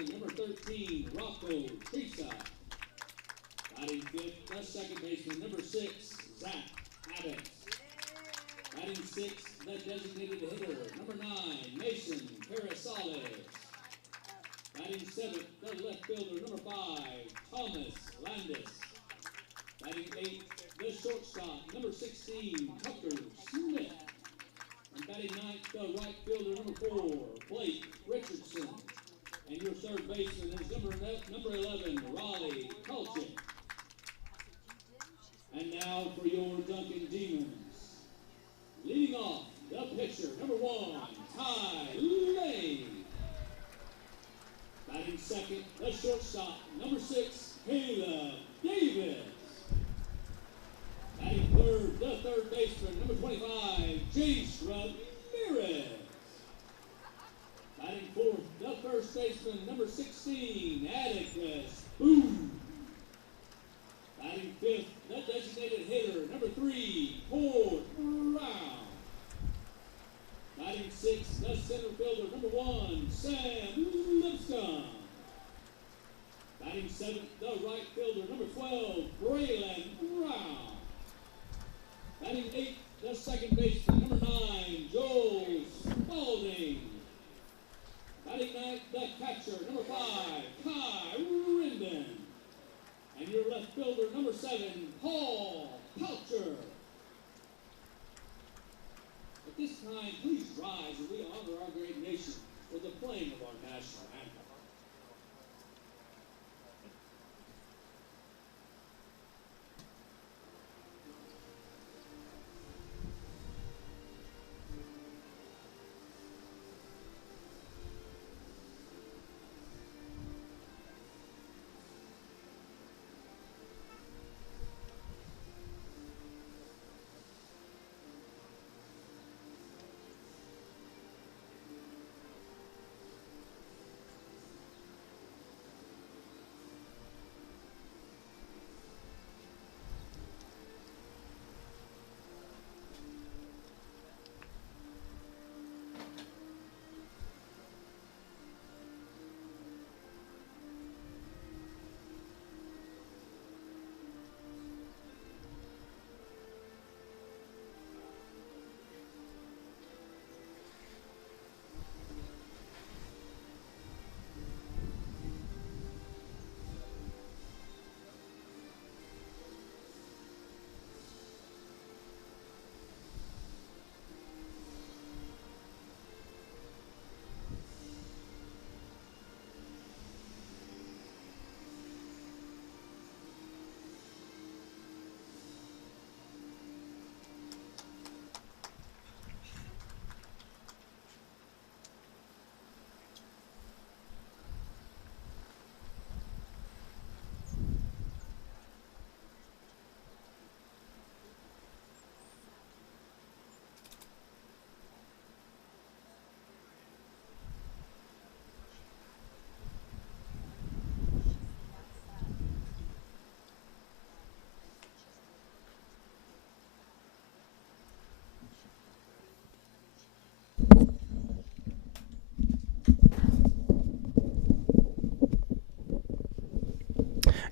baseman, number 13, Rocco Teresa. Batting fifth, the second baseman, number 6, Zach Adams. Batting sixth, the designated hitter, number 9, Mason Carasales. Batting seventh, the left fielder, number 5, Thomas Landis. Batting eighth, the shortstop, number 16, Tucker Smith. And batting ninth, the right fielder, number 4, Blake Richardson. And your third baseman is number 11, Raleigh Kolchik. And now for your Duncan Demons. Leading off, the pitcher, number 1, Ty Lane. Batting second, the shortstop, number 6, Caleb Davis. Batting third, the third baseman, number 25, Jace Ramirez. Batting fourth, the first baseman, number 16, Atticus Boone. Batting fifth, the designated hitter, number 3, Ford Brown. Batting sixth, the center fielder, number 1, Sam Lipscomb. Batting seventh, the right fielder, number 12, Braylon Brown. Batting eighth, the second baseman, number 9, Joel Spalding. Batting ninth, the catcher, number 5, Kai Rendon. And your left fielder, number 7, Paul Poucher. At this time, please rise as we honor our great nation with the playing of our national anthem.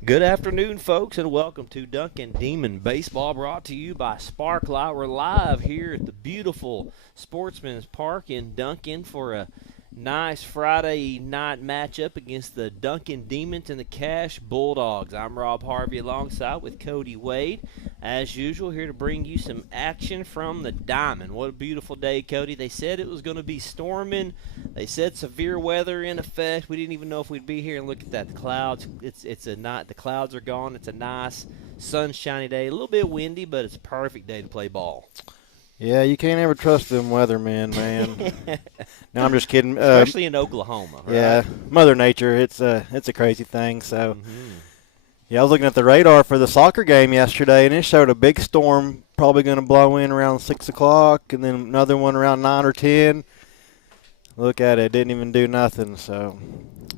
Good afternoon, folks, and welcome to Duncan Demon Baseball, brought to you by Sparklight. We're live here at the beautiful Sportsman's Park in Duncan for a nice Friday night matchup against the Duncan Demons and the Cash Bulldogs. I'm Rob Harvey alongside with Cody Wade. As usual, here to bring you some action from the Diamond. What a beautiful day, Cody. They said it was going to be storming. They said severe weather in effect. We didn't even know if we'd be here. And look at that, the clouds. It's a night. The clouds are gone. It's a nice sunshiny day. A little bit windy, but it's a perfect day to play ball. Yeah, you can't ever trust them weathermen, man. No, I'm just kidding. Especially in Oklahoma, right? Yeah, Mother Nature. It's a crazy thing. So, yeah, I was looking at the radar for the soccer game yesterday, and it showed a big storm probably going to blow in around 6 o'clock, and then another one around 9 or 10. Look at it. It didn't even do nothing. So,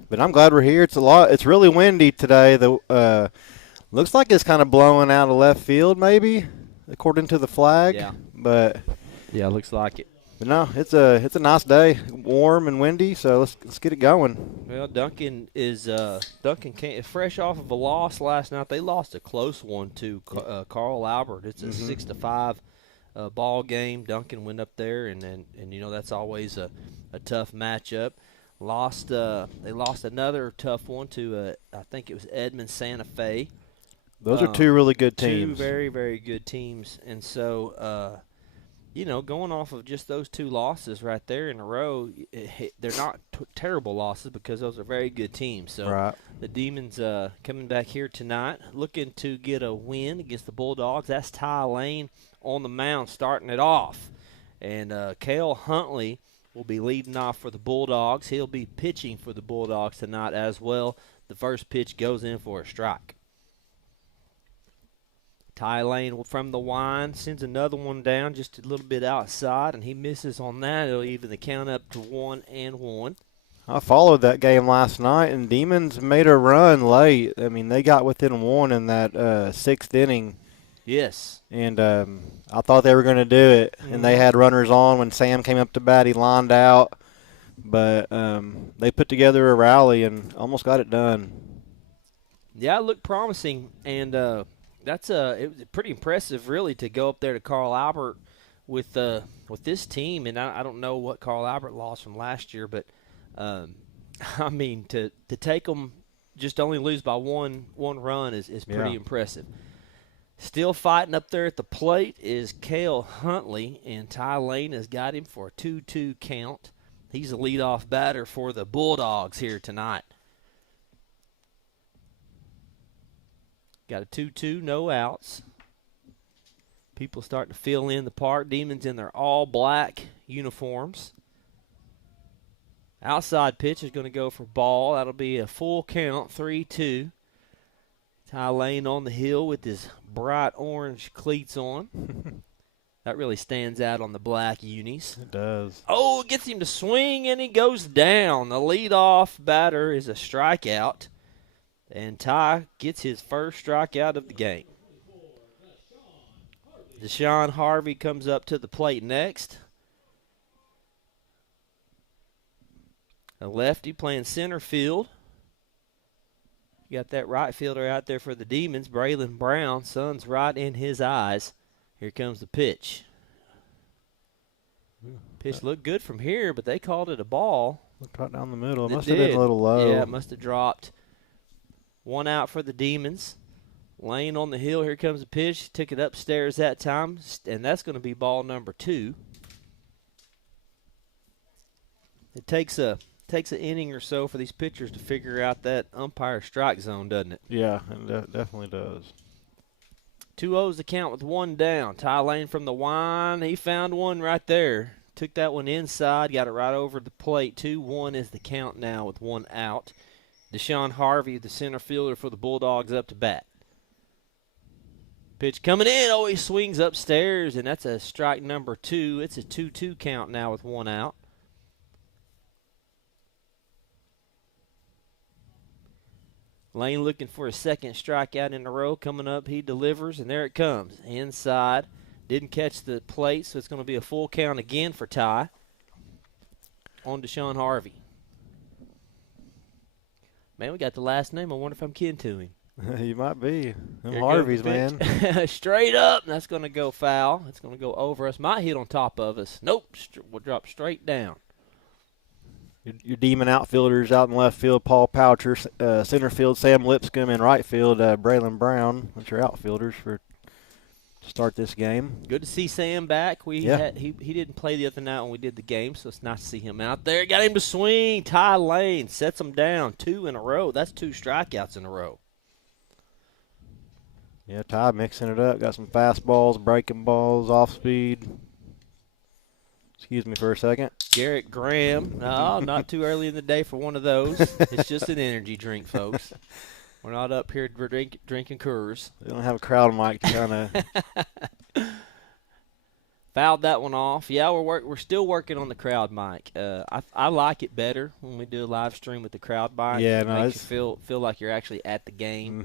but I'm glad we're here. It's really windy today. Looks like it's kind of blowing out of left field, maybe, according to the flag. Yeah. But yeah, looks like it. But no, it's a nice day, warm and windy. So let's get it going. Well, Duncan came fresh off of a loss last night. They lost a close one to Carl Albert. It's a 6-5 ball game. Duncan went up there, and that's always a tough matchup. They lost another tough one to I think it was Edmond Santa Fe. Those are two really good teams. Two very, very good teams. And so, going off of just those two losses right there in a row, they're not terrible losses because those are very good teams. So right. The Demons coming back here tonight looking to get a win against the Bulldogs. That's Ty Lane on the mound starting it off. And Cale Huntley will be leading off for the Bulldogs. He'll be pitching for the Bulldogs tonight as well. The first pitch goes in for a strike. Ty Lane from the wind sends another one down just a little bit outside, and he misses on that. It'll even the count up to 1-1. I followed that game last night, and Demons made a run late. I mean, they got within one in that sixth inning. Yes. And I thought they were going to do it, and they had runners on. When Sam came up to bat, he lined out. But they put together a rally and almost got it done. Yeah, it looked promising, and it was pretty impressive, really, to go up there to Carl Albert with this team. And I don't know what Carl Albert lost from last year, but to take them, just only lose by one run is pretty impressive. Still fighting up there at the plate is Cale Huntley, and Ty Lane has got him for a 2-2 count. He's the leadoff batter for the Bulldogs here tonight. Got a 2-2, no outs. People starting to fill in the park. Demons in their all-black uniforms. Outside pitch is going to go for ball. That'll be a full count, 3-2. Ty Lane on the hill with his bright orange cleats on. That really stands out on the black unis. It does. Oh, gets him to swing, and he goes down. The leadoff batter is a strikeout. And Ty gets his first strikeout of the game. Deshaun Harvey comes up to the plate next. A lefty playing center field. You got that right fielder out there for the Demons, Braylon Brown. Sun's right in his eyes. Here comes the pitch. Pitch looked good from here, but they called it a ball. Looked right down the middle. It must have been a little low. Yeah, it must have dropped. One out for the Demons. Lane on the hill. Here comes the pitch. Took it upstairs that time, and that's going to be ball number 2. It takes an inning or so for these pitchers to figure out that umpire strike zone, doesn't it? Yeah, it definitely does. 2-0's the count with one down. Ty Lane from the wind. He found one right there. Took that one inside. Got it right over the plate. 2-1 is the count now with one out. Deshaun Harvey, the center fielder for the Bulldogs, up to bat. Pitch coming in. Oh, he swings upstairs, and that's a strike number 2. It's a 2-2 count now with one out. Lane looking for a second strikeout in a row. Coming up, he delivers, and there it comes. Inside. Didn't catch the plate, so it's going to be a full count again for Ty on Deshaun Harvey. Man, we got the last name. I wonder if I'm kidding to him. You might be. Them Harveys, man. Straight up. That's going to go foul. It's going to go over us. Might hit on top of us. Nope. We'll drop straight down. Your Demon outfielders out in left field, Paul Poucher, center field, Sam Lipscomb, and right field, Braylon Brown. That's your outfielders to start this game. Good to see Sam back. He didn't play the other night when we did the game, so it's nice to see him out there. Got him to swing. Ty Lane sets him down 2 in a row. That's 2 strikeouts in a row. Yeah, Ty mixing it up. Got some fastballs, breaking balls, off speed. Excuse me for a second. Garrett Graham. No, not too early in the day for one of those. It's just an energy drink, folks. We're not up here drinking Coors. They don't have a crowd mic to kind of. Fouled that one off. Yeah, we're still working on the crowd mic. I like it better when we do a live stream with the crowd mic. Yeah, it makes you feel like you're actually at the game.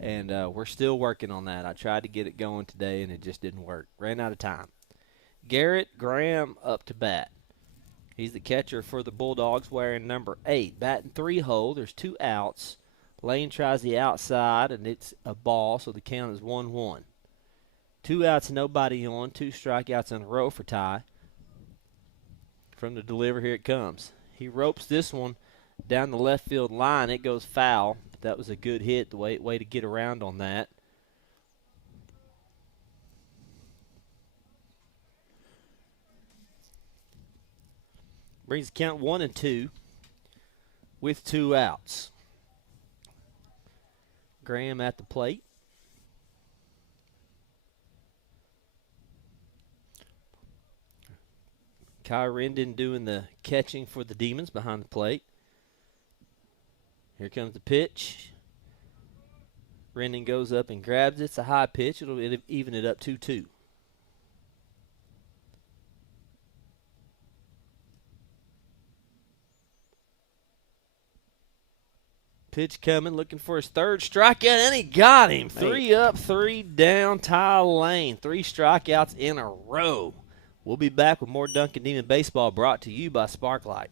Mm-hmm. And we're still working on that. I tried to get it going today, and it just didn't work. Ran out of time. Garrett Graham up to bat. He's the catcher for the Bulldogs wearing number 8. Batting 3-hole. There's 2 outs. Lane tries the outside, and it's a ball, so the count is 1-1. 2 outs, nobody on. 2 strikeouts in a row for Ty. From the deliver, here it comes. He ropes this one down the left field line. It goes foul. But that was a good hit, the way to get around on that. Brings the count 1-2 with 2 outs. Graham at the plate. Kai Rendon doing the catching for the Demons behind the plate. Here comes the pitch. Rendon goes up and grabs it. It's a high pitch. It'll even it up 2-2. Pitch coming, looking for his third strikeout, and he got him. 3 up, 3 down, Ty Lane. 3 strikeouts in a row. We'll be back with more Duncan Demon Baseball brought to you by Sparklight.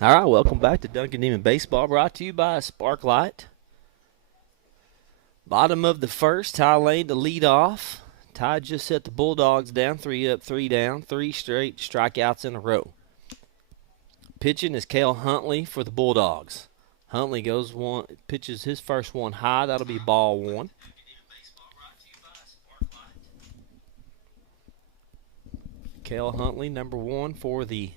All right, welcome back to Duncan Demon Baseball, brought to you by Sparklight. Bottom of the first, Ty Lane to lead off. Ty just set the Bulldogs down, 3 up, 3 down, 3 straight strikeouts in a row. Pitching is Cale Huntley for the Bulldogs. Huntley pitches his first one high. That'll be ball 1. Cale Huntley, number 1 for the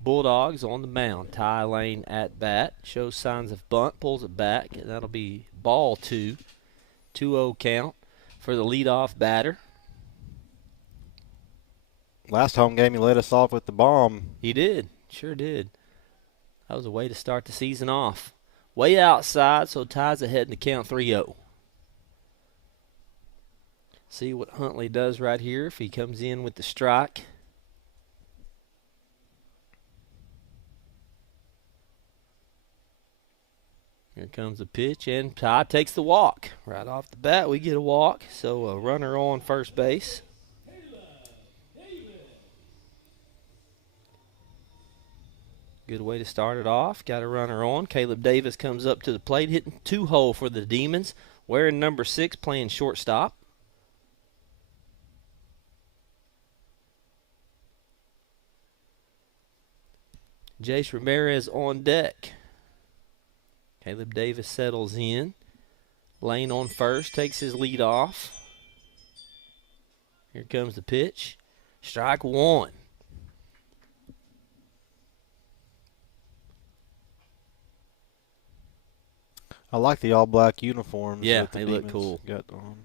Bulldogs on the mound. Ty Lane at bat. Shows signs of bunt. Pulls it back. And that'll be ball 2. 2-0 count for the leadoff batter. Last home game, he led us off with the bomb. He did. Sure did. That was a way to start the season off. Way outside, so Ty's ahead in the count 3-0. See what Huntley does right here if he comes in with the strike. Here comes the pitch, and Ty takes the walk. Right off the bat, we get a walk, so a runner on first base. Good way to start it off. Got a runner on. Caleb Davis comes up to the plate, hitting 2-hole for the Demons. Wearing number 6, playing shortstop. Jace Ramirez on deck. Caleb Davis settles in. Lane on first, takes his lead off. Here comes the pitch. Strike 1. I like the all-black uniforms. Yeah, that the they look Demons cool. Got on.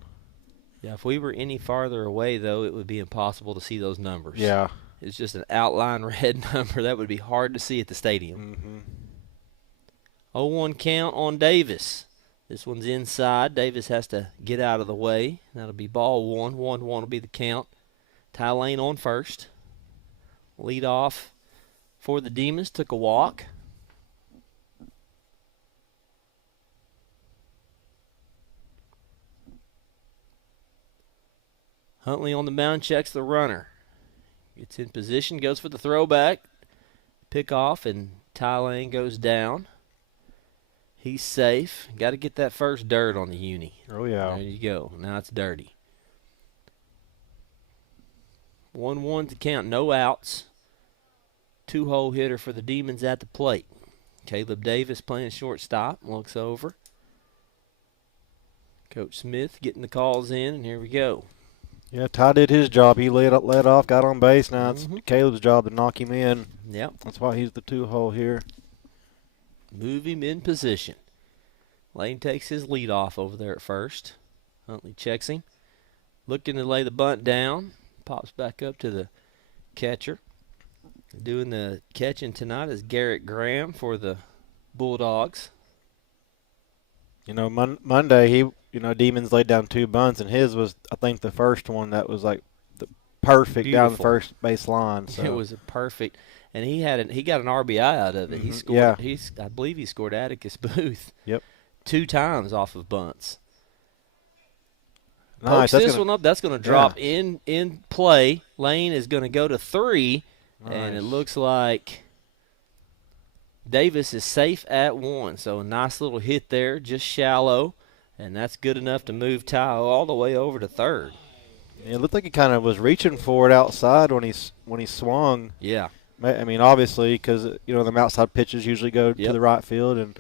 Yeah, if we were any farther away, though, it would be impossible to see those numbers. Yeah. It's just an outline red number. That would be hard to see at the stadium. 0-1 count on Davis. This one's inside. Davis has to get out of the way. That'll be ball 1. 1-1 will be the count. Ty Lane on first. Lead off for the Demons. Took a walk. Huntley on the mound, checks the runner. Gets in position, goes for the throwback. Pick off, and Ty Lane goes down. He's safe. Got to get that first dirt on the uni. Oh, yeah. There you go. Now it's dirty. 1-1 to count. No outs. 2-hole hitter for the Demons at the plate. Caleb Davis playing shortstop. Looks over. Coach Smith getting the calls in, and here we go. Yeah, Ty did his job. He led off, got on base. Now it's Caleb's job to knock him in. Yep. That's why he's the 2-hole here. Move him in position. Lane takes his lead off over there at first. Huntley checks him. Looking to lay the bunt down. Pops back up to the catcher. Doing the catching tonight is Garrett Graham for the Bulldogs. You know, Monday, Demons laid down 2 bunts, and his was, I think, the first one that was like the perfect Beautiful. down the first base line. So. It was a perfect, and he got an RBI out of it. He scored. Yeah. I believe he scored Atticus Booth. Yep. 2 times off of bunts. Nice. Pokes this one up. That's going to drop in play. Lane is going to go to 3, and it looks like Davis is safe at 1. So a nice little hit there, just shallow, and that's good enough to move Ty all the way over to 3rd. It looked like he kind of was reaching for it outside when he swung. Yeah. I mean, obviously, because the outside pitches usually go to the right field, and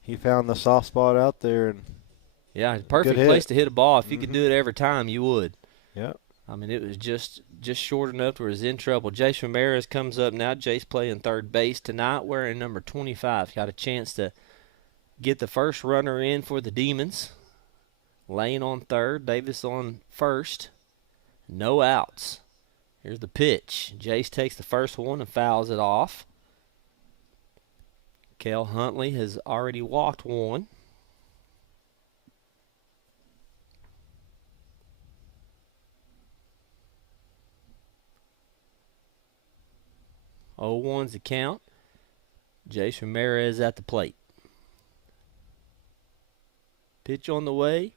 he found the soft spot out there. And yeah, perfect place to hit a ball. If you could do it every time, you would. Yeah. I mean, it was just short enough where he was in trouble. Jace Ramirez comes up now. Jace playing third base tonight, wearing number 25. Got a chance to get the first runner in for the Demons. Lane on third, Davis on first. No outs. Here's the pitch. Jace takes the first one and fouls it off. Cale Huntley has already walked 1. Oh, 0-1's the count. Jace Ramirez at the plate. Pitch on the way.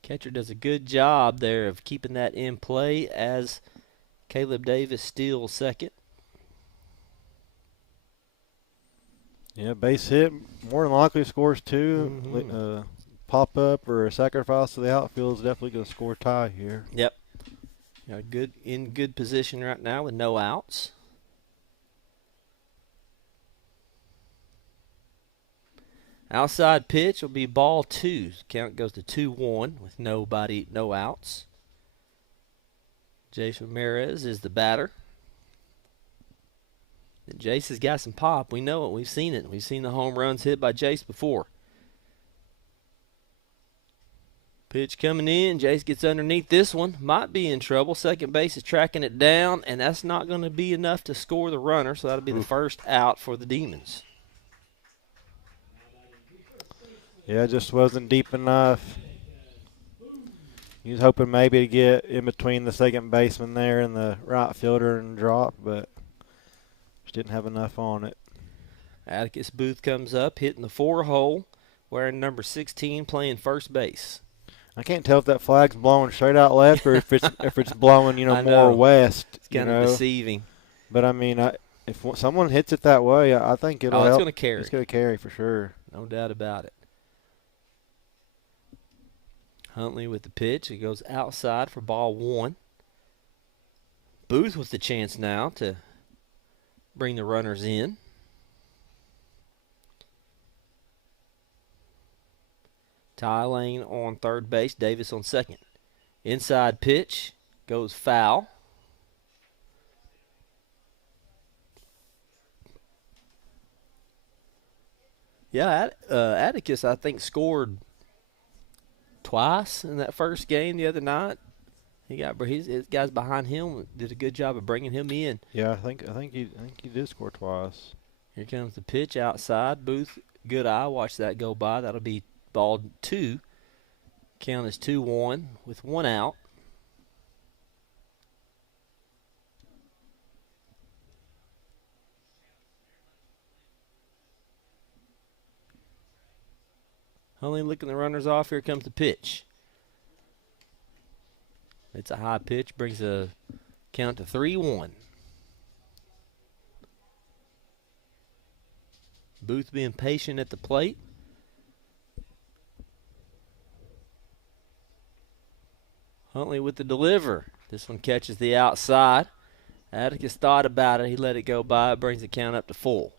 Catcher does a good job there of keeping that in play as Caleb Davis steals second. Yeah, base hit. More than likely scores 2. Pop up or a sacrifice to the outfield is definitely going to score Ty here. Yep. In good position right now with no outs. Outside pitch will be ball 2. Count goes to 2-1 with no outs. Jace Ramirez is the batter. And Jace has got some pop. We know it. We've seen it. We've seen the home runs hit by Jace before. Pitch coming in. Jace gets underneath this one. Might be in trouble. Second base is tracking it down, and that's not going to be enough to score the runner, so that'll be the first out for the Demons. Yeah, it just wasn't deep enough. He was hoping maybe to get in between the second baseman there and the right fielder and drop, but just didn't have enough on it. Atticus Booth comes up, hitting the 4-hole, wearing number 16, playing first base. I can't tell if that flag's blowing straight out left or if it's blowing, more west. It's kind of deceiving. But I mean, if someone hits it that way, I think it'll it's help. going to carry. It's going to carry for sure. No doubt about it. Huntley with the pitch. It goes outside for ball 1. Booth with the chance now to bring the runners in. Ty Lane on third base. Davis on second. Inside pitch goes foul. Yeah, Atticus, I think, scored twice in that first game the other night. His guys behind him did a good job of bringing him in. Yeah, I think he did score twice. Here comes the pitch outside. Booth, good eye. Watch that go by. That'll be ball 2. Count is 2-1 with 1 out. Huntley looking the runners off. Here comes the pitch. It's a high pitch. Brings a count to 3-1. Booth being patient at the plate. Huntley with the deliver. This one catches the outside. Atticus thought about it. He let it go by. It brings the count up to full.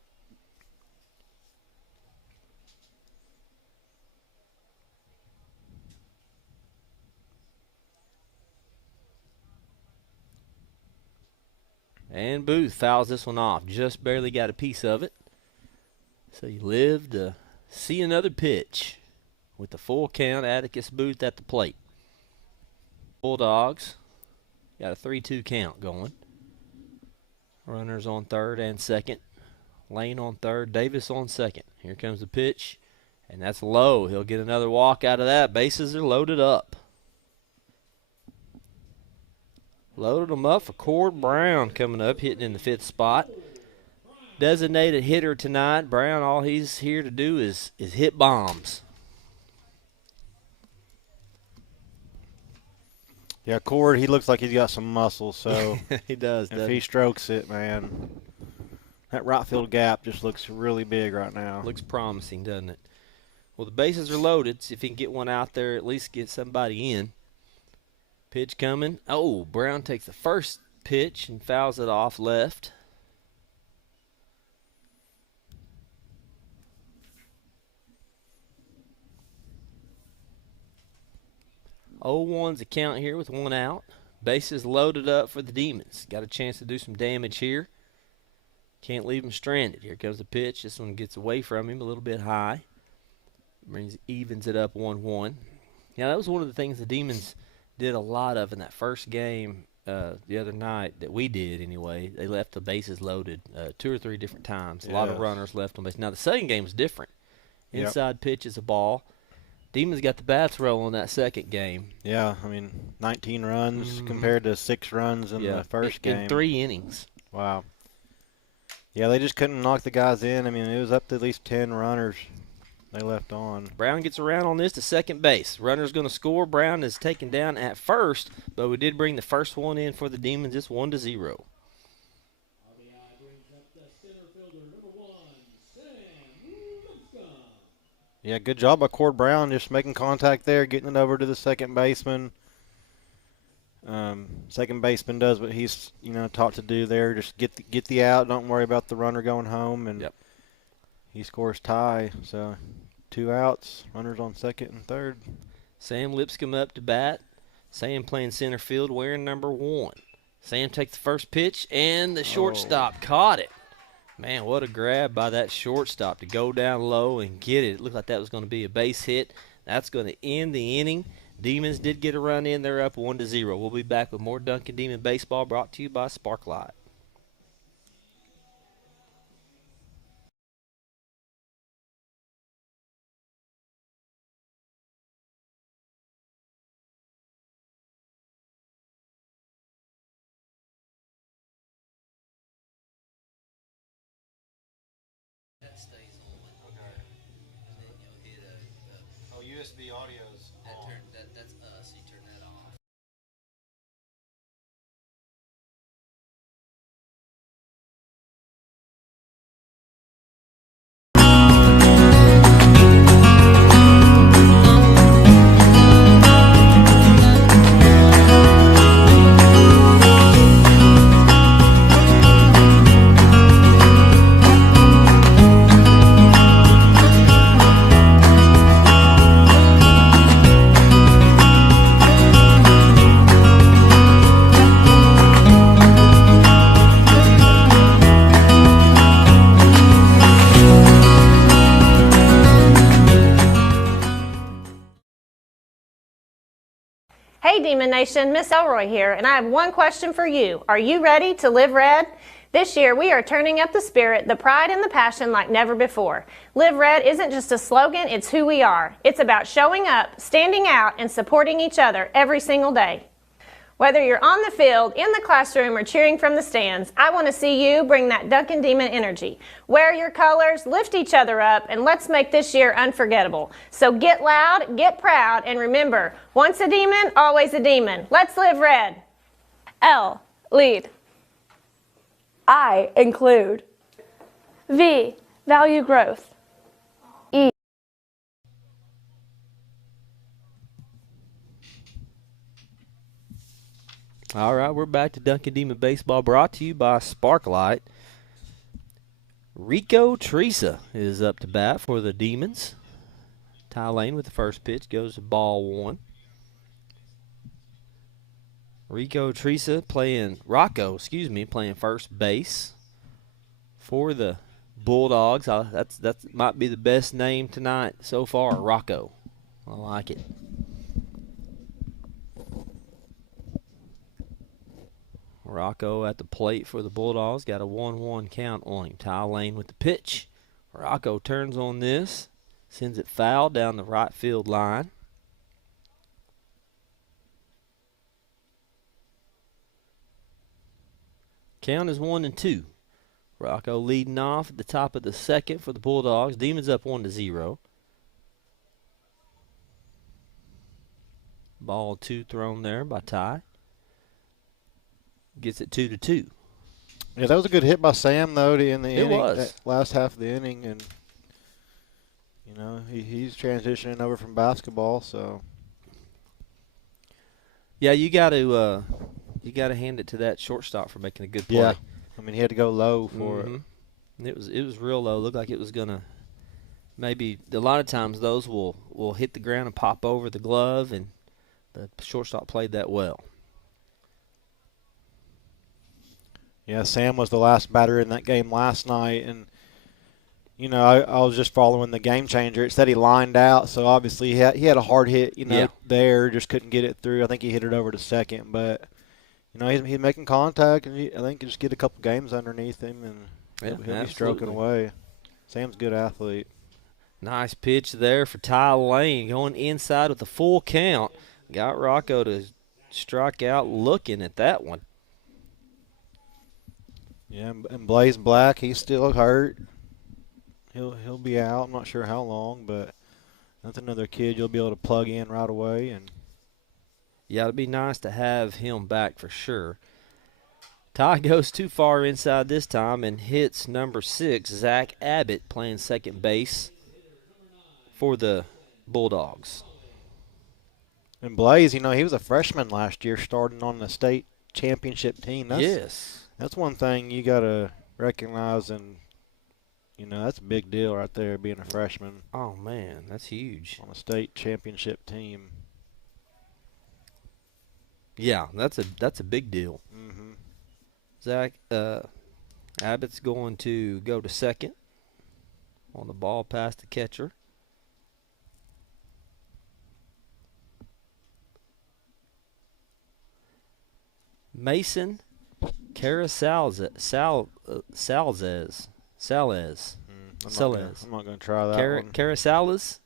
And Booth fouls this one off. Just barely got a piece of it. So you live to see another pitch. With the full count, Atticus Booth at the plate. Bulldogs got a 3-2 count going. Runners on third and second. Lane on third, Davis on second. Here comes the pitch, and that's low. He'll get another walk out of that. Bases are loaded up. Loaded them up for Cord Brown coming up, hitting in the 5th spot. Designated hitter tonight. Brown, all he's here to do is hit bombs. Yeah, Cord, he looks like he's got some muscle, so he does. If he strokes it, man, that right field gap just looks really big right now. Looks promising, doesn't it? Well, the bases are loaded. See if he can get one out there, at least get somebody in. Pitch coming. Oh, Brown takes the first pitch and fouls it off left. 0-1's a count here with 1 out. Bases loaded up for the Demons. Got a chance to do some damage here. Can't leave him stranded. Here comes the pitch. This one gets away from him a little bit high. Evens it up 1-1. Yeah, that was one of the things the Demons did a lot of in that first game the other night, that we did anyway. They left the bases loaded 2 or 3 different times. A lot of runners left on base. Now, the second game was different. Inside pitch is a ball. Demons got the bats rolling that second game. Yeah, I mean, 19 runs compared to 6 runs in the first game. In 3 innings. Wow. Yeah, they just couldn't knock the guys in. I mean, it was up to at least 10 runners they left on. Brown gets around on this to second base. Runner's going to score. Brown is taken down at first, but we did bring the first one in for the Demons. It's 1-0. Yeah, good job by Cord Brown, just making contact there, getting it over to the second baseman. Second baseman does what he's taught to do there. Just get the out. Don't worry about the runner going home, and he scores tie. So 2 outs, runners on second and third. Sam Lipscomb up to bat. Sam playing center field, wearing number 1. Sam takes the first pitch, and the shortstop caught it. Man, what a grab by that shortstop to go down low and get it. It looked like that was going to be a base hit. That's going to end the inning. Demons did get a run in. They're up 1-0. We'll be back with more Duncan Demon Baseball brought to you by Sparklight. That stays on. Okay. And then you'll hit a USB audio. Hey Demon Nation, Miss Elroy here, and I have one question for you. Are you ready to live red? This year we are turning up the spirit, the pride, and the passion like never before. Live Red isn't just a slogan, it's who we are. It's about showing up, standing out, and supporting each other every single day. Whether you're on the field, in the classroom, or cheering from the stands, I want to see you bring that Duncan Demon energy. Wear your colors, lift each other up, and let's make this year unforgettable. So get loud, get proud, and remember, once a demon, always a demon. Let's live red. L, lead. I, include. V, value growth. E. All right, we're back to Duncan Demon Baseball, brought to you by Sparklight. Rico Teresa is up to bat for the Demons. Ty Lane with the first pitch goes to ball one. Rocco playing first base for the Bulldogs. That might be the best name tonight so far, Rocco. I like it. Rocco at the plate for the Bulldogs. Got a 1-1 count on him. Ty Lane with the pitch. Rocco turns on this. Sends it foul down the right field line. Count is 1-2. Rocco leading off at the top of the second for the Bulldogs. Demons up 1-0. Ball 2 thrown there by Ty. Gets it 2-2. Yeah, that was a good hit by Sam, though, in the inning. Was. That last half of the inning. And, you know, he's transitioning over from basketball, so. Yeah, you got to hand it to that shortstop for making a good play. Yeah. I mean, he had to go low for it. It was real low. Looked like it was going to maybe – a lot of times those will hit the ground and pop over the glove, and the shortstop played that well. Yeah, Sam was the last batter in that game last night, and, you know, I was just following the game changer. It said he lined out, so obviously he had a hard hit, there, just couldn't get it through. I think he hit it over to second, but, you know, he's making contact, and I think he just get a couple games underneath him, and he'll be stroking away. Sam's a good athlete. Nice pitch there for Ty Lane, going inside with a full count. Got Rocco to strike out looking at that one. Yeah, and Blaze Black, he's still hurt. He'll be out. I'm not sure how long, but that's another kid you'll be able to plug in right away. And yeah, it'd be nice to have him back for sure. Ty goes too far inside this time and hits number 6, Zach Abbott, playing second base for the Bulldogs. And Blaze, you know, he was a freshman last year starting on the state championship team. That's one thing you got to recognize, and, you know, that's a big deal right there, being a freshman. Oh, man, that's huge. On a state championship team. Yeah, that's a big deal. Mm-hmm. Zach Abbott's going to go to second on the ball past the catcher. Mason Salez. I'm not going to try that one. Carasales.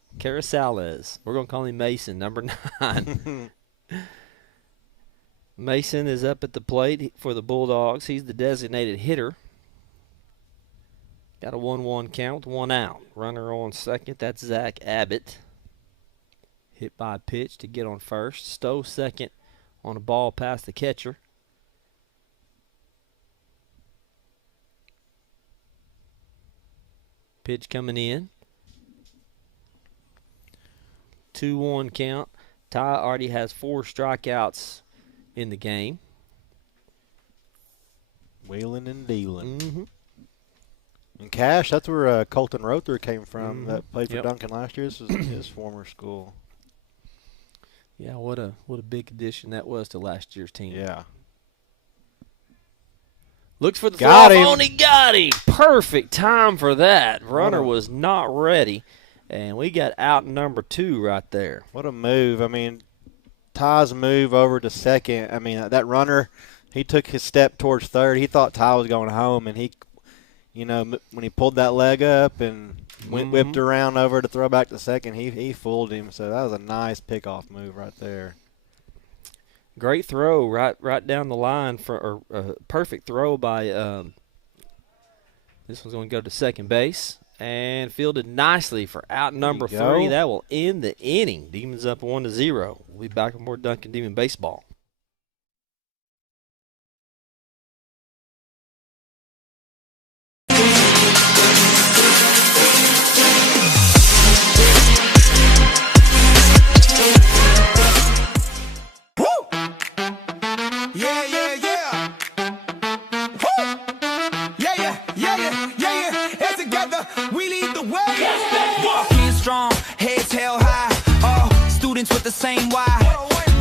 We're going to call him Mason, number 9. Mason is up at the plate for the Bulldogs. He's the designated hitter. Got a 1-1 count with 1 out. Runner on second. That's Zach Abbott. Hit by a pitch to get on first. Stowe second on a ball past the catcher. Pitch coming in. 2-1 count. Ty already has 4 strikeouts in the game. Wheeling and dealing. Mm-hmm. And Cash, that's where Colton Rother came from, that played for Yep. Duncan last year. This was his former school. Yeah, what a big addition that was to last year's team. Yeah. Looks for the Got throw him. on. He got him. Perfect time for that. Runner was not ready, and we got out number 2 right there. What a move. I mean, Ty's move over to second, I mean, that runner, he took his step towards third. He thought Ty was going home, and he, when he pulled that leg up and whipped around over to throw back to second, he fooled him. So that was a nice pickoff move right there. Great throw right down the line for perfect throw by this one's going to go to second base and fielded nicely for out number 3. That will end the inning. Demons up 1-0. We'll be back with more Duncan Demon Baseball. With the same why.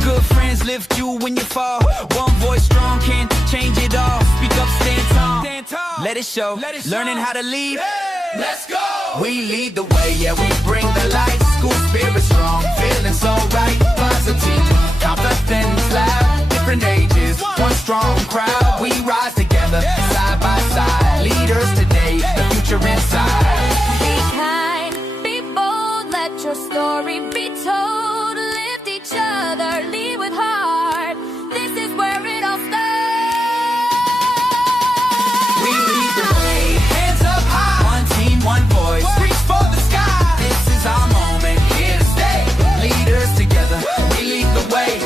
Good friends lift you when you fall. One voice strong can change it all. Speak up, stand tall. Let it show. Learning how to lead. Hey, let's go. We lead the way, yeah, we bring the light. School spirit strong, feeling so right. Positive, confidence loud. Different ages, one strong crowd. We rise together, side by side. Leaders today, the future inside. Be kind, be bold, let your story be told. Lead with heart. This is where it all starts. We lead the way, hands up high. One team, one voice, reach for the sky. This is our moment, here to stay. Leaders together, we lead the way.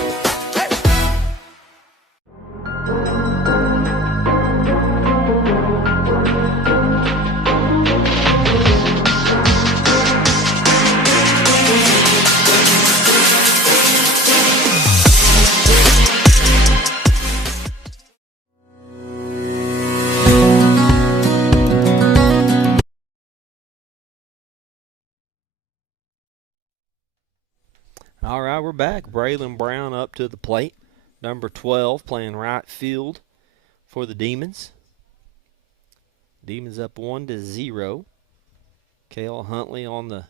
All right, we're back. Braylon Brown up to the plate. Number 12 playing right field for the Demons. Demons up 1-0. Cale Huntley on the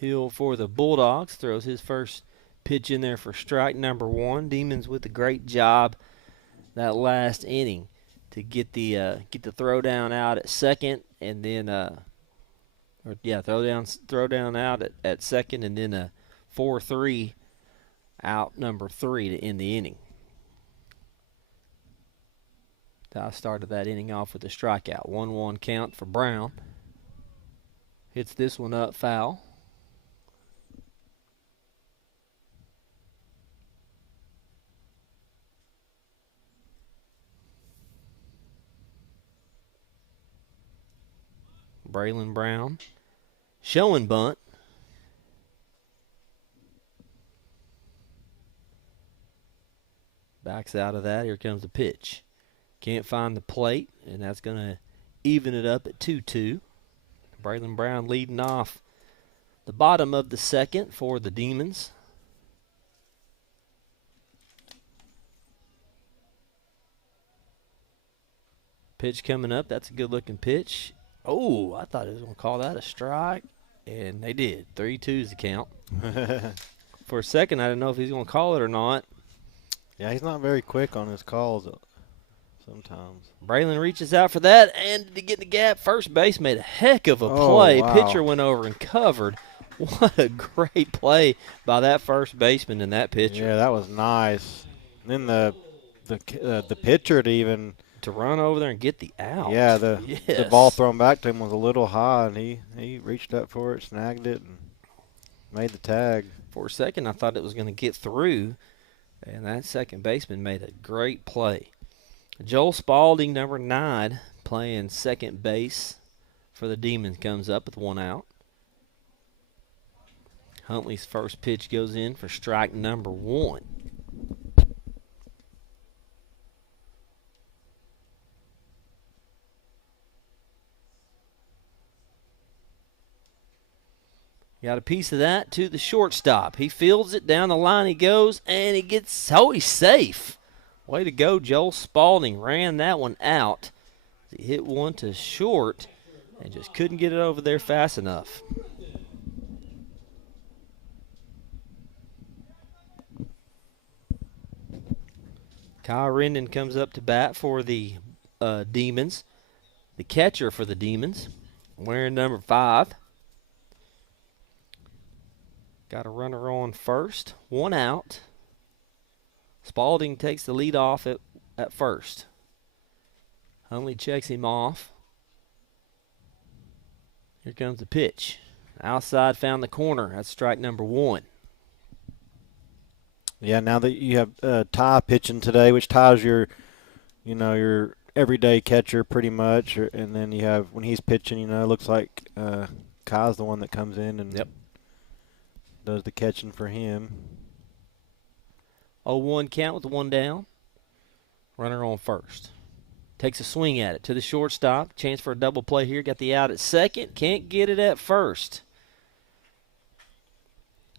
hill for the Bulldogs. Throws his first pitch in there for strike number 1. Demons with a great job that last inning to get the throw down out at second, and then throw down out at second, and then a 4-3 out number 3 to end the inning. I started that inning off with a strikeout. 1-1 count for Brown. Hits this one up foul. Braylon Brown showing bunt. Backs out of that. Here comes the pitch. Can't find the plate, and that's going to even it up at 2-2. Braylon Brown leading off the bottom of the second for the Demons. Pitch coming up. That's a good-looking pitch. Oh, I thought he was going to call that a strike, and they did. 3-2 is the count. For a second, I didn't know if he's going to call it or not. Yeah, he's not very quick on his calls sometimes. Braylon reaches out for that, and to get in the gap, first base made a heck of a play. Wow. Pitcher went over and covered. What a great play by that first baseman and that pitcher. Yeah, that was nice. And then the pitcher to run over there and get the out. Yeah, the ball thrown back to him was a little high, and he reached up for it, snagged it, and made the tag. For a second, I thought it was going to get through, and that second baseman made a great play. Joel Spalding, number 9, playing second base for the Demons, comes up with 1 out. Huntley's first pitch goes in for strike number 1. Got a piece of that to the shortstop. He fields it, down the line he goes, and he's safe. Way to go, Joel Spalding. Ran that one out. He hit one to short and just couldn't get it over there fast enough. Kyle Rendon comes up to bat for the Demons. The catcher for the Demons, wearing number 5. Got a runner on first. 1 out. Spalding takes the lead off at first. Huntley checks him off. Here comes the pitch. Outside, found the corner. That's strike number 1. Yeah, now that you have Ty pitching today, which Ty's your everyday catcher pretty much, and then you have when he's pitching, it looks like Kai's the one that comes in and does the catching for him. 0-1 count with the 1 down. Runner on first. Takes a swing at it to the shortstop. Chance for a double play here. Got the out at second. Can't get it at first.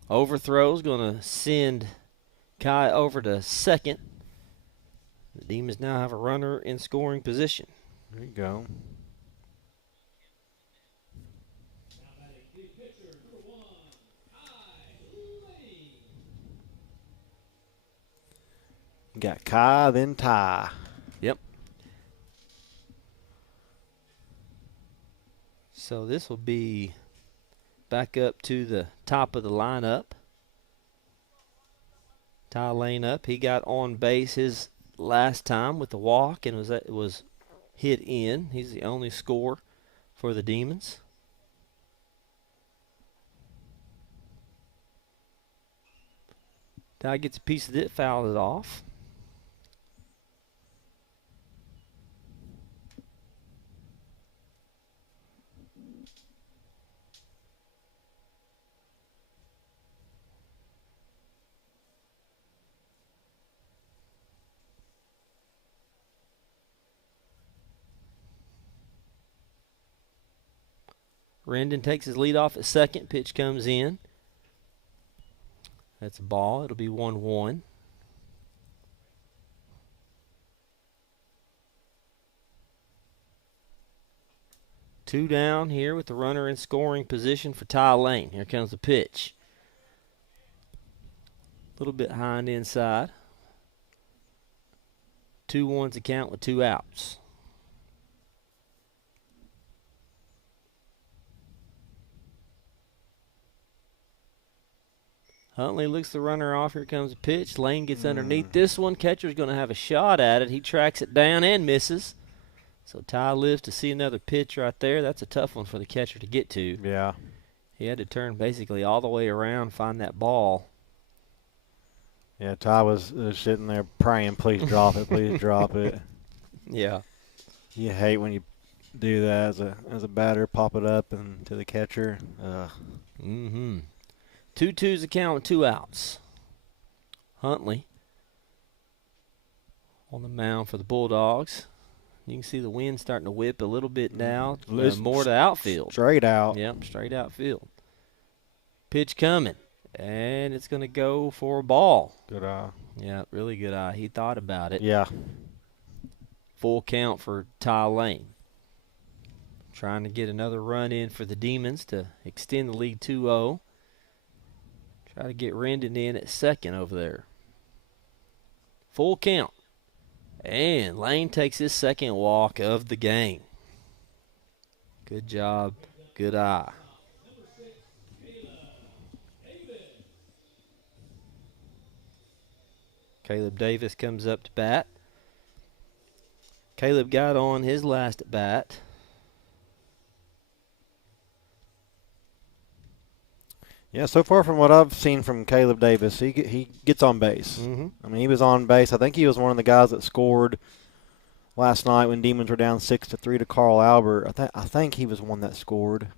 Overthrow's going to send Kai over to second. The Demons now have a runner in scoring position. There you go. Got Kai, then Ty. Yep. So this will be back up to the top of the lineup. Ty Lane up. He got on base his last time with the walk and was hit in. He's the only scorer for the Demons. Ty gets a piece of it, fouled it off. Rendon takes his lead off at second. Pitch comes in. That's a ball. It'll be 1-1. Two down here with the runner in scoring position for Ty Lane. Here comes the pitch. A little bit high and inside. 2-1's the count with 2 outs. Huntley looks the runner off. Here comes a pitch. Lane gets underneath this one. Catcher's going to have a shot at it. He tracks it down and misses. So Ty lives to see another pitch right there. That's a tough one for the catcher to get to. Yeah. He had to turn basically all the way around, find that ball. Yeah, Ty was sitting there praying, please drop it, please drop it. Yeah. You hate when you do that as a batter, pop it up and to the catcher. Mm-hmm. 2-2's the count with 2 outs. Huntley on the mound for the Bulldogs. You can see the wind starting to whip a little bit now. More to outfield. Straight out. Yep, straight outfield. Pitch coming. And it's going to go for a ball. Good eye. Yeah, really good eye. He thought about it. Yeah. Full count for Ty Lane. Trying to get another run in for the Demons to extend the lead 2-0. Try to get Rendon in at second over there. Full count. And Lane takes his second walk of the game. Good job. Good eye. Caleb Davis comes up to bat. Caleb got on his last at bat. Yeah, so far from what I've seen from Caleb Davis, he gets on base. Mm-hmm. I mean, he was on base. I think he was one of the guys that scored last night when Demons were down 6-3 to Carl Albert. I think he was one that scored.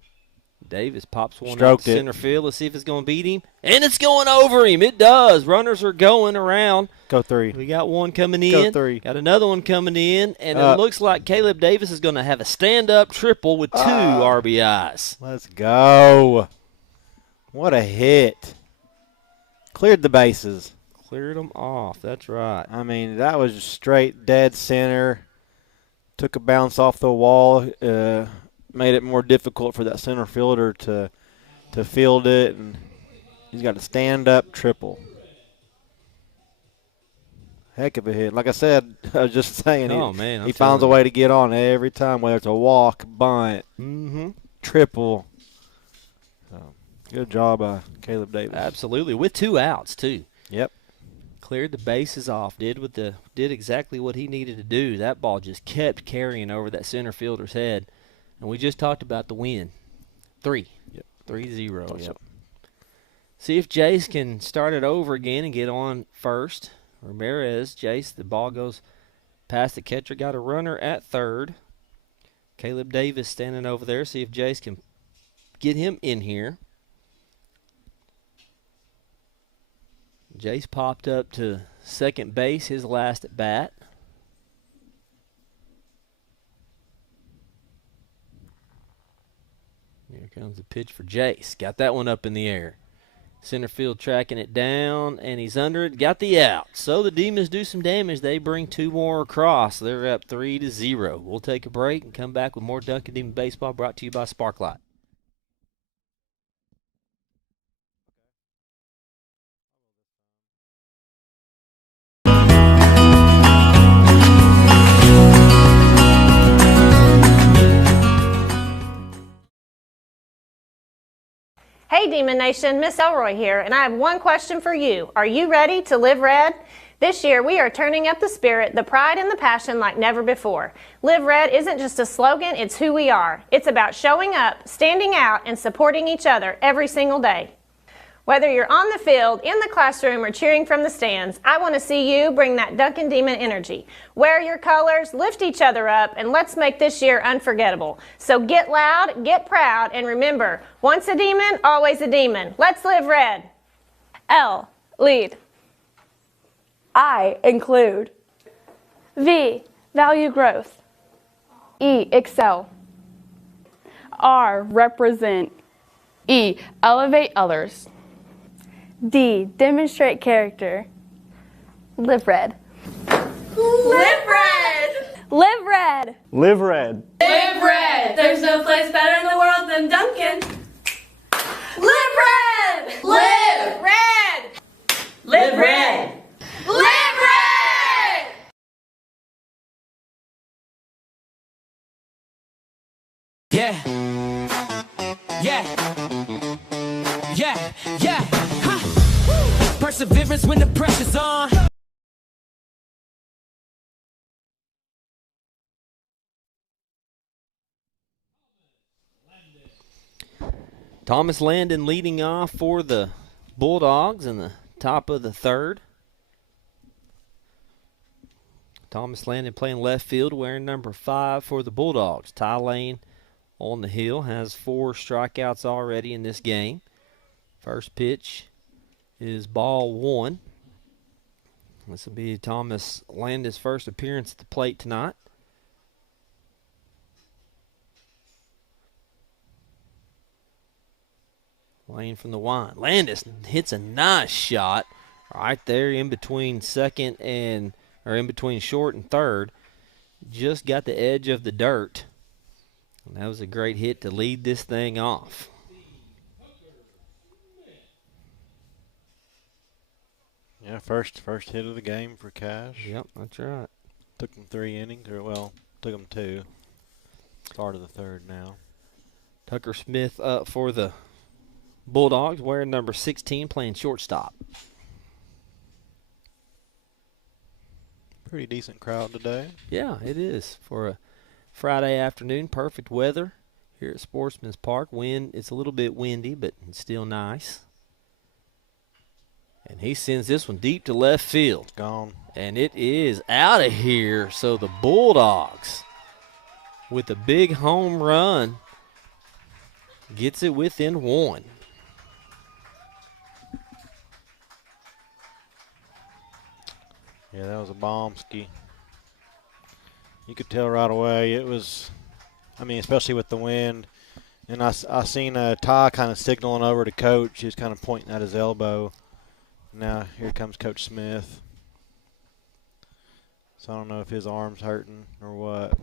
Davis pops one Stroked out to center field. Let's see if it's going to beat him. And it's going over him. It does. Runners are going around. Go 3. We got one coming in. Go 3. Got another one coming in. And it looks like Caleb Davis is going to have a stand-up triple with 2 RBIs. Let's go. What a hit. Cleared the bases. Cleared them off. That's right. I mean, that was straight dead center. Took a bounce off the wall. Made it more difficult for that center fielder to field it. And he's got a stand-up triple. Heck of a hit. Like I said, I was just saying, man, he finds a way to get on every time, whether it's a walk, bunt, triple. So, good job by Caleb Davis. Absolutely, with 2 outs too. Yep. Cleared the bases off. Did exactly what he needed to do. That ball just kept carrying over that center fielder's head, and we just talked about the win. 3. Yep. 3-0. Yep. See if Jace can start it over again and get on first. Ramirez, Jace, the ball goes past the catcher, got a runner at third. Caleb Davis standing over there. See if Jace can get him in here. Jace popped up to second base, his last at bat. Here comes the pitch for Jace. Got that one up in the air. Center field tracking it down, and he's under it. Got the out. So the Demons do some damage. They bring 2 more across. They're up 3-0. We'll take a break and come back with more Duncan Demon Baseball brought to you by Sparklight. Hey Demon Nation, Miss Elroy here, and I have one question for you. Are you ready to live red? This year we are turning up the spirit, the pride, and the passion like never before. Live Red isn't just a slogan, it's who we are. It's about showing up, standing out, and supporting each other every single day. Whether you're on the field, in the classroom, or cheering from the stands, I want to see you bring that Duncan Demon energy. Wear your colors, lift each other up, and let's make this year unforgettable. So get loud, get proud, and remember, once a demon, always a demon. Let's live red. L, lead. I, include. V, value growth. E, excel. R, represent. E, elevate others. D, demonstrate character. Live red. Live red! Live red! Live red. Live red! There's no place better in the world than Duncan. Live red! Live red! Live red! Live red! Yeah. Yeah. Yeah. Yeah. Huh. Perseverance when the pressure's on. Thomas Landon leading off for the Bulldogs in the top of the third. Thomas Landon playing left field, wearing number 5 for the Bulldogs. Ty Lane on the hill has 4 strikeouts already in this game. First pitch is ball 1. This will be Thomas Landon's first appearance at the plate tonight. Lane from the wine. Landis hits a nice shot right there in between in between short and third. Just got the edge of the dirt. And that was a great hit to lead this thing off. Yeah, first hit of the game for Cash. Yep, that's right. Took him 3 innings, took him 2. Start of the third now. Tucker Smith up for the Bulldogs, wearing number 16, playing shortstop. Pretty decent crowd today. Yeah, it is. For a Friday afternoon, perfect weather here at Sportsman's Park. It's a little bit windy, but it's still nice. And he sends this one deep to left field. Gone. And it is out of here. So the Bulldogs, with a big home run, gets it within 1. Yeah, that was a bombski. You could tell right away it was, especially with the wind. And I seen Ty kind of signaling over to Coach. He was kind of pointing at his elbow. Now here comes Coach Smith. So I don't know if his arm's hurting or what.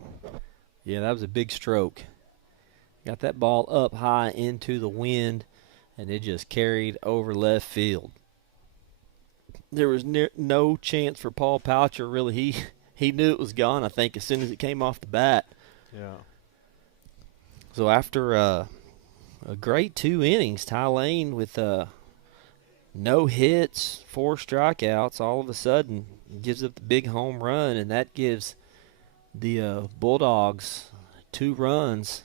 Yeah, that was a big stroke. Got that ball up high into the wind, and it just carried over left field. there was no chance for Paul Poucher, really. He knew it was gone, I think, as soon as it came off the bat. Yeah. So after a great 2 innings, Ty Lane with no hits, 4 strikeouts, all of a sudden gives up the big home run, and that gives the Bulldogs 2 runs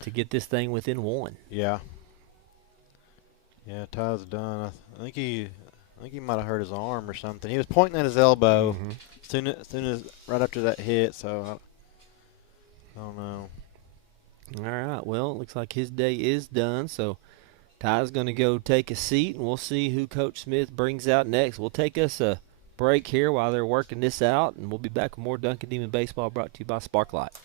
to get this thing within 1. Yeah. Yeah, Ty's done. I think he might have hurt his arm or something. He was pointing at his elbow soon as right after that hit, so I don't know. All right, well, it looks like his day is done, so Ty's going to go take a seat, and we'll see who Coach Smith brings out next. We'll take us a break here while they're working this out, and we'll be back with more Duncan Demon Baseball brought to you by Sparklight.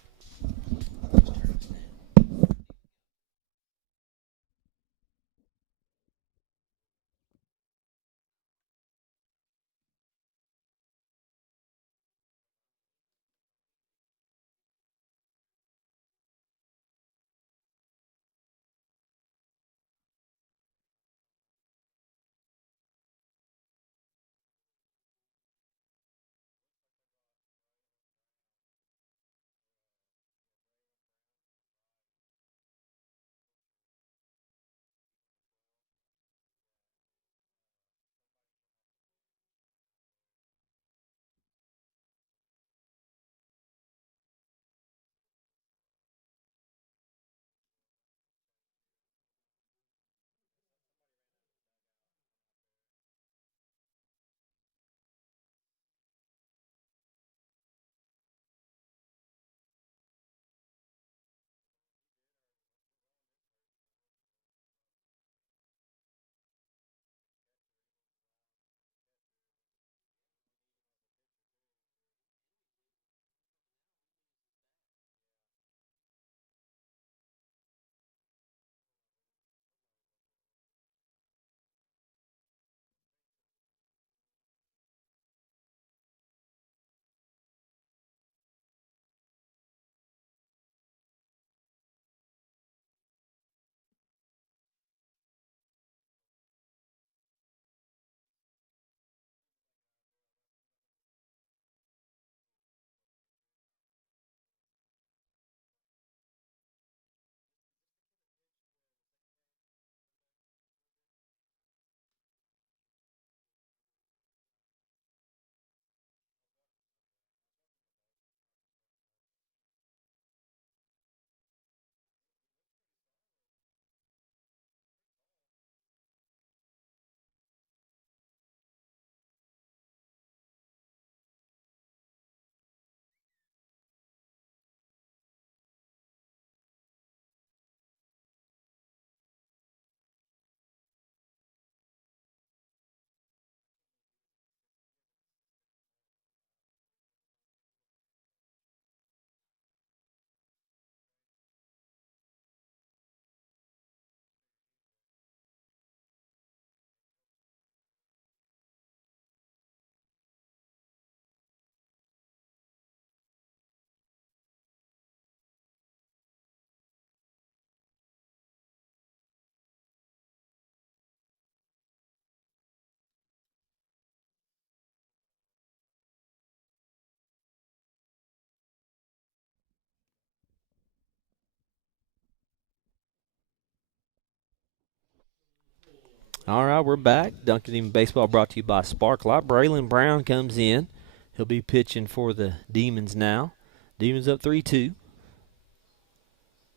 All right, we're back. Duncan Demon Baseball brought to you by Sparklight. Braylon Brown comes in. He'll be pitching for the Demons now. Demons up 3-2.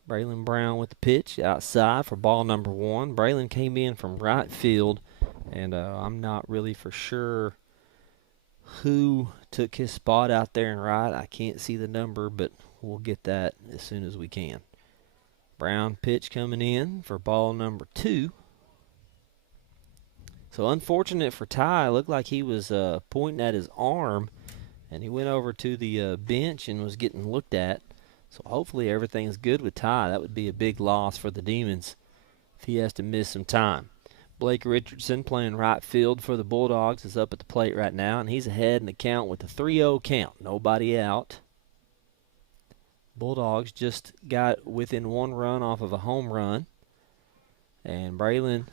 Braylon Brown with the pitch outside for ball number 1. Braylon came in from right field, and I'm not really for sure who took his spot out there in right. I can't see the number, but we'll get that as soon as we can. Brown pitch coming in for ball number 2. So unfortunate for Ty. Looked like he was pointing at his arm, and he went over to the bench and was getting looked at. So hopefully everything's good with Ty. That would be a big loss for the Demons if he has to miss some time. Blake Richardson playing right field for the Bulldogs is up at the plate right now, and he's ahead in the count with a 3-0 count. Nobody out. Bulldogs just got within 1 run off of a home run. And Braylon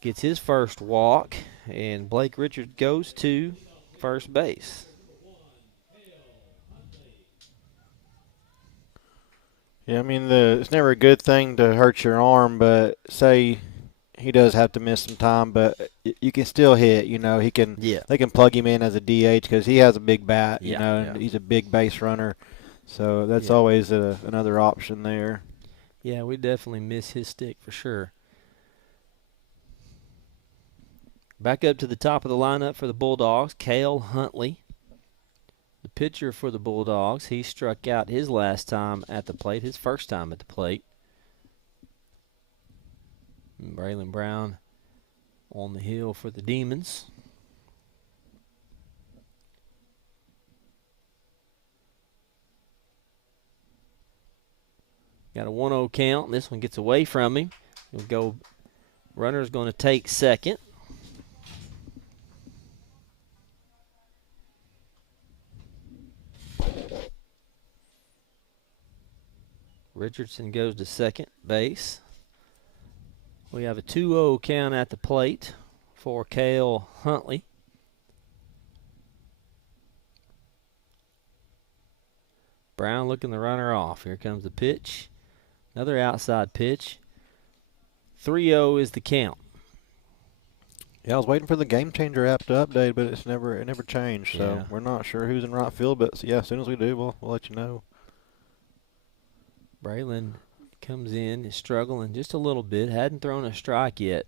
gets his first walk, and Blake Richards goes to first base. Yeah, I mean, it's never a good thing to hurt your arm, but say he does have to miss some time, but you can still hit. You know, they can plug him in as a DH because he has a big bat. You know, and he's a big base runner, so that's always another option there. Yeah, we definitely miss his stick for sure. Back up to the top of the lineup for the Bulldogs, Cale Huntley. The pitcher for the Bulldogs, he struck out his last time at the plate, his first time at the plate. And Braylon Brown on the hill for the Demons. Got a 1-0 count. This one gets away from him. He'll go. Runner's going to take second. Richardson goes to second base. We have a 2-0 count at the plate for Cale Huntley. Brown looking the runner off. Here comes the pitch. Another outside pitch. 3-0 is the count. Yeah, I was waiting for the Game Changer app to update, but it never changed. So we're not sure who's in right field, but yeah, as soon as we do, we'll let you know. Braylon comes in, is struggling just a little bit. Hadn't thrown a strike yet.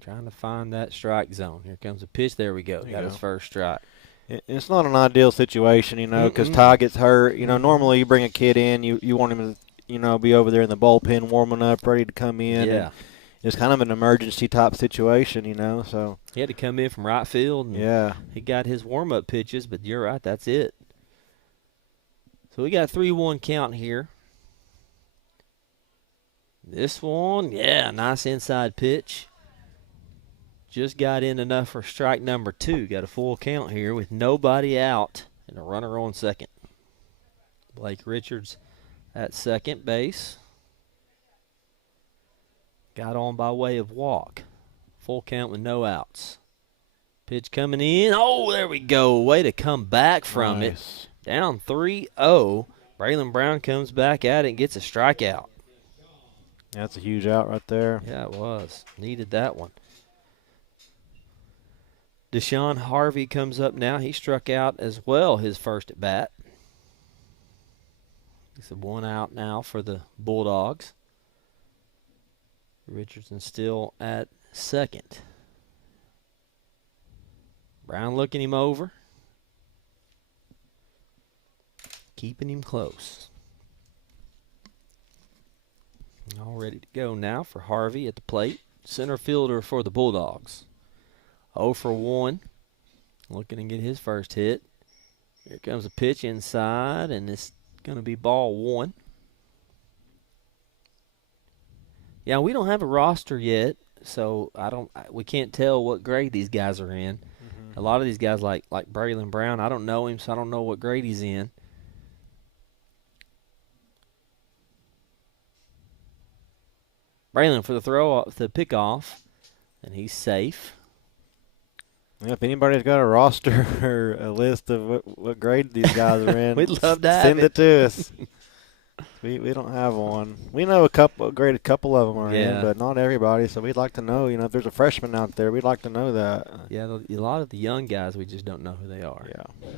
Trying to find that strike zone. Here comes a pitch. There we go. Got his first strike. It's not an ideal situation, you know, because Ty gets hurt. You know, normally you bring a kid in, you want him to, you know, be over there in the bullpen warming up, ready to come in. Yeah. It's kind of an emergency type situation, you know. So he had to come in from right field. And he got his warm-up pitches, but you're right, that's it. So we got a 3-1 count here. This one, nice inside pitch. Just got in enough for strike number 2. Got a full count here with nobody out and a runner on second. Blake Richards at second base. Got on by way of walk. Full count with no outs. Pitch coming in. Oh, there we go. Way to come back from it. Down 3-0. Braylon Brown comes back at it and gets a strikeout. That's a huge out right there. Yeah, it was. Needed that one. Deshaun Harvey comes up now. He struck out as well his first at bat. It's a 1 out now for the Bulldogs. Richardson still at second. Brown looking him over. Keeping him close. All ready to go now for Harvey at the plate. Center fielder for the Bulldogs. 0 for 1. Looking to get his first hit. Here comes a pitch inside, and it's going to be ball 1. Yeah, we don't have a roster yet, so we can't tell what grade these guys are in. A lot of these guys, like Braylon Brown, I don't know him, so I don't know what grade he's in. Braylon for the pick-off, and he's safe. Yeah, if anybody's got a roster or a list of what grade these guys are in, we'd love to have send it to us. We don't have one. We know a couple of them are in, but not everybody. So we'd like to know. You know, if there's a freshman out there, we'd like to know that. Yeah, a lot of the young guys, we just don't know who they are. Yeah.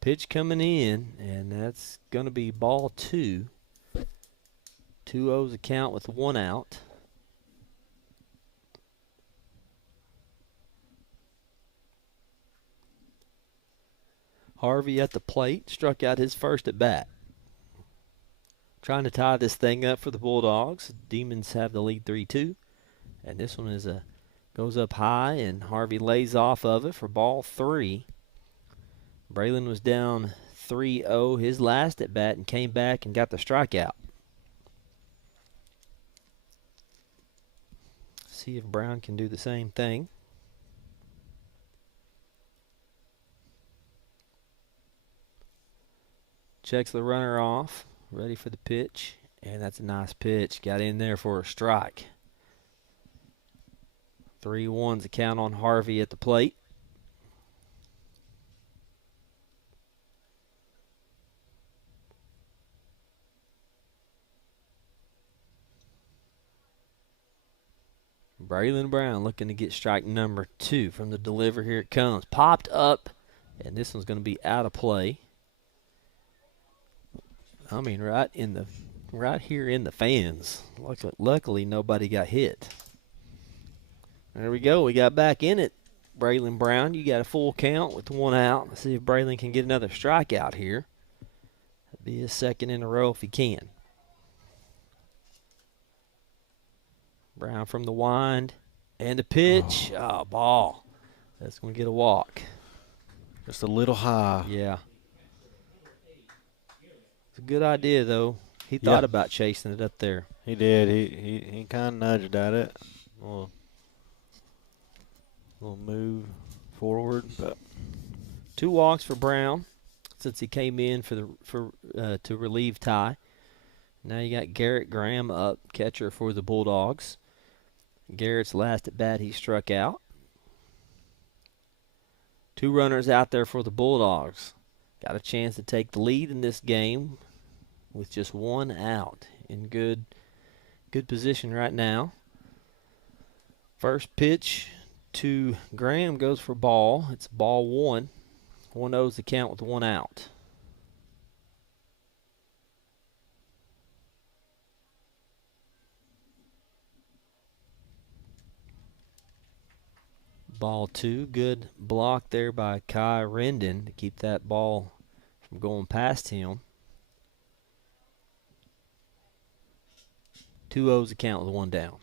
Pitch coming in, and that's going to be ball 2. 2-0's a count with 1 out. Harvey at the plate, struck out his first at bat. Trying to tie this thing up for the Bulldogs. Demons have the lead 3-2. And this one goes up high, and Harvey lays off of it for ball 3. Braylon was down 3-0 his last at bat and came back and got the strikeout. See if Brown can do the same thing. Checks the runner off, ready for the pitch, and that's a nice pitch. Got in there for a strike. 3-1's the count on Harvey at the plate. Braylon Brown looking to get strike number 2 from the deliver. Here it comes. Popped up, and this one's going to be out of play. I mean, right here in the fans. Luckily, nobody got hit. There we go. We got back in it. Braylon Brown, you got a full count with 1 out. Let's see if Braylon can get another strikeout here. That'd be his second in a row if he can. Brown from the wind and the pitch. Oh, ball. That's going to get a walk. Just a little high. Yeah. It's a good idea, though. He thought about chasing it up there. He did. He kind of nudged at it. Little move forward, but 2 walks for Brown since he came in to relieve Ty. Now you got Garrett Graham up, catcher for the Bulldogs. Garrett's last at bat, he struck out. 2 runners out there for the Bulldogs. Got a chance to take the lead in this game with just 1 out. In good position right now. First pitch to Graham goes for ball. It's ball 1. 1-0's the count with 1 out. Ball 2. Good block there by Kai Rendon to keep that ball from going past him. 2-0's the count with 1 down.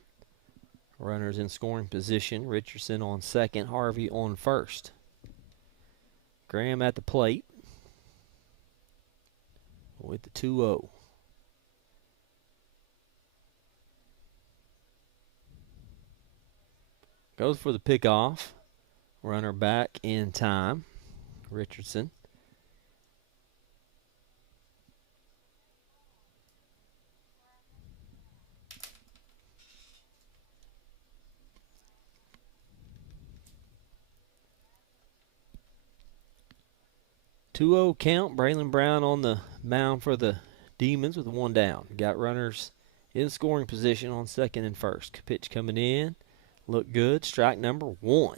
Runners in scoring position. Richardson on second. Harvey on first. Graham at the plate with the 2-0. Goes for the pickoff. Runner back in time. Richardson. Two-0 count. Braylon Brown on the mound for the Demons with 1 down. Got runners in scoring position on second and first. Pitch coming in. Look good. Strike number 1.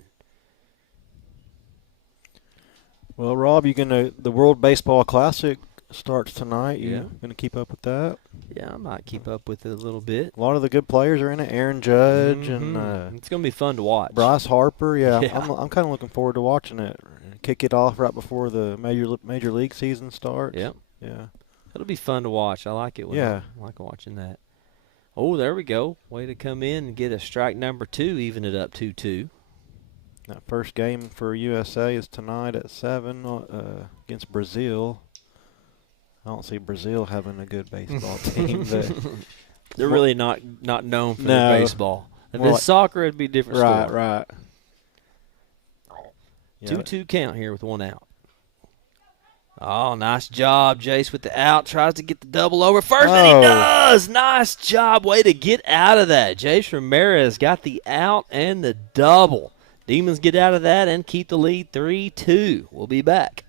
Well, Rob, the World Baseball Classic starts tonight. You gonna keep up with that? Yeah, I might keep up with it a little bit. A lot of the good players are in it. Aaron Judge and it's gonna be fun to watch. Bryce Harper. Yeah. I'm kind of looking forward to watching it. Kick it off right before the major league season starts. Yep. Yeah. It'll be fun to watch. I like it. I like watching that. Oh, there we go. Way to come in and get a strike number 2, even it up 2-2. That first game for USA is tonight at 7 against Brazil. I don't see Brazil having a good baseball team. But they're really not known for their baseball. If it's soccer, it'd be a different story. Right. 2-2 count here with 1 out. Oh, nice job, Jace with the out. Tries to get the double over first, and he does. Nice job. Way to get out of that. Jace Ramirez got the out and the double. Demons get out of that and keep the lead 3-2. We'll be back.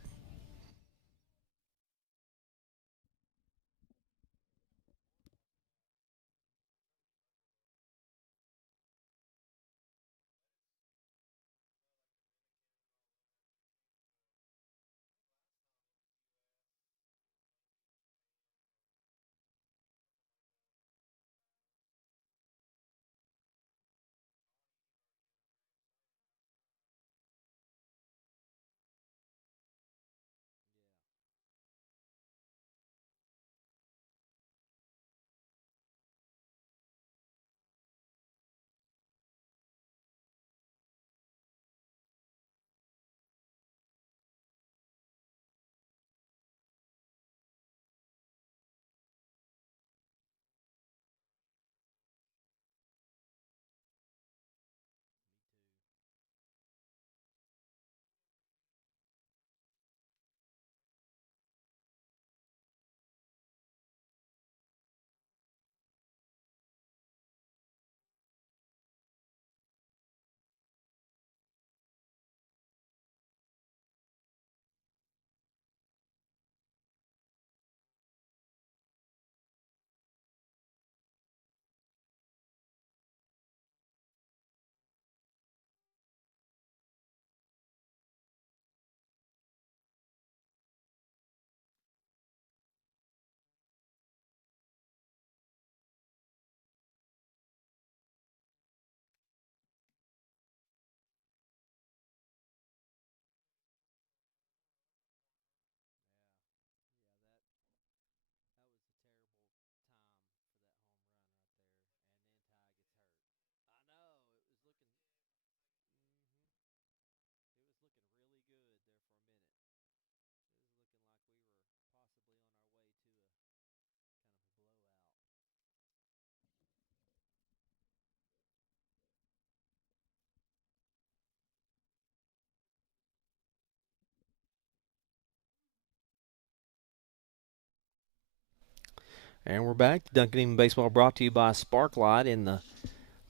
And we're back. Duncan Demon Baseball brought to you by Sparklight. In the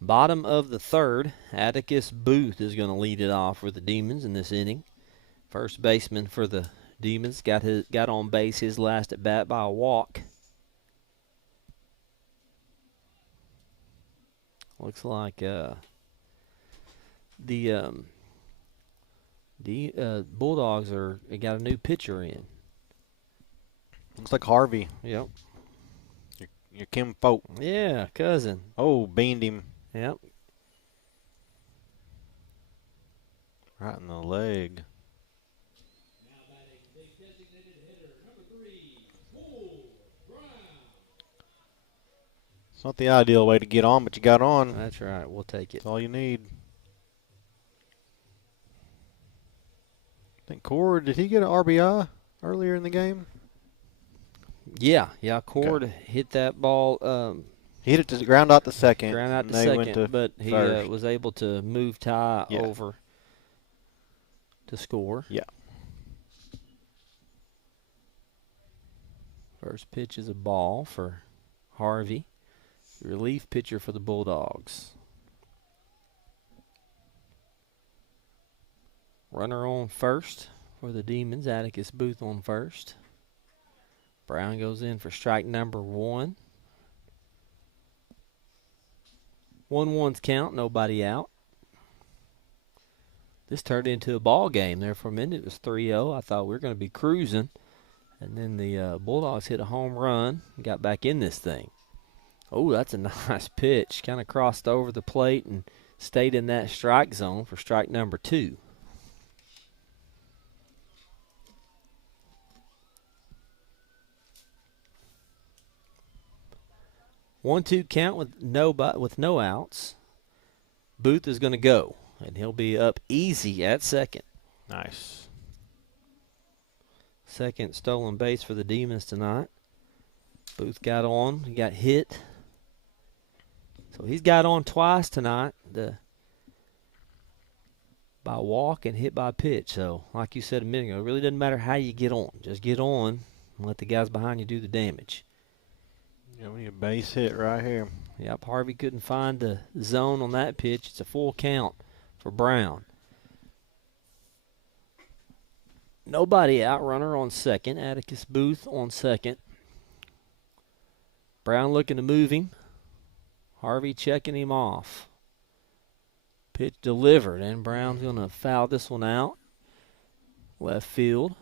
bottom of the third, Atticus Booth is going to lead it off for the Demons in this inning. First baseman for the Demons got on base his last at bat by a walk. Looks like the Bulldogs got a new pitcher in. Looks like Harvey. Yep. Your Kim Folk. Yeah, cousin. Oh, beamed him. Yep. Right in the leg. Now batting the designated hitter, number 3, Cole Brown. It's not the ideal way to get on, but you got on. That's right. We'll take it. That's all you need. I think Cord, did he get an RBI earlier in the game? Yeah. Cord hit that ball. He hit it to ground out the second. Ground out and the they second, went to but he first. was able to move Ty Yeah. over to score. Yeah. First pitch is a ball for Harvey, relief pitcher for the Bulldogs. Runner on first for the Demons. Atticus Booth on first. Brown goes in for strike number 1. 1-1's count, nobody out. This turned into a ball game there for a minute. It was 3-0. I thought we were going to be cruising. And then the Bulldogs hit a home run and got back in this thing. Oh, that's a nice pitch. Kind of crossed over the plate and stayed in that strike zone for strike number 2. One-two count with no outs. Booth is going to go, and he'll be up easy at second. Nice. Second stolen base for the Demons tonight. Booth got on. He got hit. So he's got on twice tonight. By walk and hit by pitch. So, like you said a minute ago, it really doesn't matter how you get on. Just get on and let the guys behind you do the damage. Yeah, we need a base hit right here. Yep, Harvey couldn't find the zone on that pitch. It's a full count for Brown. Nobody out. Runner on second. Atticus Booth on second. Brown looking to move him. Harvey checking him off. Pitch delivered, and Brown's going to foul this one out. Left field.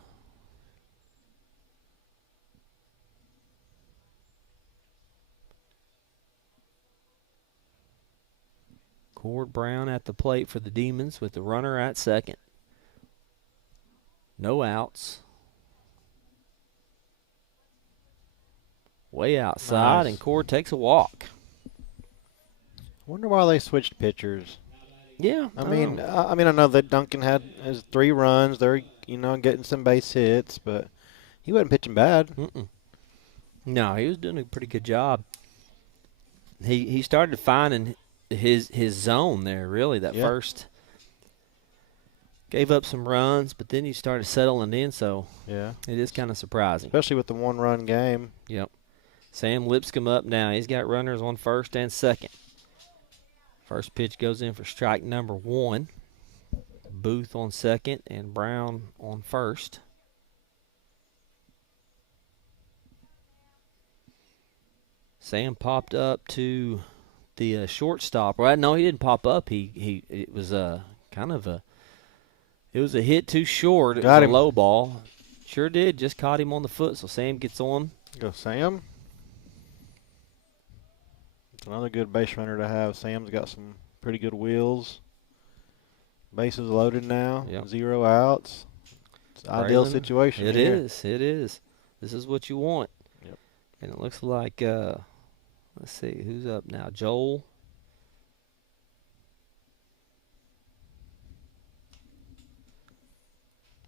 Cord Brown at the plate for the Demons with the runner at second. No outs. Way outside, Nice. and Cord takes a walk. Wonder why they switched pitchers. Yeah, I mean, I know that Duncan has 3 runs. They're getting some base hits, but he wasn't pitching bad. No, he was doing a pretty good job. He started finding his zone there, really. That first gave up some runs, but then he started settling in. So Yeah, it is kind of surprising. especially with the 1-run game. Yep. Sam Lipscomb up now. He's got runners on first and second. First pitch goes in for strike number 1. Booth on second and Brown on first. Sam popped up to the shortstop. Well, no, he didn't pop up. It was a hit too short. It Got was him. a low ball. Sure did. Just caught him on the foot. So Sam gets on. Go Sam. It's another good base runner to have. Sam's got some pretty good wheels. Bases loaded now. Yep. 0 outs. It's an ideal Braylon, situation. It here. is. It is. This is what you want. Yep. And it looks like, let's see, who's up now? Joel.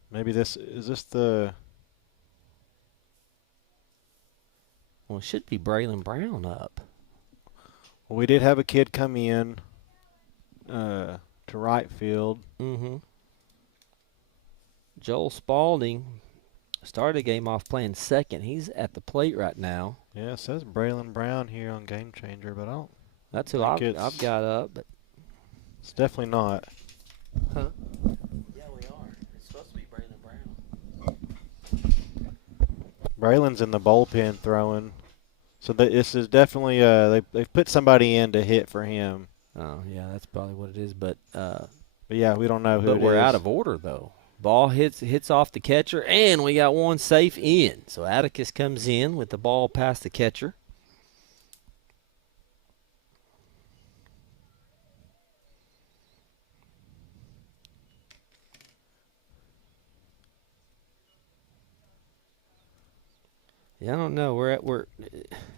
Maybe is this the. Well, it should be Braylon Brown up. Well, we did have a kid come in to right field. Joel Spalding started the game off playing second. He's at the plate right now. Yeah, it says Braylon Brown here on Game Changer, but I don't. That's who think I've got up. But it's definitely not. huh? Yeah, we are. It's supposed to be Braylon Brown. Braylon's in the bullpen throwing, so this is definitely they've put somebody in to hit for him. Oh yeah, that's probably what it is. But yeah, we don't know who. But we're is. out of order though. Ball hits off the catcher, and we got one safe in. So Atticus comes in with the ball past the catcher. Yeah, I don't know.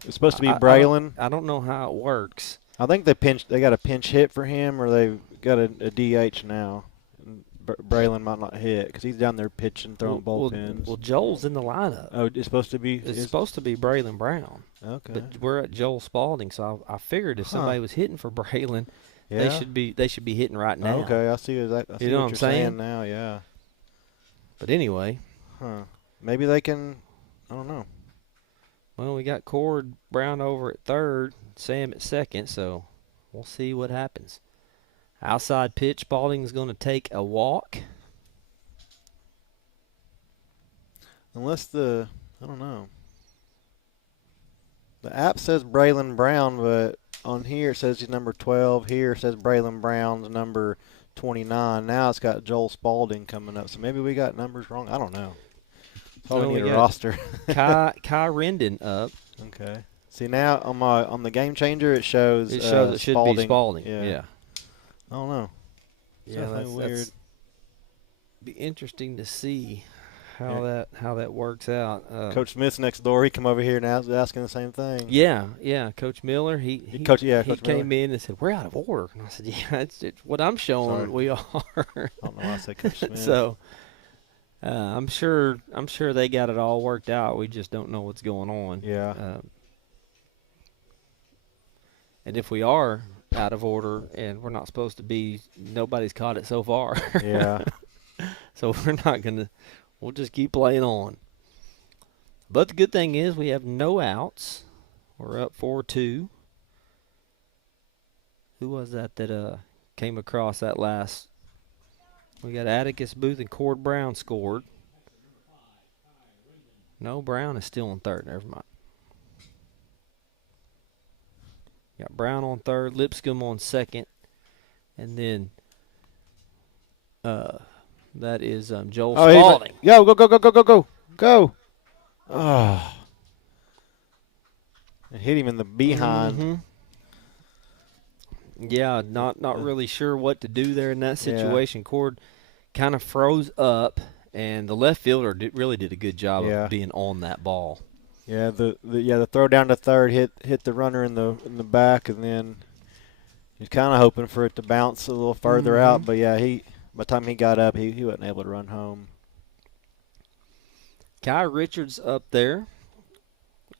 It's supposed to be Braylon. I don't know how it works. I think they got a pinch hit for him, or they've got a DH now. Braylon might not hit because he's down there pitching, throwing bullpens. Well, Joel's in the lineup. Oh, it's supposed to be. It's supposed to be Braylon Brown. Okay. But we're at Joel Spalding, so I figured if somebody was hitting for Braylon, yeah. they should be hitting right now. Okay, I see. I see you know what I'm saying now. Yeah. But anyway. Huh. Maybe they can. I don't know. Well, we got Cord Brown over at third, Sam at second, so we'll see what happens. Outside pitch, Spalding's going to take a walk. Unless I don't know. The app says Braylon Brown, but on here it says he's number 12. Here it says Braylon Brown's number 29. Now it's got Joel Spalding coming up, so maybe we got numbers wrong. I don't know. Probably need a roster. Kai Rendon up. Okay. See now on the Game Changer it shows it Spalding. should be Spalding. Yeah. I don't know. Yeah, that's weird. Be interesting to see how that works out. Coach Smith's next door. He come over here and asking the same thing. Yeah. Coach Miller. He came in and said, "We're out of order." And I said, "Yeah, it's what I'm showing. Sorry. We are." I don't know why I said Coach Smith. So. I'm sure they got it all worked out. We just don't know what's going on. Yeah. And if we are out of order and we're not supposed to be, nobody's caught it so far. Yeah. So we'll just keep playing on. But the good thing is we have no outs. We're up 4-2. Who was that came across that last? We got Atticus Booth and Cord Brown scored. No, Brown is still on third. Never mind. Got Brown on third, Lipscomb on second, and then that is Joel Spalding. Go. Oh. It hit him in the behind. Mm-hmm. Yeah, not really sure what to do there in that situation. Yeah. Cord kind of froze up, and the left fielder really did a good job of being on that ball. Yeah, the throw down to third hit the runner in the back, and then he's kind of hoping for it to bounce a little further out. But yeah, by the time he got up, he wasn't able to run home. Kai Richards up there.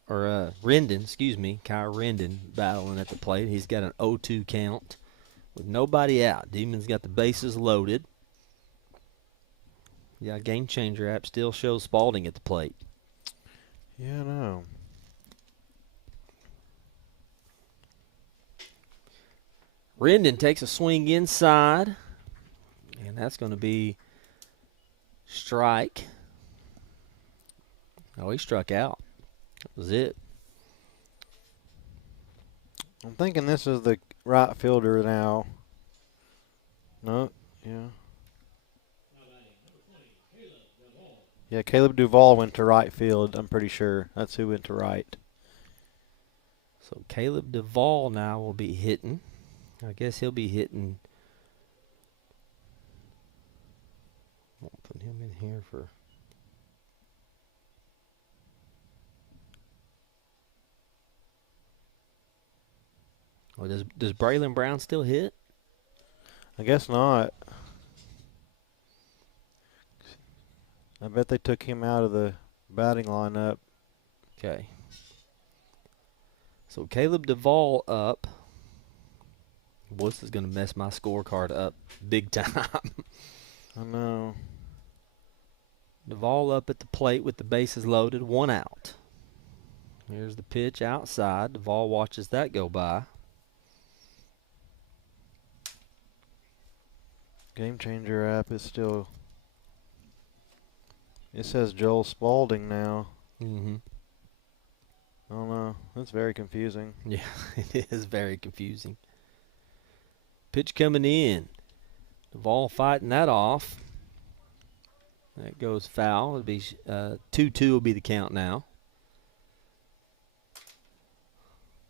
Or Rendon, excuse me, Kai Rendon battling at the plate. He's got an 0-2 count with nobody out. Demon's got the bases loaded. Yeah, Game Changer app still shows Spalding at the plate. Yeah, I know. Rendon takes a swing inside, and that's going to be strike. Oh, he struck out. That was it. I'm thinking this is the right fielder now. No, yeah. Yeah, Caleb Duvall went to right field, I'm pretty sure. That's who went to right. So Caleb Duvall now will be hitting. I guess he'll be hitting. I'll put him in here for. Oh, does Braylon Brown still hit? I guess not. I bet they took him out of the batting lineup. Okay. So Caleb Duvall up. Boy, this is going to mess my scorecard up big time. I know. Duvall up at the plate with the bases loaded, 1 out. Here's the pitch outside. Duvall watches that go by. Game Changer app is still. It says Joel Spaulding now. Mm-hmm. I don't know. That's very confusing. Yeah, it is very confusing. Pitch coming in. Duvall fighting that off. That goes foul. It'll be 2-2 will be the count now.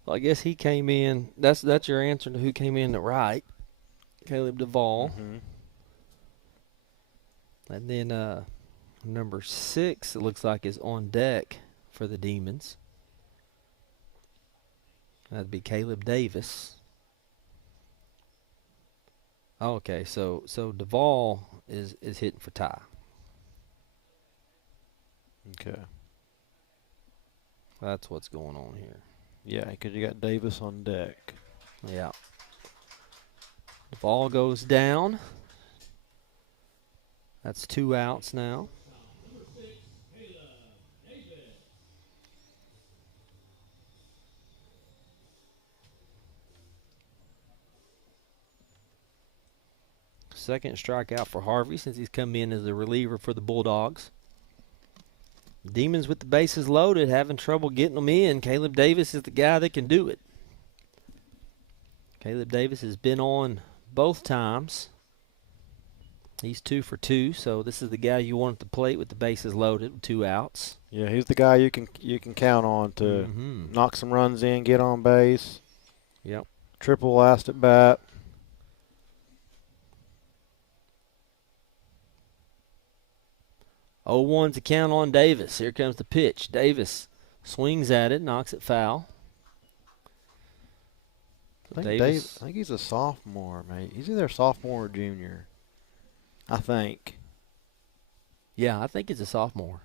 Well, I guess he came in. That's your answer to who came in at right. Caleb Duvall. Mm-hmm. And then number 6, it looks like, is on deck for the Demons. That'd be Caleb Davis. Okay, so Duvall is hitting for tie. Okay. That's what's going on here. Yeah, because you got Davis on deck. Yeah. Duvall goes down. That's 2 outs now. Second strikeout for Harvey since he's come in as a reliever for the Bulldogs. Demons with the bases loaded, having trouble getting them in. Caleb Davis is the guy that can do it. Caleb Davis has been on both times. He's 2 for 2, so this is the guy you want at the plate with the bases loaded with 2 outs. Yeah, he's the guy you can count on to knock some runs in, get on base. Yep. Triple last at bat. Oh, 1's a count on Davis. Here comes the pitch. Davis swings at it, knocks it foul. I think he's a sophomore, mate. He's either a sophomore or junior. I think. Yeah, I think he's a sophomore.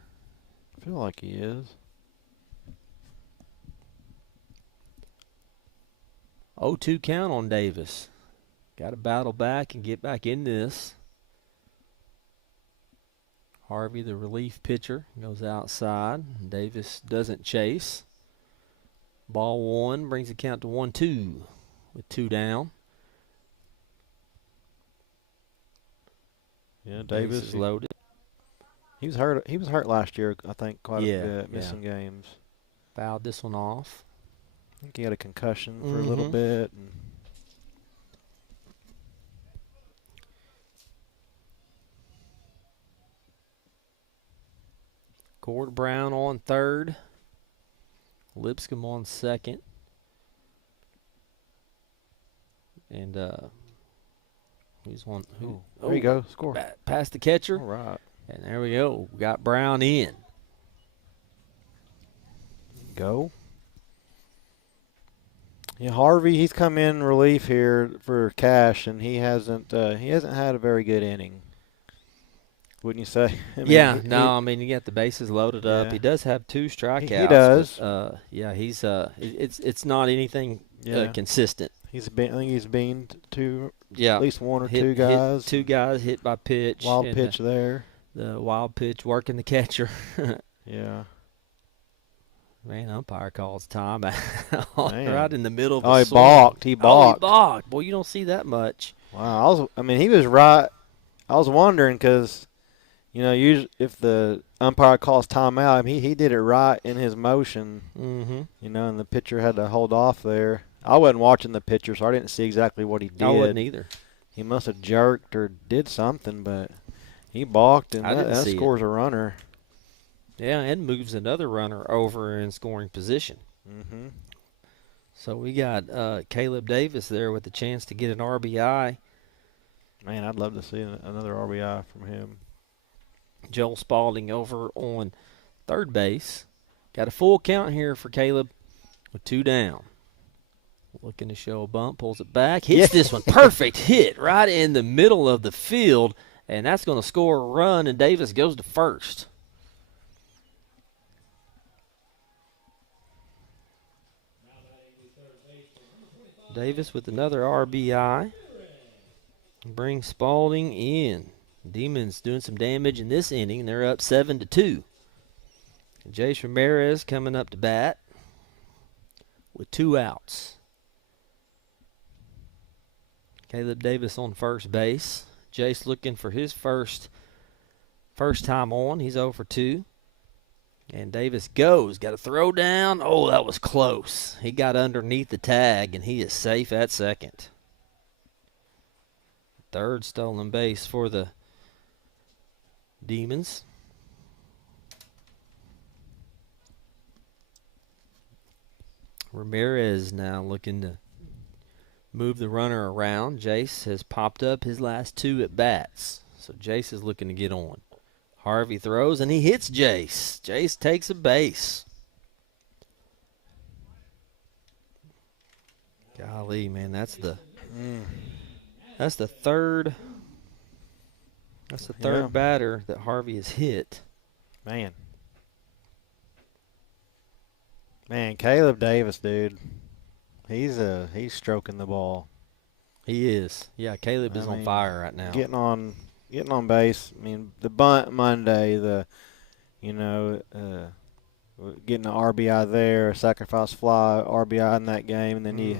I feel like he is. 0-2 count on Davis. Got to battle back and get back in this. Harvey, the relief pitcher, goes outside. Davis doesn't chase. Ball 1 brings the count to 1-2 with 2 down. Yeah, Davis is loaded. He was hurt. He was hurt last year, I think, quite a bit, missing games. Fouled this one off. I think he had a concussion for a little bit. And Cord Brown on third. Lipscomb on second. And he's one. There you go. Score. Past the catcher. All right. And there we go. We got Brown in. Go. Yeah, Harvey, he's come in relief here for Cash, and he hasn't had a very good inning. Wouldn't you say? I mean, you got the bases loaded up. He does have 2 strikeouts. He does. But, he's it's not anything consistent. I think he's been to at least 1 or 2 guys. 2 guys hit by pitch. Wild pitch there. The wild pitch working the catcher. Yeah. Man, umpire calls time right in the middle of the he swing. balked. He balked. He balked. Boy, you don't see that much. Wow. He was right. I was wondering because, usually if the umpire calls timeout, he did it right in his motion. Mm-hmm. And the pitcher had to hold off there. I wasn't watching the pitcher, so I didn't see exactly what he did. I wasn't either. He must have jerked or did something, but he balked, and that scores a runner. Yeah, and moves another runner over in scoring position. Mm-hmm. So we got Caleb Davis there with a chance to get an RBI. Man, I'd love to see another RBI from him. Joel Spaulding over on third base. Got a full count here for Caleb with 2 down. Looking to show a bump, pulls it back, hits this one. Perfect hit right in the middle of the field, and that's going to score a run, and Davis goes to first. Davis with another RBI. Brings Spaulding in. Demons doing some damage in this inning. They're up 7-2. Jace Ramirez coming up to bat with 2 outs. Caleb Davis on first base. Jace looking for his first time on. He's 0 for 2. And Davis goes. Got a throw down. Oh, that was close. He got underneath the tag, and he is safe at second. Third stolen base for the Demons. Ramirez now looking to move the runner around. Jace has popped up his last 2 at bats. So Jace is looking to get on. Harvey throws, and he hits Jace. Jace takes a base. Golly, man, that's the third batter that Harvey has hit. Man, Caleb Davis, dude, he's stroking the ball. He is. Yeah, Caleb is on fire right now. Getting on base. I mean, the bunt Monday, getting an RBI there, a sacrifice fly, RBI in that game, and then he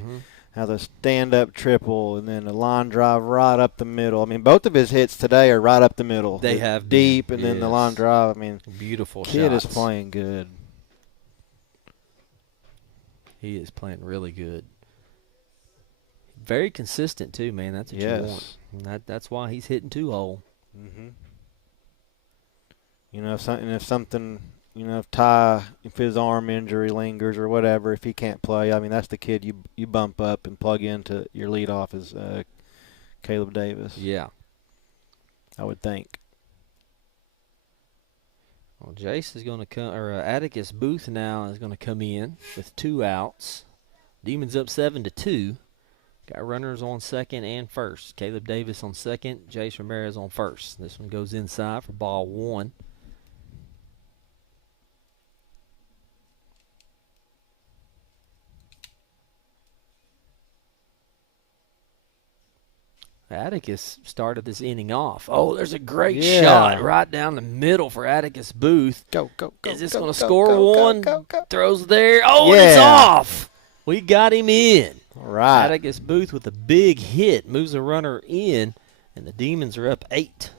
has a stand-up triple, and then a line drive right up the middle. I mean, both of his hits today are right up the middle. They have deep, and then the line drive. I mean, beautiful kid shots. is playing good. He is playing really good. Very consistent too, man. That's what you want. And that's why he's hitting 2-hole. If his arm injury lingers or whatever, if he can't play, I mean, that's the kid you bump up and plug into your leadoff is Caleb Davis. Yeah, I would think. Well, Jace is going to come, or Atticus Booth now is going to come in with 2 outs. Demons up 7-2. Got runners on second and first. Caleb Davis on second, Jace Ramirez on first. This one goes inside for ball 1. Atticus started this inning off. Oh, there's a great shot right down the middle for Atticus Booth. Go. Is this going to score one? Go. Throws there. Oh, and it's off. We got him in. All right. Atticus Booth with a big hit moves the runner in, and the Demons are up 8.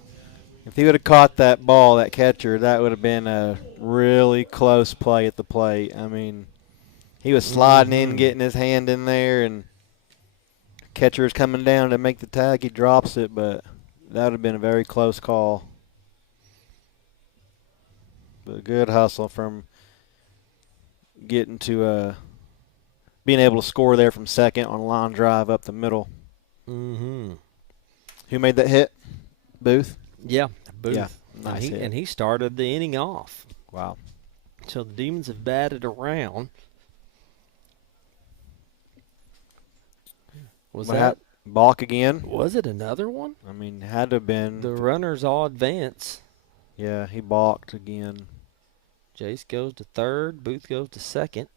If he would have caught that ball, that catcher, that would have been a really close play at the plate. I mean, he was sliding in, getting his hand in there, and catcher is coming down to make the tag. He drops it, but that would have been a very close call. But a good hustle from getting to being able to score there from second on a line drive up the middle. Who made that hit? Booth? Yeah, Booth. Yeah, nice hit. And he started the inning off. Wow. So the Demons have batted around. Was that balk again? Was it another one? I mean, had to have been. The runners all advance. Yeah, he balked again. Jace goes to third. Booth goes to second.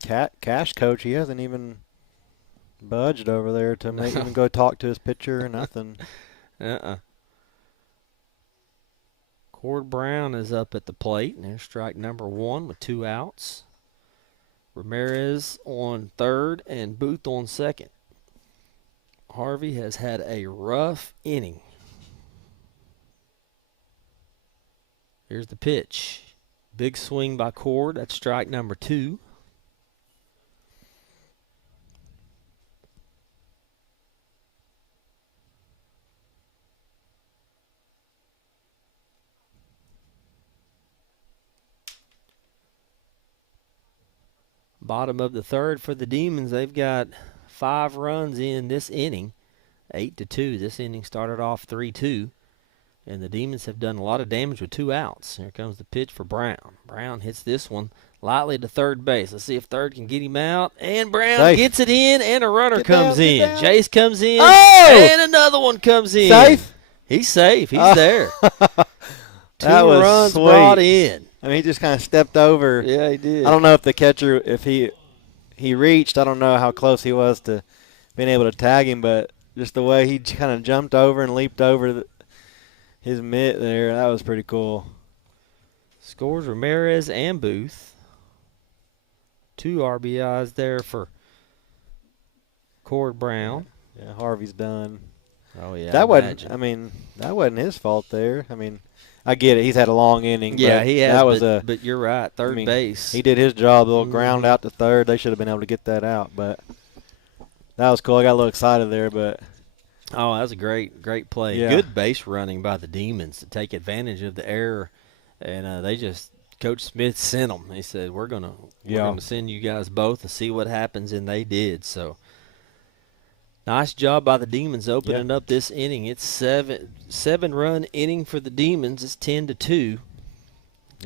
Cash coach, he hasn't even budged over there to make him go talk to his pitcher or nothing. Cord Brown is up at the plate, and there's strike number 1 with 2 outs. Ramirez on third and Booth on second. Harvey has had a rough inning. Here's the pitch. Big swing by Cord. That's strike number 2. Bottom of the third for the Demons. They've got 5 runs in this inning, 8-2. This inning started off 3-2, and the Demons have done a lot of damage with 2 outs. Here comes the pitch for Brown. Brown hits this one lightly to third base. Let's see if third can get him out, and Brown gets it in, and a runner comes in. Jace comes in, and another one comes in. Safe? He's safe. He's there. 2 runs sweet. Brought in. I mean, he just kind of stepped over. Yeah, he did. I don't know if the catcher, if he reached, I don't know how close he was to being able to tag him, but just the way he kind of jumped over and leaped over, his mitt there. That was pretty cool. Scores Ramirez and Booth. 2 RBIs there for Cord Brown. Yeah, Harvey's done. Oh, yeah. That wasn't his fault there. I mean, I get it. He's had a long inning. Yeah, but he has, that was but you're right. Third base. He did his job. A little ground out to third. They should have been able to get that out. But that was cool. I got a little excited there. But oh, that was a great play. Yeah. Good base running by the Demons to take advantage of the error. And they just – Coach Smith sent them. He said, we're gonna send you guys both and see what happens, and they did. So nice job by the Demons opening up this inning. It's seven-run inning for the Demons. It's 10-2.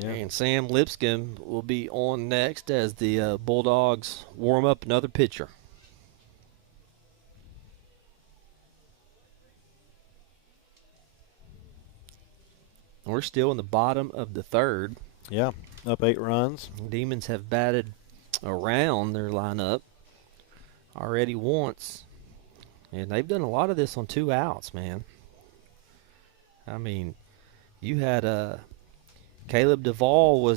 Yeah. And Sam Lipscomb will be on next as the Bulldogs warm up another pitcher. We're still in the bottom of the third. Yeah, up 8 runs. Demons have batted around their lineup already once. And they've done a lot of this on 2 outs, man. I mean, you had Caleb Duvall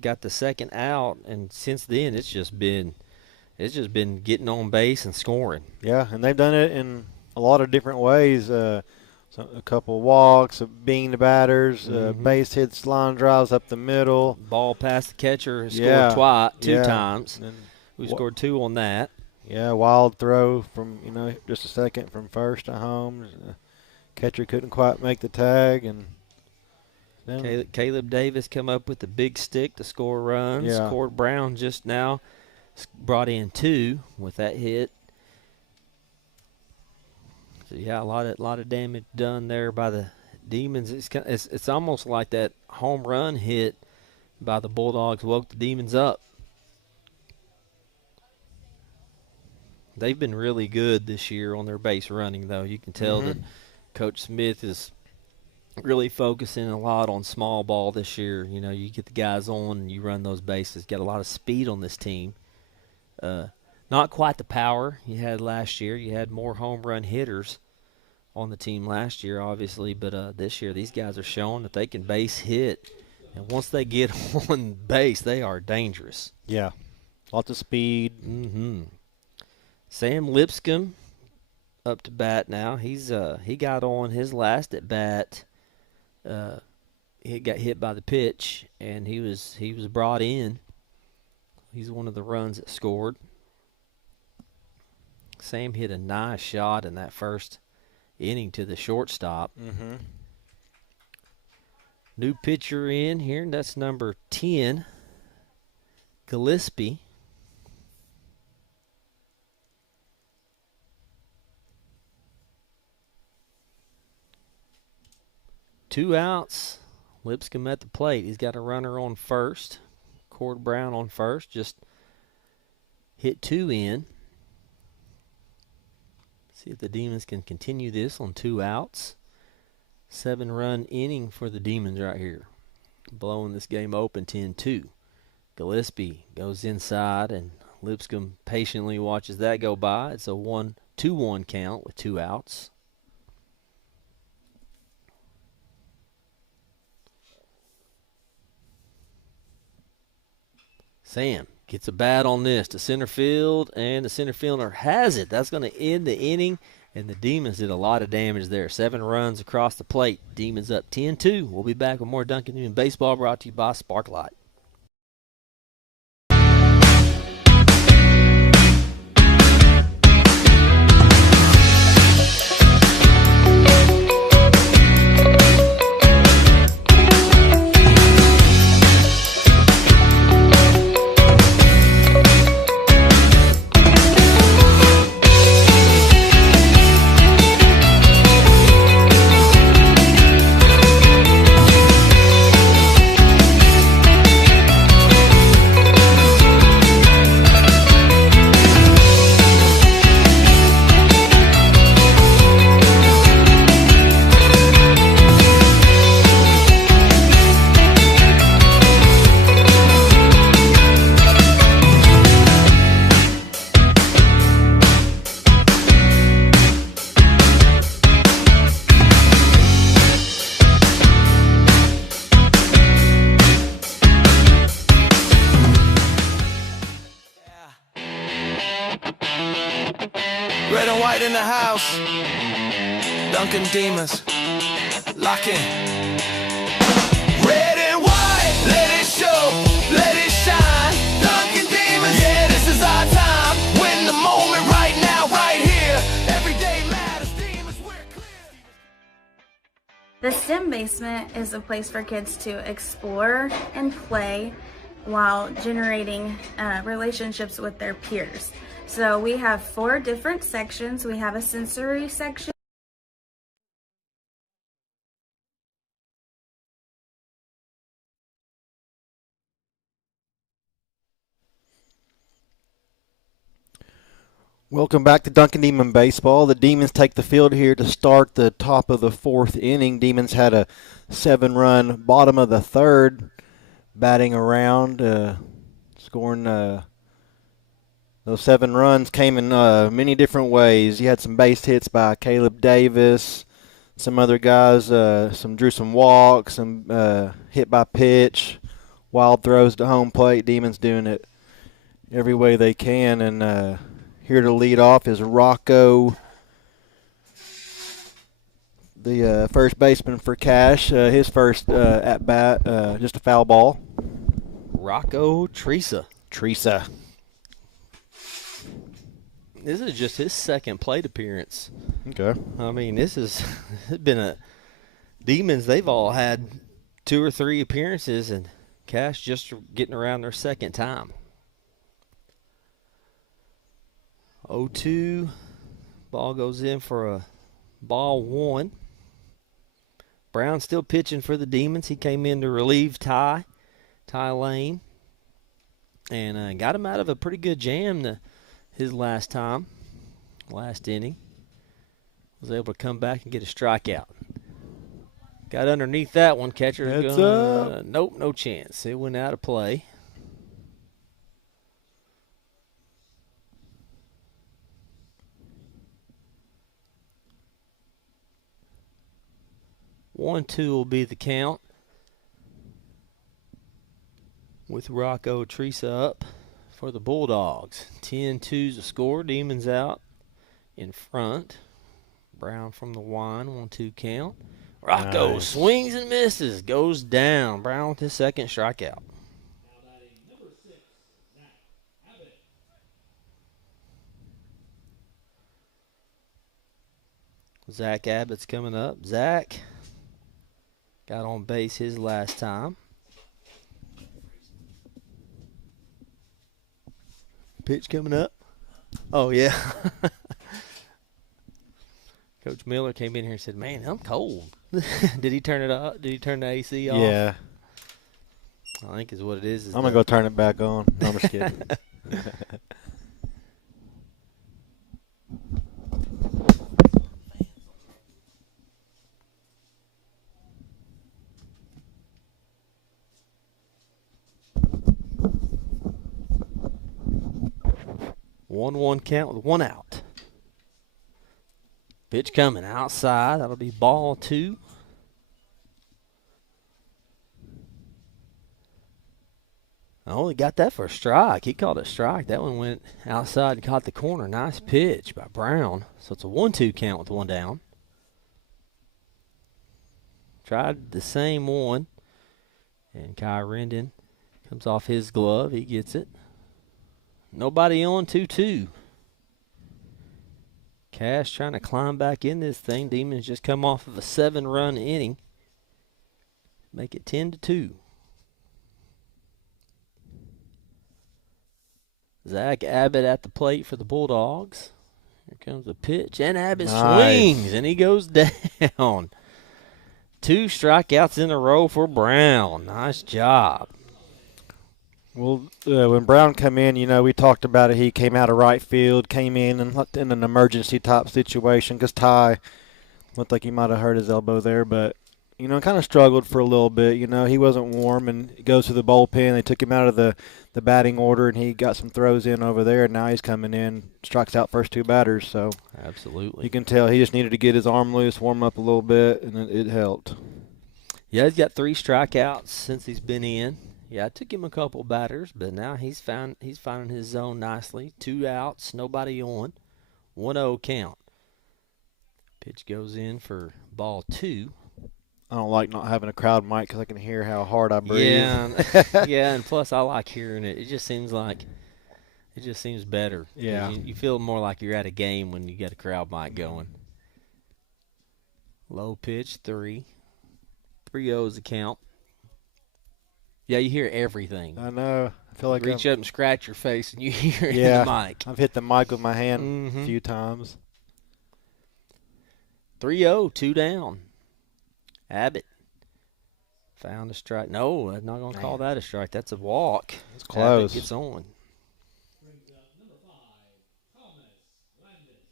got the second out, and since then it's just been getting on base and scoring. Yeah, and they've done it in a lot of different ways. A couple walks, being the batters, base hits, line drives up the middle. Ball past the catcher, scored two times. And we scored 2 on that. Yeah, wild throw from, just a second from first to home. Catcher couldn't quite make the tag. And then Caleb Davis come up with the big stick to score runs. Yeah. Cord Brown just now brought in 2 with that hit. So yeah, a lot of damage done there by the Demons. It's almost like that home run hit by the Bulldogs woke the Demons up. They've been really good this year on their base running, though. You can tell that Coach Smith is really focusing a lot on small ball this year. You get the guys on and you run those bases. Got a lot of speed on this team. Not quite the power you had last year. You had more home run hitters on the team last year, obviously, but this year these guys are showing that they can base hit. And once they get on base, they are dangerous. Yeah, lots of speed. Sam Lipscomb up to bat now. He got on his last at bat. He got hit by the pitch, and he was brought in. He's one of the runs that scored. Sam hit a nice shot in that first inning to the shortstop. New pitcher in here, and that's number 10, Gillespie. Two outs. Lipscomb at the plate. He's got a runner on first. Cord Brown on first. Just hit 2 in. See if the Demons can continue this on 2 outs. 7-run inning for the Demons right here. Blowing this game open 10-2. Gillespie goes inside, and Lipscomb patiently watches that go by. It's a 2-1 count with 2 outs. Sam gets a bat on this to center field, and the center fielder has it. That's going to end the inning, and the Demons did a lot of damage there. 7 runs across the plate. Demons up 10-2. We'll be back with more Duncan Newman Baseball brought to you by Sparklight. in the house. Duncan Demons. Lock in. Red and white, let it show, let it shine. Duncan Demons, yeah, this is our time. Win the moment right now, right here. Every day matters, Demons, we're clear. The STEM basement is a place for kids to explore and play while generating relationships with their peers. So we have 4 different sections. We have a sensory section. Welcome back to Duncan Demon Baseball. The Demons take the field here to start the top of the 4th inning. Demons had a 7-run bottom of the 3rd, batting around, scoring. Those 7 runs came in many different ways. You had some base hits by Caleb Davis, some other guys, drew some walks, some hit by pitch, wild throws to home plate. Demons doing it every way they can, and here to lead off is Rocco, the first baseman for Cash. His first at-bat, just a foul ball. Rocco Teresa. This is just his second plate appearance. Okay. I mean, this has been a Demons. They've all had 2 or 3 appearances, and Cash just getting around their second time. 0-2. Ball goes in for a ball 1. Brown still pitching for the Demons. He came in to relieve Ty Lane, and got him out of a pretty good jam his last inning. Was able to come back and get a strikeout. Got underneath that one. Catcher's Heads going, up. nope, no chance. It went out of play. One, 2 will be the count, with Rocco Teresa up for the Bulldogs. 10-2's the score. Demons out in front. Brown from the wine. 1-2 count. Rocco Nice. swings and misses. Goes down. Brown with his second strikeout. Zach Abbott's coming up. Zach got on base his last time. Pitch coming up. Oh, yeah. Coach Miller came in here and said, man, I'm cold. Did he turn it off? Did he turn the AC off? Yeah. I think is what it is. I'm going to go turn it back on. No, I'm just kidding. 1-1 count with 1 out. Pitch coming outside. That'll be ball 2. I only got that for a strike. He called it a strike. That one went outside and caught the corner. Nice pitch by Brown. So it's a 1-2 count with 1 down. Tried the same one. And Kai Rendon comes off his glove. He gets it. Nobody on. 2-2. Cash trying to climb back in this thing. Demons just come off of a 7-run inning. Make it 10-2. Zach Abbott at the plate for the Bulldogs. Here comes the pitch, and Abbott swings, and he goes down. 2 strikeouts in a row for Brown. Nice job. Well, when Brown came in, we talked about it. He came out of right field, came in in an emergency type situation because Ty looked like he might have hurt his elbow there, but kind of struggled for a little bit. He wasn't warm, and he goes to the bullpen. They took him out of the batting order, and he got some throws in over there, and now he's coming in, strikes out first 2 batters. So absolutely, you can tell he just needed to get his arm loose, warm up a little bit, and it helped. Yeah, he's got 3 strikeouts since he's been in. Yeah, it took him a couple batters, but now he's finding his zone nicely. 2 outs, nobody on. 1-0 count. Pitch goes in for ball 2. I don't like not having a crowd mic because I can hear how hard I breathe. Yeah, yeah, and plus I like hearing it. It just seems better. 'Cause Yeah. you feel more like you're at a game when you get a crowd mic going. Low pitch, 3. 3-0 is the count. Yeah, you hear everything. I know. I feel like Reach up and scratch your face, and you hear it yeah, in the mic. I've hit the mic with my hand Mhm. a few times. 3-0, 2 down. Abbott found a strike. No, I'm not going to call that a strike. That's a walk. It's close. Abbott gets on. Brings up number 5, Thomas Landis.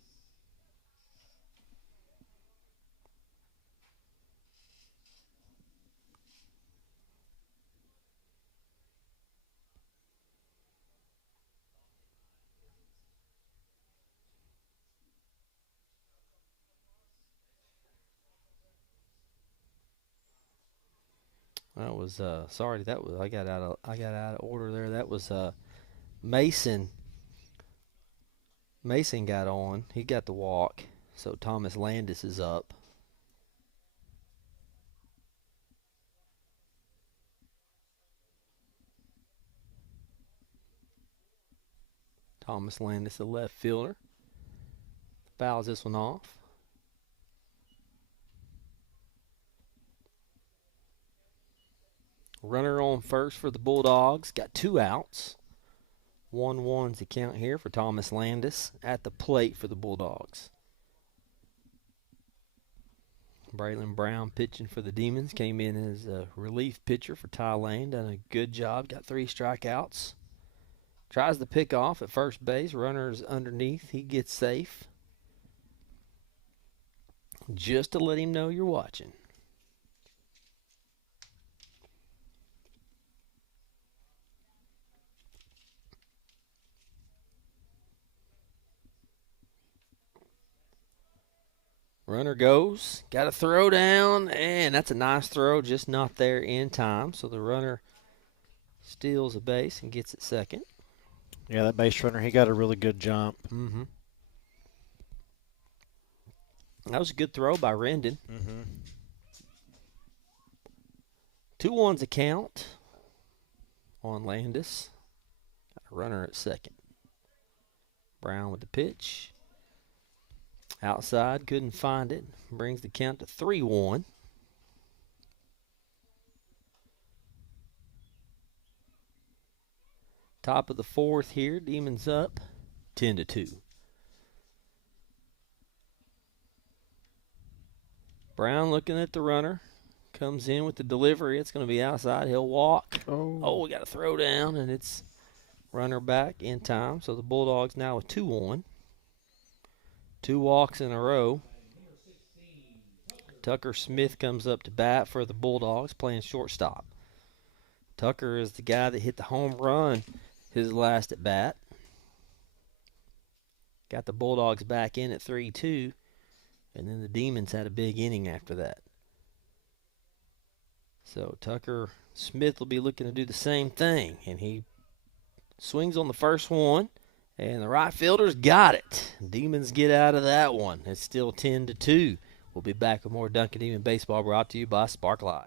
That was sorry. That was I got out of order there. That was Mason. Mason got on. He got the walk. So Thomas Landis is up. Thomas Landis, the left fielder, fouls this one off. Runner on first for the Bulldogs. Got 2 outs. 1-1's the count here for Thomas Landis at the plate for the Bulldogs. Braylon Brown pitching for the Demons. Came in as a relief pitcher for Ty Lane. Done a good job. Got 3 strikeouts. Tries to pick off at first base. Runner's underneath. He gets safe. Just to let him know you're watching. Runner goes, got a throw down, and that's a nice throw, just not there in time. So the runner steals a base and gets it second. Yeah, that base runner, he got a really good jump. Mm-hmm. That was a good throw by Rendon. Mm-hmm. 2-1's a count on Landis. Got a runner at second. Brown with the pitch. Outside, couldn't find it. Brings the count to 3-1. Top of the 4th here. Demons up 10-2. Brown looking at the runner. Comes in with the delivery. It's going to be outside. He'll walk. Oh, we got a throw down, and it's runner back in time. So the Bulldogs now with 2-1. 2 walks in a row. Tucker Smith comes up to bat for the Bulldogs, playing shortstop. Tucker is the guy that hit the home run his last at bat. Got the Bulldogs back in at 3-2, and then the Demons had a big inning after that. So Tucker Smith will be looking to do the same thing, and he swings on the first one. And the right fielder's got it. Demons get out of that one. It's still 10-2. We'll be back with more Duncan Demon Baseball brought to you by Sparklight.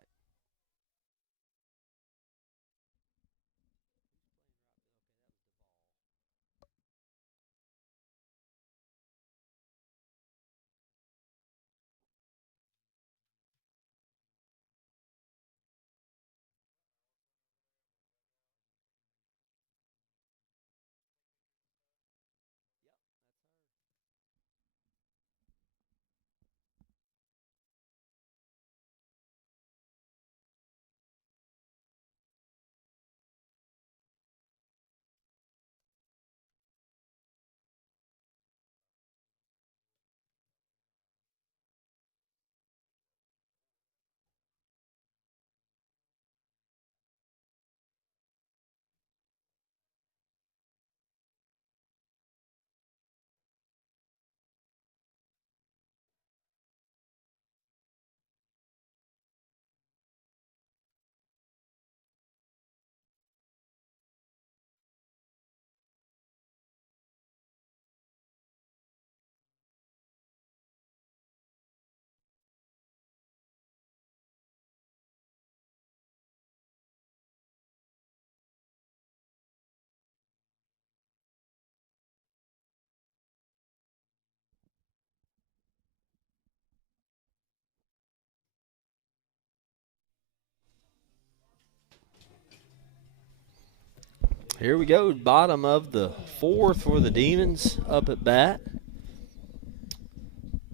Here we go, bottom of the fourth for the Demons up at bat.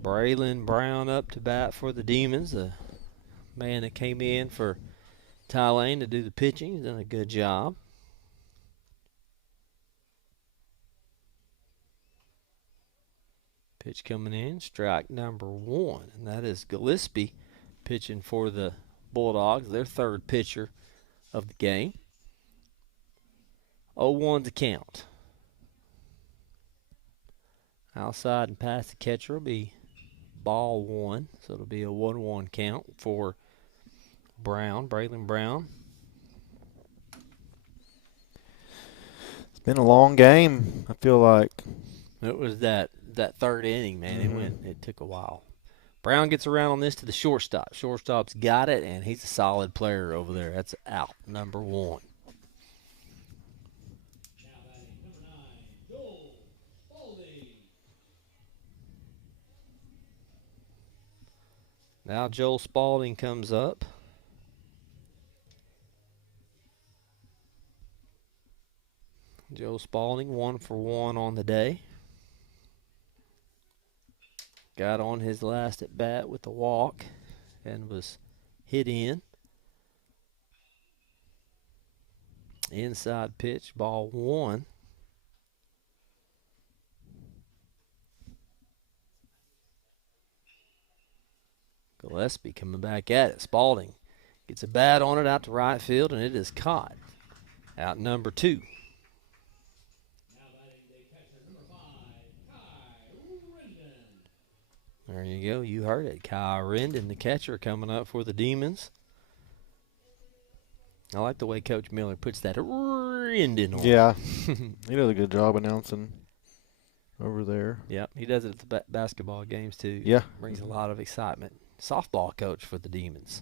Braylon Brown up to bat for the Demons, the man that came in for Ty Lane to do the pitching. He's done a good job. Pitch coming in, strike number 1, and that is Gillespie pitching for the Bulldogs, their third pitcher of the game. 0-1 to count. Outside and past the catcher will be ball 1, so it'll be a 1-1 count for Braylon Brown. It's been a long game, I feel like. It was that third inning, man. It took a while. Brown gets around on this to the shortstop. Shortstop's got it, and he's a solid player over there. That's out, number 1. Now Joel Spalding comes up. Joel Spalding 1 for 1 on the day. Got on his last at bat with the walk and was hit in. Inside pitch, ball 1. Gillespie coming back at it. Spalding gets a bat on it out to right field, and it is caught. Out number 2. There you go. You heard it. Kai Rendon, the catcher, coming up for the Demons. I like the way Coach Miller puts that Rendon on. Yeah. He does a good job announcing over there. Yep. He does it at the basketball games, too. Yeah. Brings a lot of excitement. Softball coach for the Demons.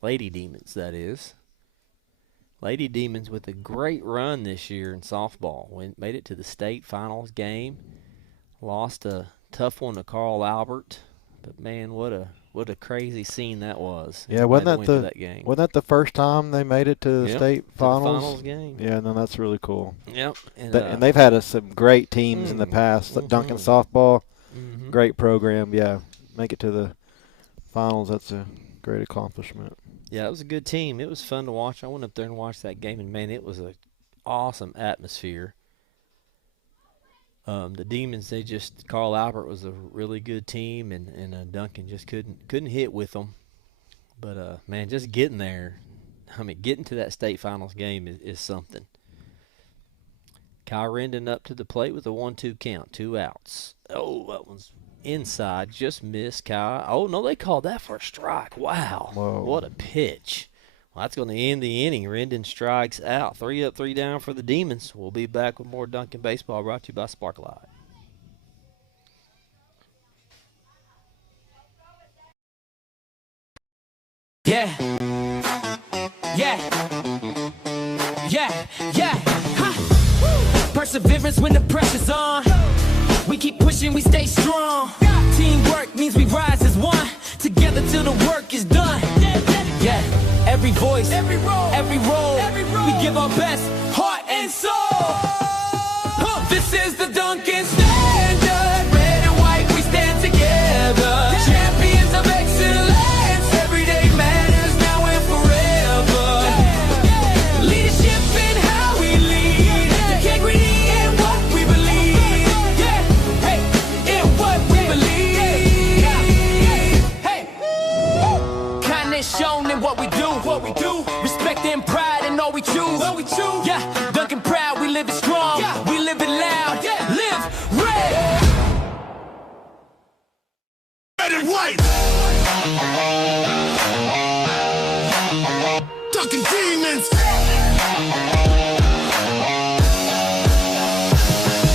Lady Demons, that is. Lady Demons with a great run this year in softball. Made it to the state finals game. Lost a tough one to Carl Albert, but man, what a crazy scene that was. Yeah, wasn't that the first time they made it to the state finals? The finals game. Yeah, no, that's really cool. Yep, and they've had some great teams in the past. Duncan softball, great program. Yeah, make it to the finals. That's a great accomplishment. Yeah, it was a good team. It was fun to watch. I went up there and watched that game, and man, it was an awesome atmosphere. The Demons, Carl Albert was a really good team, and Duncan just couldn't hit with them. But, man, just getting there, getting to that state finals game is something. Kai Rendon up to the plate with a 1-2 count, 2 outs. Oh, that one's inside, just missed Kai. Oh, no, they called that for a strike. Wow. Whoa. What a pitch. Well, that's going to end the inning. Rendon strikes out. 3 up, 3 down for the Demons. We'll be back with more Duncan Baseball brought to you by Spark Live. Yeah. Ha. Perseverance when the pressure's on. We keep pushing, we stay strong. Teamwork means we rise as one. Together till the work is done. Yeah. Every voice, every role, we give our best, heart and soul. This is the Duncan standard. Red and white, we stand together. Champions of excellence. Everyday matters now and forever. Leadership in how we lead. Integrity in what we believe. Hey, in what we believe. Hey, kindness shown in what we do. Respect and pride in all we choose. Yeah, Duncan proud, we live it strong. We live it loud. Live red. Red and white. Duncan Demons.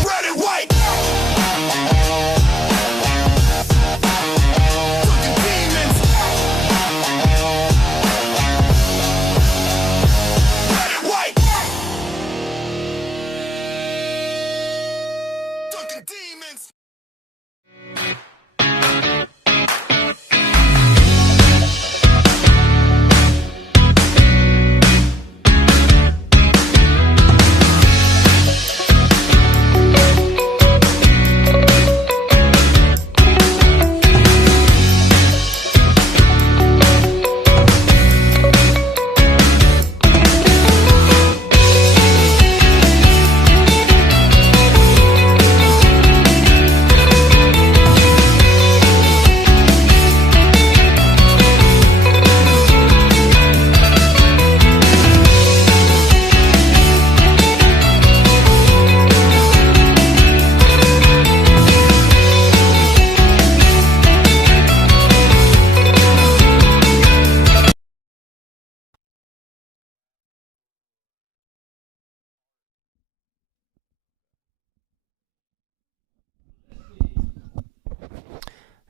Red and white. Duncan Demons. Red and white. Duncan Demons.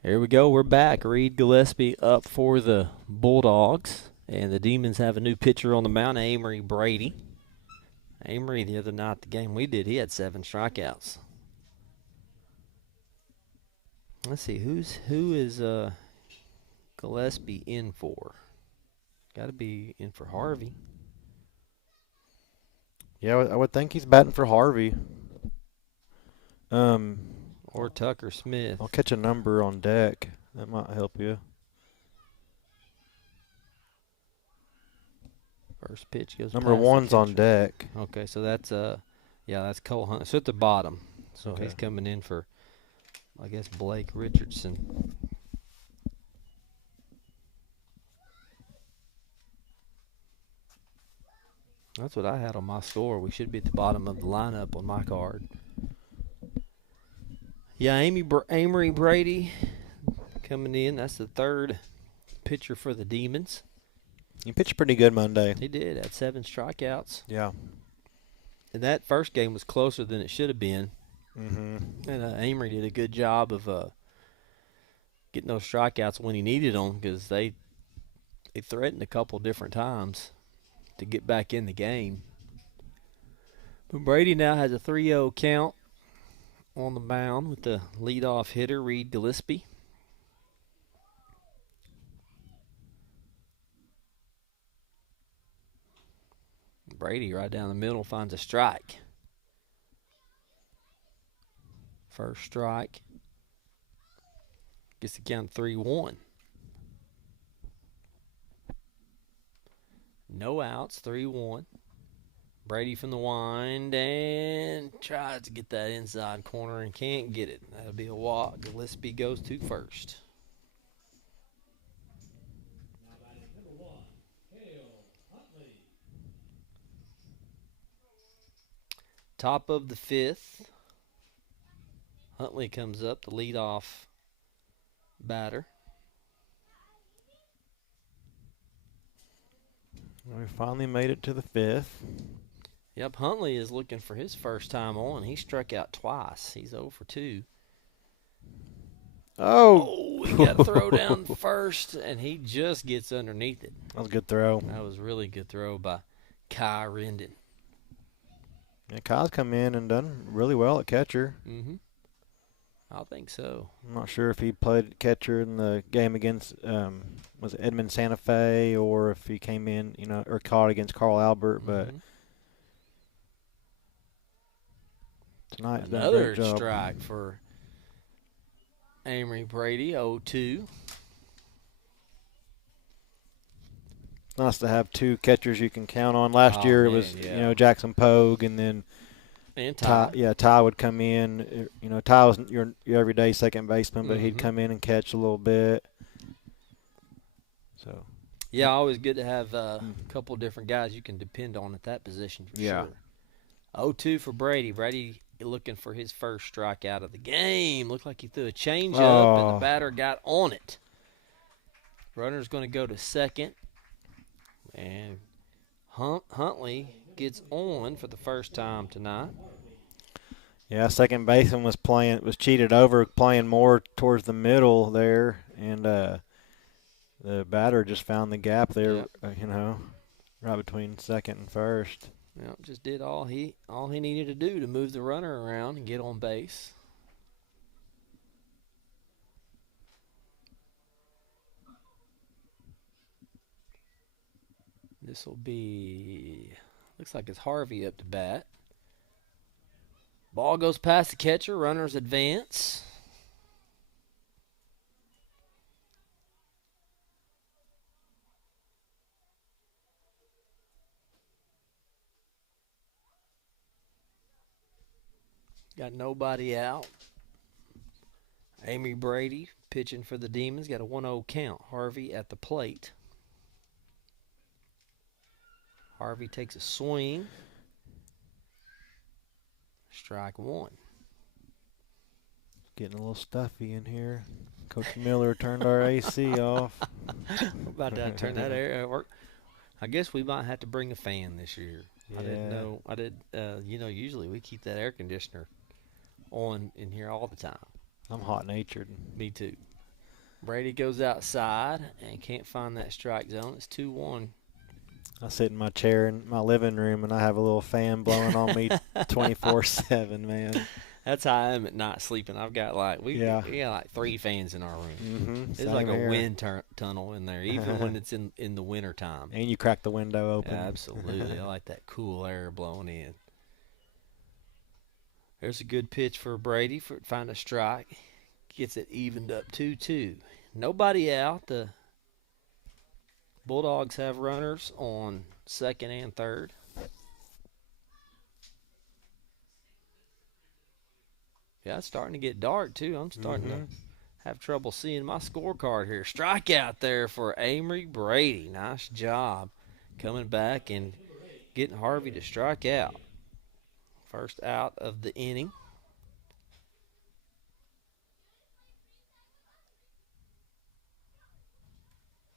Here we go. We're back. Reed Gillespie up for the Bulldogs. And the Demons have a new pitcher on the mound, Amory Brady. Amory, the other night, the game we did, he had 7 strikeouts. Let's see, who is Gillespie in for? Got to be in for Harvey. Yeah, I would think he's batting for Harvey. Or Tucker Smith. I'll catch a number on deck. That might help you. First pitch goes Number past the 1's on catcher. deck. Okay, so that's that's Cole Hunt. So at the bottom. So Okay. he's coming in for, I guess, Blake Richardson. That's what I had on my score. We should be at the bottom of the lineup on my card. Yeah, Amory Brady coming in. That's the 3rd pitcher for the Demons. He pitched pretty good Monday. He did, had 7 strikeouts. Yeah. And that first game was closer than it should have been. Mm-hmm. And Amory did a good job of getting those strikeouts when he needed them, because they threatened a couple different times to get back in the game. But Brady now has a 3-0 count on the mound with the leadoff hitter, Reed Gillespie. Brady right down the middle finds a strike. First strike. Gets the count 3-1. No outs, 3-1. Brady from the wind and tries to get that inside corner and can't get it. That'll be a walk. Gillespie goes to first. Now batting number 1, Hale Huntley. Top of the 5th. Huntley comes up, the leadoff batter. We finally made it to the 5th. Yep, Huntley is looking for his first time on. He struck out twice. He's 0 for 2. Oh! He got a throw down first, and he just gets underneath it. That was a good throw. That was a really good throw by Kai Rendon. Yeah, Kyle's come in and done really well at catcher. Mm-hmm. I think so. I'm not sure if he played catcher in the game against was it Edmond Santa Fe, or if he came in, or caught against Carl Albert, but tonight he's done a Another great job. strike for Amory Brady, 0-2. It's nice to have 2 catchers you can count on. Last Oh, year it man, was yeah. Jackson Pogue, and then And Ty. Ty would come in. Ty was your everyday second baseman, but he'd Mhm. come in and catch a little bit. So Yeah, always good to have a couple different guys you can depend on at that position for Yeah. sure. 0-2 for Brady. Brady looking for his first strikeout of the game. Looked like he threw a changeup, and the batter got on it. Runner's going to go to second. And Huntley gets on for the first time tonight. yeah, second baseman was cheated over, playing more towards the middle there, and the batter just found the gap there, right between second and first. Well, just did all he needed to do to move the runner around and get on base. This will be, looks like it's Harvey up to bat. Ball goes past the catcher, runners advance. Got nobody out. Amy Brady pitching for the Demons. Got a 1-0 count. Harvey at the plate. Harvey takes a swing. Strike 1. Getting a little stuffy in here. Coach Miller turned our AC off. We're about to turn that air. I guess we might have to bring a fan this year. Yeah. I didn't know. Usually we keep that air conditioner on in here all the time. I'm hot-natured. Me too. Brady goes outside and can't find that strike zone. It's 2-1. I sit in my chair in my living room, and I have a little fan blowing on me 24/7, man. That's how I am at night sleeping. I've got we got like 3 fans in our room. Mm-hmm. It's like a wind tunnel in there, even when it's in the winter time. And you crack the window open. Yeah, absolutely. I like that cool air blowing in. There's a good pitch for Brady for find a strike. Gets it evened up 2-2. Nobody out. The Bulldogs have runners on second and third. Yeah, it's starting to get dark, too. I'm starting to have trouble seeing my scorecard here. Strikeout there for Amory Brady. Nice job coming back and getting Harvey to strike out. First out of the inning.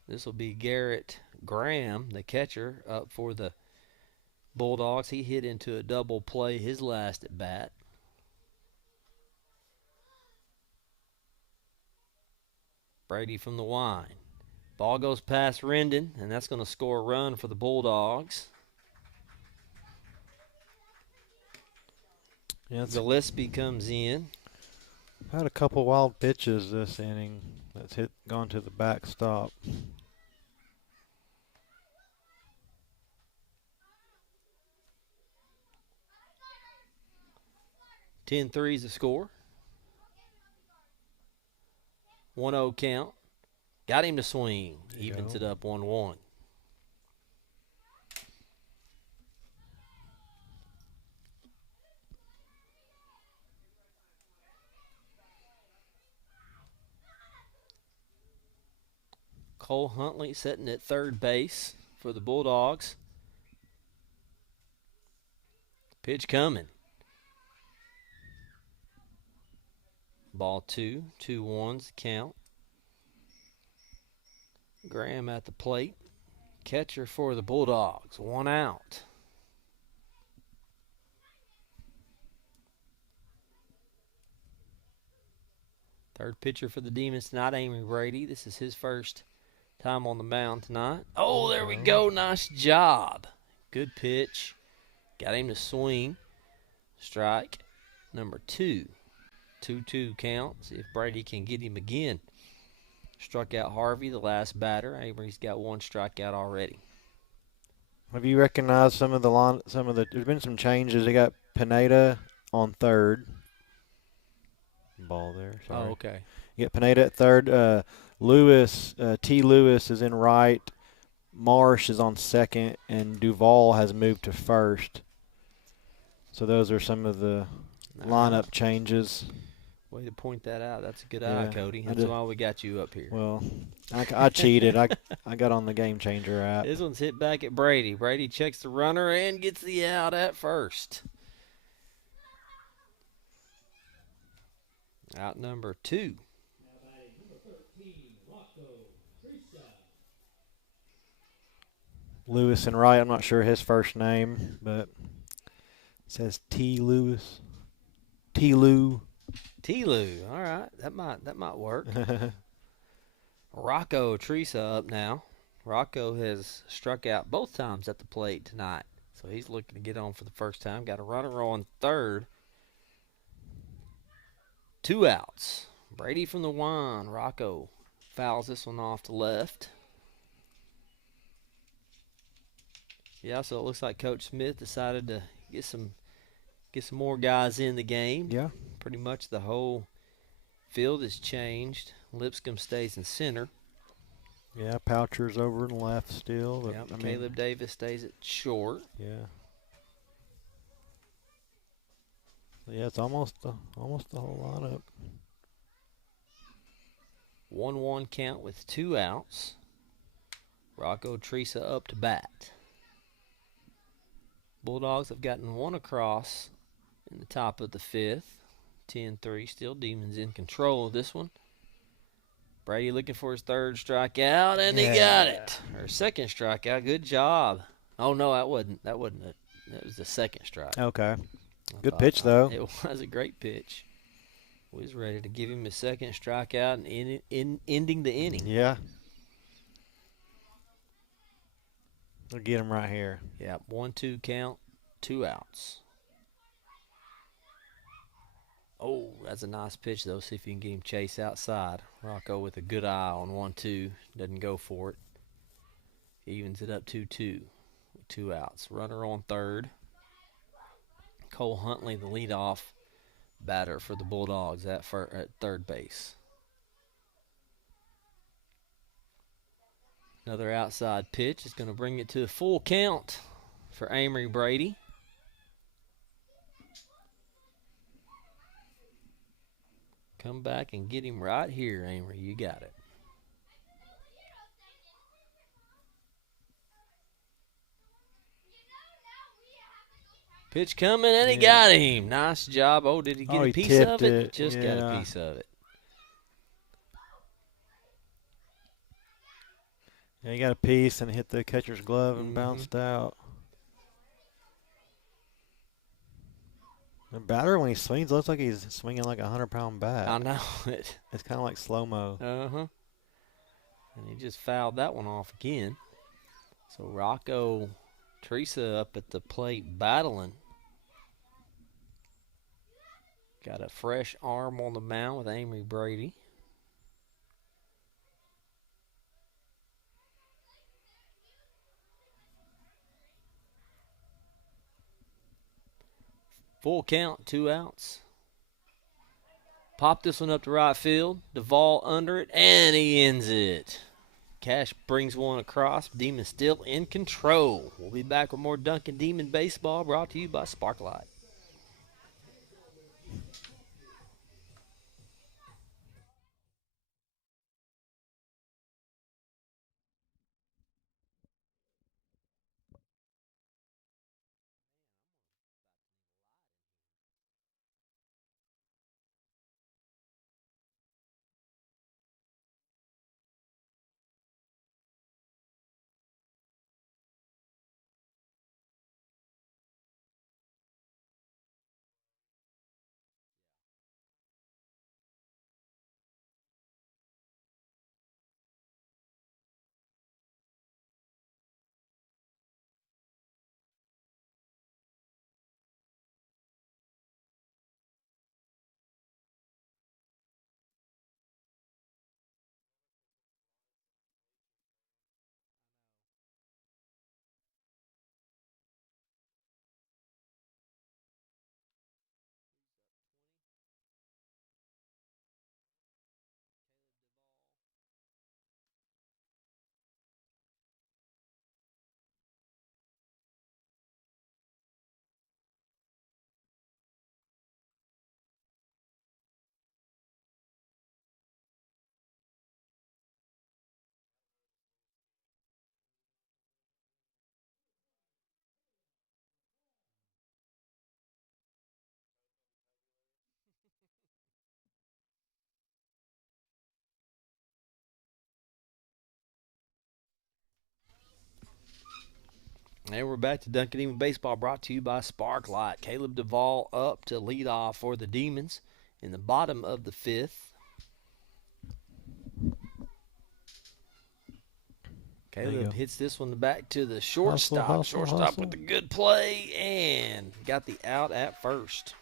This will be Garrett Graham, the catcher, up for the Bulldogs. He hit into a double play his last at bat. Brady from the wine. Ball goes past Rendon, and that's going to score a run for the Bulldogs. Yeah, Gillespie comes in. Had a couple wild pitches this inning that's gone to the backstop. 10-3 is the score. 1-0 count. Got him to swing. Evens it up 1-1. Cole Huntley sitting at third base for the Bulldogs. Pitch coming. Ball 2, 2-1's the count. Graham at the plate. Catcher for the Bulldogs. 1 out. Third pitcher for the Demons tonight, Amory Brady. This is his first time on the mound tonight. Oh, there we go. Nice job. Good pitch. Got him to swing. Strike number 2. 2-2 count. See if Brady can get him again. Struck out Harvey, the last batter. Amory's got 1 strikeout already. Have you recognized some of the there's been some changes. They got Pineda on third. Ball there. Sorry. Oh, okay. You got Pineda at third. T. Lewis is in right. Marsh is on second, and Duvall has moved to first. So those are some of the lineup changes. Way to point that out. That's a good eye, Cody. That's why we got you up here. Well, I cheated. I got on the Game Changer app. This one's hit back at Brady. Brady checks the runner and gets the out at first. Out number 2. Lewis and Wright. I'm not sure his first name, but it says T. Lewis. T. Lou. T-Lou. All right. That might work. Rocco Teresa up now. Rocco has struck out both times at the plate tonight. So he's looking to get on for the first time. Got a runner on third. 2 outs. Brady from the wine. Rocco fouls this one off to left. Yeah, so it looks like Coach Smith decided to get some more guys in the game. Yeah. Pretty much the whole field has changed. Lipscomb stays in center. Yeah, Poucher's over and left still. Yep, Caleb Davis stays at short. Yeah. Yeah, it's almost the whole lineup. 1-1 count with 2 outs. Rocco Teresa up to bat. Bulldogs have gotten 1 across in the top of the 5th. 10-3, still Demons in control of this one. Brady looking for his third strikeout, and he got it. Or second strikeout. Good job. Oh, no, that wasn't it. That was the second strike. Okay. Good pitch, though. It was a great pitch. Was ready to give him his second strikeout and ending the inning. Yeah. We'll get him right here. Yeah, 1-2 count, 2 outs. Oh, that's a nice pitch, though. See if you can get him chase outside. Rocco with a good eye on 1-2. Doesn't go for it. Evens it up 2-2 with 2 outs. Runner on third. Cole Huntley, the leadoff batter for the Bulldogs at third base. Another outside pitch is going to bring it to a full count for Amory Brady. Come back and get him right here, Amory. You got it. Pitch coming, and he got him. Nice job. Oh, did he get a piece of it? Just got a piece of it. Yeah, he got a piece and hit the catcher's glove and bounced out. The batter, when he swings, looks like he's swinging like a 100-pound bat. I know it. It's kind of like slow-mo. Uh-huh. And he just fouled that one off again. So Rocco Teresa up at the plate battling. Got a fresh arm on the mound with Amory Brady. Full count, 2 outs. Pop this one up to right field. Duvall under it, and he ends it. Cash brings one across. Demon still in control. We'll be back with more Duncan Demon Baseball brought to you by Sparklight. And we're back to Duncan Demon Baseball brought to you by Sparklight. Caleb Duvall up to lead off for the Demons in the bottom of the 5th. Caleb hits this one back to the shortstop. Shortstop with a good play and got the out at first.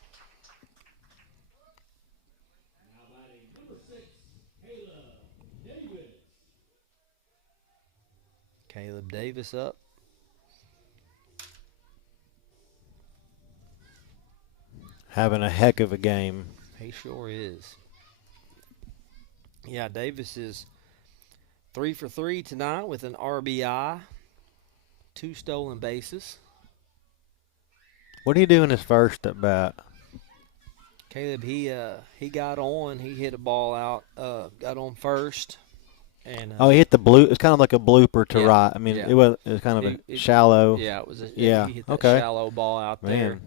Now batting number 6, Caleb Davis. Caleb Davis up. Having a heck of a game. He sure is. Yeah, Davis is 3 for 3 tonight with an RBI, 2 stolen bases. What did he do in his first at bat? Caleb, he got on. He hit a ball out, got on first. And he hit the blue. It's kind of like a blooper to right. I mean, it was kind of a shallow. Yeah, it was. He hit that okay. Shallow ball out there.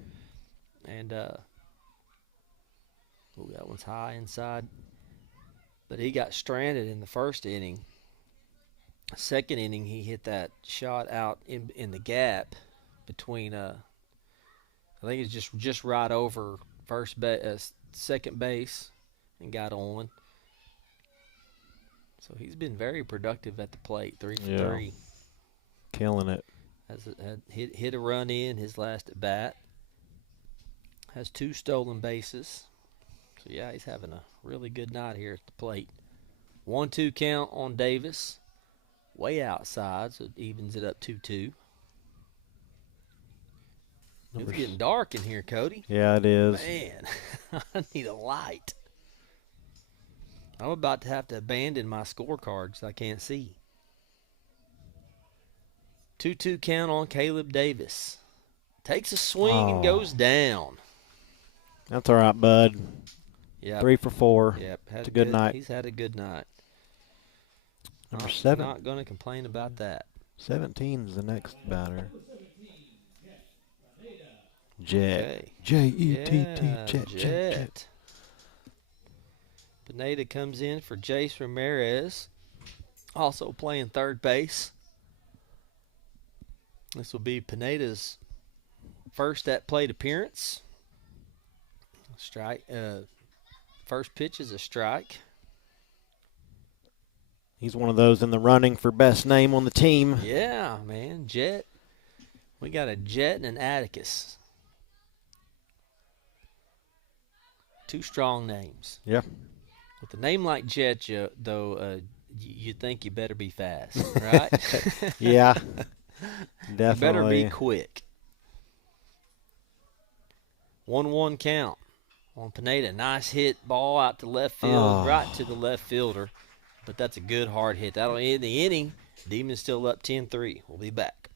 And that one's high inside. But he got stranded in the first inning. Second inning, he hit that shot out in the gap between. I think it's just right over second base, and got on. So he's been very productive at the plate, 3 for 3. Killing it. Has hit a run in his last at bat. Has 2 stolen bases. So, yeah, he's having a really good night here at the plate. 1-2 count on Davis. Way outside, so it evens it up 2-2. It's getting dark in here, Cody. Yeah, it is. Man, I need a light. I'm about to have to abandon my scorecards. I can't see. 2-2 count on Caleb Davis. Takes a swing and goes down. That's all right, bud. Yep. 3 for 4. Yep. It's a good night. He's had a good night. Number 7. Not going to complain about that. 17 is the next batter. Jet. Okay. J-E-T-T. Jet. Pineda comes in for Jace Ramirez, also playing third base. This will be Pineda's first at plate appearance. Strike. First pitch is a strike. He's one of those in the running for best name on the team. Yeah, man. Jet. We got a Jet and an Atticus. 2 strong names. Yeah. With a name like Jet, though, you think you better be fast, right? Yeah. Definitely. You better be quick. 1-1 count on Pineda. Nice hit, ball out to left field, right to the left fielder. But that's a good hard hit. That'll end the inning. Demons still up 10-3. We'll be back.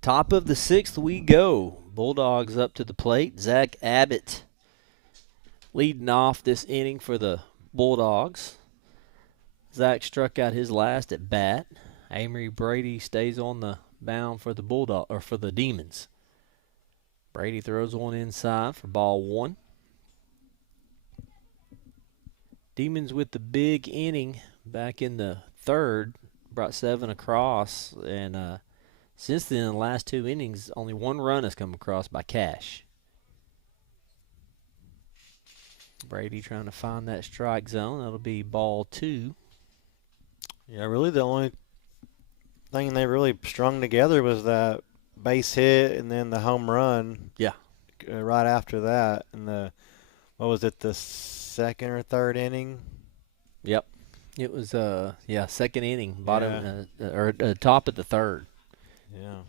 Top of the 6th we go. Bulldogs up to the plate. Zach Abbott leading off this inning for the Bulldogs. Zach struck out his last at bat. Amory Brady stays on the mound for the Demons. Brady throws one inside for ball 1. Demons with the big inning back in the 3rd, brought 7 across, and since then, in the last 2 innings, only 1 run has come across by Cash. Brady trying to find that strike zone. That'll be ball 2. Yeah, really the only thing they really strung together was that base hit and then the home run. Yeah. Right after that. And the 2nd or 3rd inning? Yep. It was second inning, bottom or top of the third. Yeah.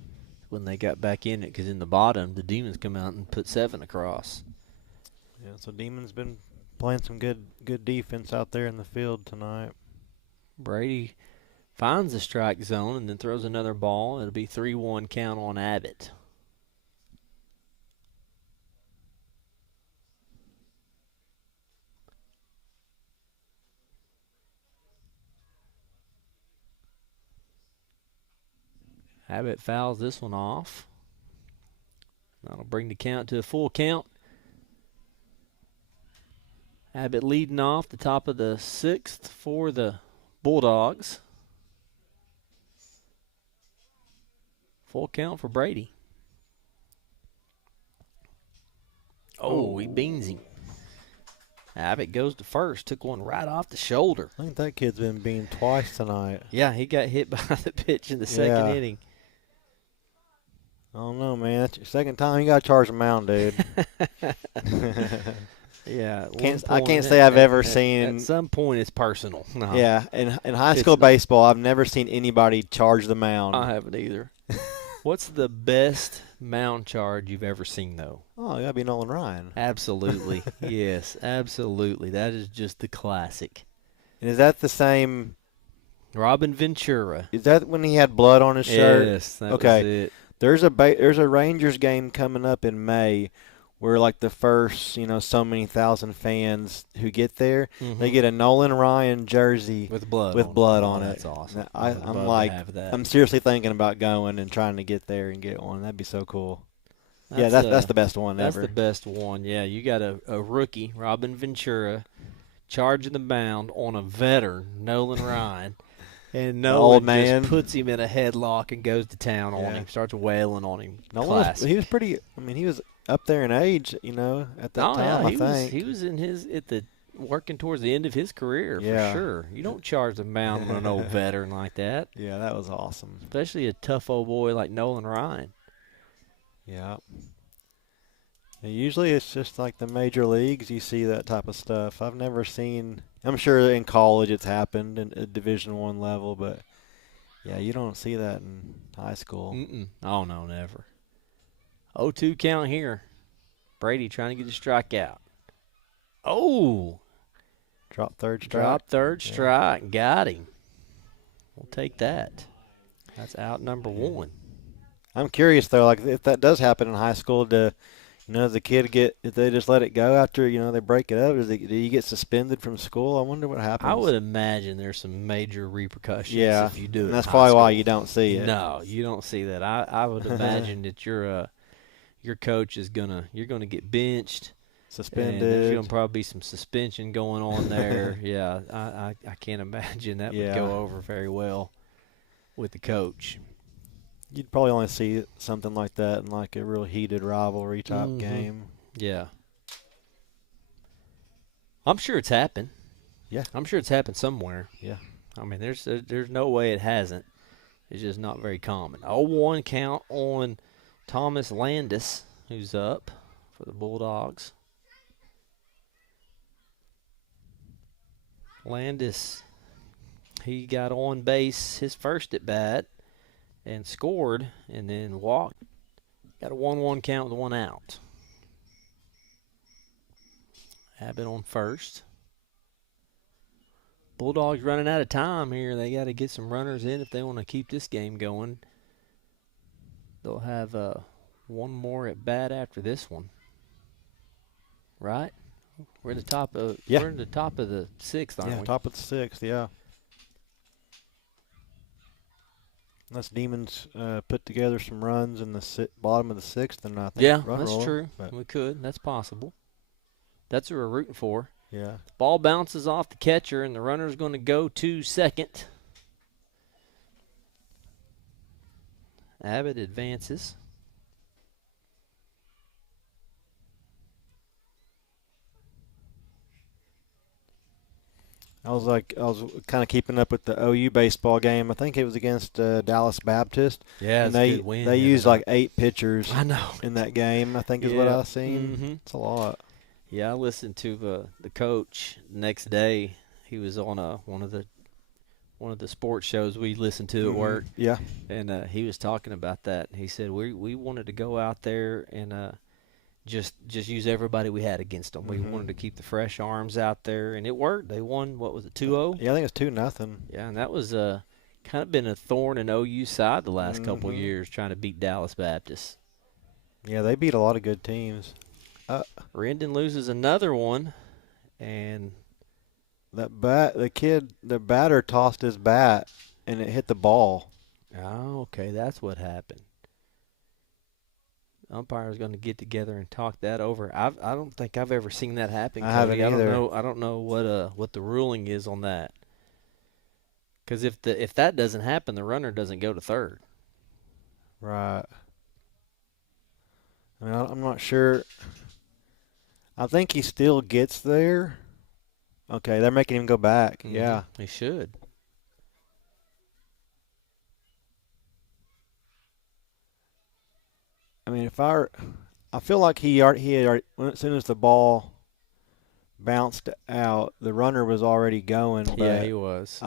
When they got back in it, because in the bottom, the Demons come out and put 7 across. Yeah, so Demons been playing some good defense out there in the field tonight. Brady finds the strike zone and then throws another ball. It'll be 3-1 count on Abbott. Abbott fouls this one off. That'll bring the count to a full count. Abbott leading off the top of the 6th for the Bulldogs. Full count for Brady. Oh, he beans him. Abbott goes to first. Took one right off the shoulder. I think that kid's been beamed twice tonight. Yeah, he got hit by the pitch in the second inning. I don't know, man. That's your second time. You got to charge the mound, dude. Yeah. I can't say I've ever seen. At some point, it's personal. No, yeah, in high school baseball, I've never seen anybody charge the mound. I haven't either. What's the best mound charge you've ever seen, though? Oh, it got to be Nolan Ryan. Absolutely. Yes, absolutely. That is just the classic. And is that the same? Robin Ventura. Is that when he had blood on his shirt? Yes, that okay. was it. There's a Rangers game coming up in May where, like, the first, so many thousand fans who get there, they get a Nolan Ryan jersey with blood on it. That's awesome. I'm seriously thinking about going and trying to get there and get one. That'd be so cool. That's the best one ever. That's the best one. Yeah, you got a rookie, Robin Ventura, charging the mound on a veteran, Nolan Ryan. And Nolan just puts him in a headlock and goes to town on him, starts wailing on him. He was pretty. I mean, he was up there in age, at that time. I think he was working towards the end of his career for sure. You don't charge the mound on an old veteran like that. Yeah, that was awesome. Especially a tough old boy like Nolan Ryan. Yeah. Usually it's just like the major leagues you see that type of stuff. I've never seen. I'm sure in college it's happened in a Division I level, but yeah, you don't see that in high school. Oh no, never. 0-2 count here. Brady trying to get a strikeout. Oh, drop third strike. Got him. We'll take that. That's out number 1. I'm curious though, like if that does happen in high school, does the kid if they just let it go after, they break it up? Do you get suspended from school? I wonder what happens. I would imagine there's some major repercussions if you do it. And that's probably why you don't see it. No, you don't see that. I would imagine that your coach you're gonna get benched, suspended. And there's gonna probably be some suspension going on there. Yeah, I can't imagine that would go over very well with the coach. You'd probably only see something like that in like a real heated rivalry type game. Yeah. I'm sure it's happened. Yeah. I'm sure it's happened somewhere. Yeah. I mean, there's no way it hasn't. It's just not very common. 0-1 count on Thomas Landis, who's up for the Bulldogs. Landis, he got on base his first at bat and scored and then walked. Got a 1-1 count with 1 out. Abbott on first. Bulldogs running out of time here. They got to get some runners in if they want to keep this game going. They'll have one more at bat after this one. Right? We're in the top of we're in the top of the 6th, aren't we? Top of the 6th, yeah. Unless Demons put together some runs in the bottom of the 6th, and I think that's true. We could. That's possible. That's what we're rooting for. Yeah. Ball bounces off the catcher, and the runner's going to go to second. Abbott advances. I was kind of keeping up with the OU baseball game. I think it was against Dallas Baptist. Yeah, and it's a good win. They used like 8 pitchers. I know. In that game, I think is what I've seen. It's a lot. Yeah, I listened to the coach the next day. He was on one of the one of the sports shows we listen to at work. Yeah. And he was talking about that. He said we wanted to go out there and just use everybody we had against them. We wanted to keep the fresh arms out there, and it worked. They won, what was it, 2-0? Yeah, I think it's 2-0. Yeah, and that was kind of been a thorn in OU's side the last couple of years, trying to beat Dallas Baptist. Yeah, they beat a lot of good teams. Rendon loses another one, and the batter tossed his bat, and it hit the ball. oh, okay, that's what happened. Umpire's going to get together and talk that over. I don't think I've ever seen that happen. I haven't either. I don't know what the ruling is on that. Because if that doesn't happen, the runner doesn't go to third. Right. I mean, I'm not sure. I think he still gets there. Okay, they're making him go back. Yeah. He should. I mean, I feel like he had already, as soon as the ball bounced out, the runner was already going. Yeah, he was.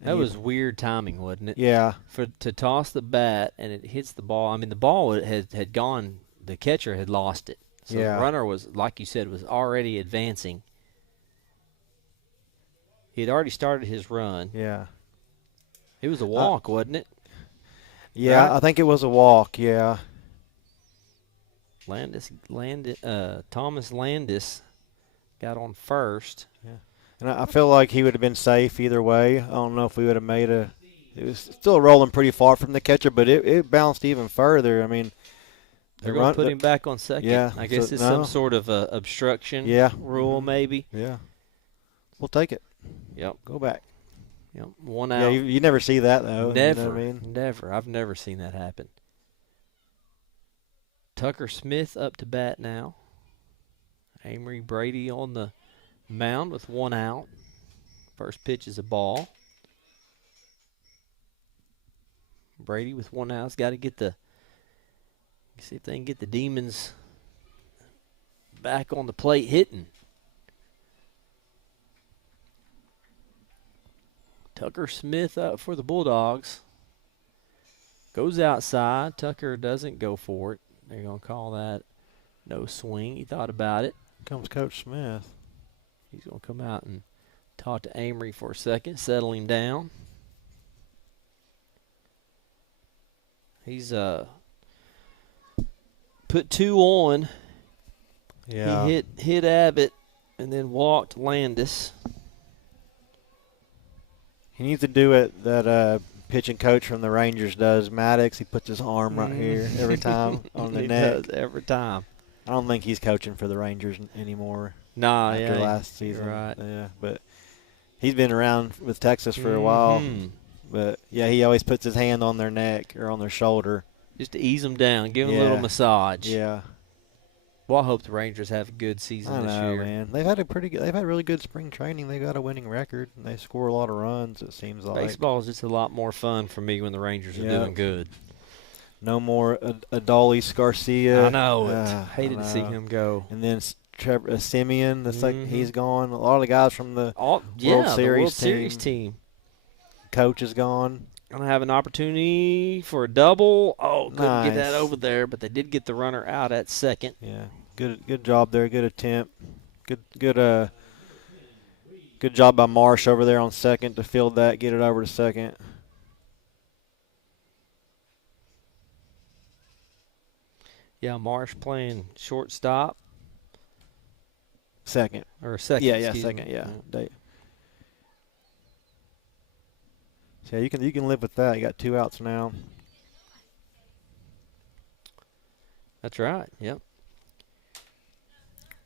That was weird timing, wasn't it? Yeah. To toss the bat and it hits the ball. I mean, the ball had gone. The catcher had lost it. So the runner was, like you said, was already advancing. He had already started his run. Yeah. It was a walk, wasn't it? Yeah, right? I think it was a walk. Yeah. Thomas Landis got on first. Yeah. And I feel like he would have been safe either way. I don't know if we would have made it was still rolling pretty far from the catcher, but it bounced even further. I mean, they're going to put him back on second. Yeah. I guess it's some sort of obstruction rule, maybe. Yeah. We'll take it. Yep. Go back. Yep. 1 out. Yeah, you never see that, though. Never. You know what I mean? Never. I've never seen that happen. Tucker Smith up to bat now. Amory Brady on the mound with 1 out. First pitch is a ball. Brady with 1 out's got to see if they can get the Demons back on the plate hitting. Tucker Smith up for the Bulldogs. Goes outside. Tucker doesn't go for it. They're going to call that no swing. He thought about it. Comes Coach Smith. He's going to come out and talk to Amory for a second, settle him down. He's put 2 on. Yeah. He hit Abbott and then walked Landis. He needs to do it that pitching coach from the Rangers does. Maddox, he puts his arm right here every time on the neck. He does every time. I don't think he's coaching for the Rangers anymore. Nah, after last season. Right. Yeah, but he's been around with Texas for a while. But, yeah, he always puts his hand on their neck or on their shoulder. Just to ease them down, give them a little massage. Yeah. Well, I hope the Rangers have a good season this year. Man. They've had really good spring training. They've got a winning record, and they score a lot of runs, it seems like. Baseball is just a lot more fun for me when the Rangers are doing good. No more Adolis Garcia. I know. Hated to see him go. And then Trevor Simeon, he's gone. A lot of the guys from the World Series team. Coach is gone. Going to have an opportunity for a double. Oh, couldn't get that Nice. over there, but they did get the runner out at second. Yeah, good job there. Good attempt. Good job by Marsh over there on second to field that, get it over to second. Yeah, Marsh playing shortstop. Second. Or second. Yeah, second. Yeah. So you can live with that. You got 2 outs now. That's right. Yep.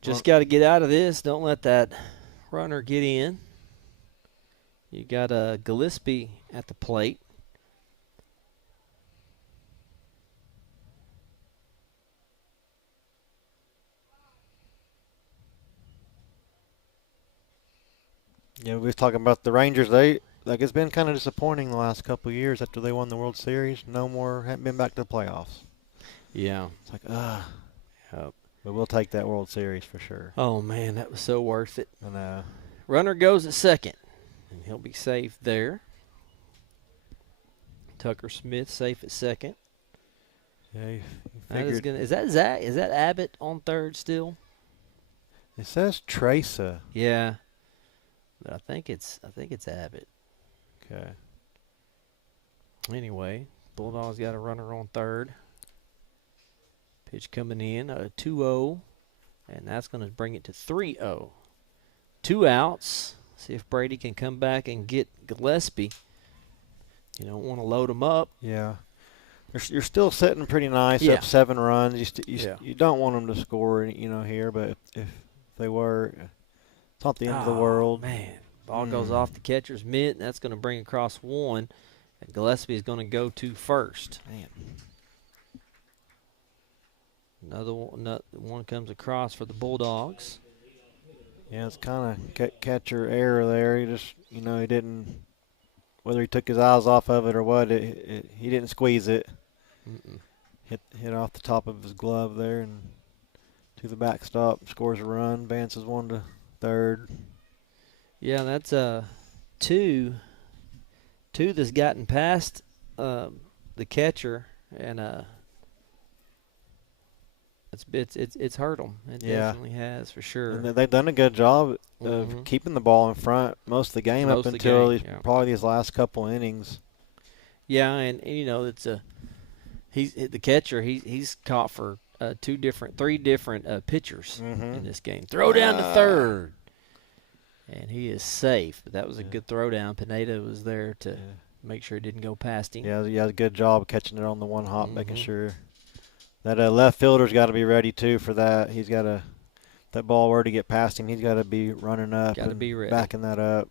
Just got to get out of this. Don't let that runner get in. You got Gillespie at the plate. Yeah, we was talking about the Rangers. It's been kind of disappointing the last couple of years after they won the World Series. Haven't been back to the playoffs. Yeah. It's like, Yep. But we'll take that World Series for sure. Oh, man, that was so worth it. I know. Runner goes at second, and he'll be safe there. Tucker Smith safe at second. Yeah, you Is figured. that Zach? Is that Abbott on third still? It says Tresa. Yeah, but I think it's Abbott. Okay. Anyway, Bulldogs got a runner on third. Pitch coming in, 2-0, and that's going to bring it to 3-0. 2 outs. See if Brady can come back and get Gillespie. You don't want to load him up. Yeah. You're still sitting pretty nice, Yeah. up 7 runs. Yeah. You don't want them to score, here, but if they were, it's not the end of the world. Man, ball goes off the catcher's mitt, and that's going to bring across 1, and Gillespie is going to go to first. Man. Another one comes across for the Bulldogs. Yeah, it's kind of catcher error there. He just, he didn't, whether he took his eyes off of it or what, he didn't squeeze it. Hit off the top of his glove there and to the backstop, scores a run, advances 1 to third. Yeah, that's two that's gotten past the catcher, and it's hurt them. It definitely has for sure. And they've done a good job of keeping the ball in front most of the game up until probably these last couple innings. Yeah, and it's the catcher. He's caught for 3 different pitchers in this game. Throw down to third, and he is safe. But that was a good throw down. Pineda was there to make sure it didn't go past him. Yeah, he had a good job catching it on the one hop, making sure. That left fielder's got to be ready, too, for that. He's got to – that ball were to get past him, he's got to be running up and be ready. Backing that up.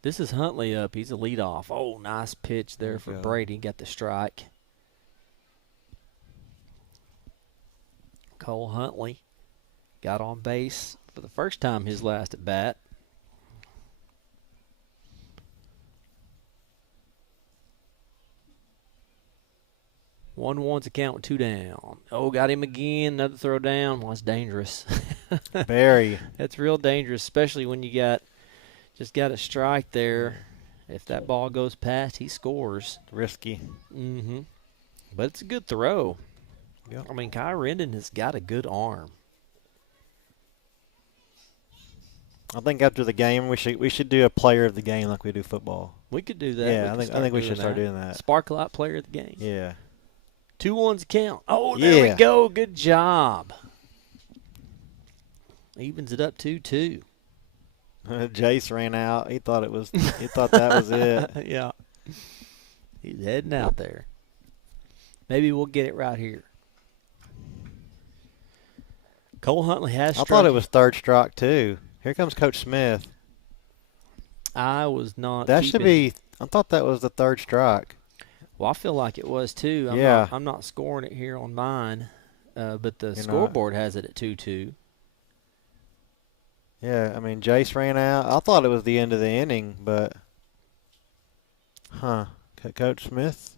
This is Huntley up. He's a leadoff. Oh, nice pitch there for Brady. Got the strike. Cole Huntley got on base for the first time his last at bat. 1-1's the count with 2 down. Oh, got him again. Another throw down. Well, that's dangerous. Very. That's real dangerous, especially when you just got a strike there. If that ball goes past, he scores. Risky. But it's a good throw. Yep. I mean, Kai Rendon has got a good arm. I think after the game we should do a player of the game like we do football. We could do that. Yeah, I think we should start doing that. Sparklight player of the game. Yeah. 2-1's count. Oh, there we go. Good job. Evens it up 2-2. Jace ran out. He thought that was it. Yeah. He's heading out there. Maybe we'll get it right here. Cole Huntley has struck. I thought it was third strike too. Here comes Coach Smith. I was not. That should be. I thought that was the third strike. Well, I feel like it was too. I'm not scoring it here on mine, but the scoreboard has it at 2-2. Yeah, I mean Jace ran out. I thought it was the end of the inning, but Coach Smith.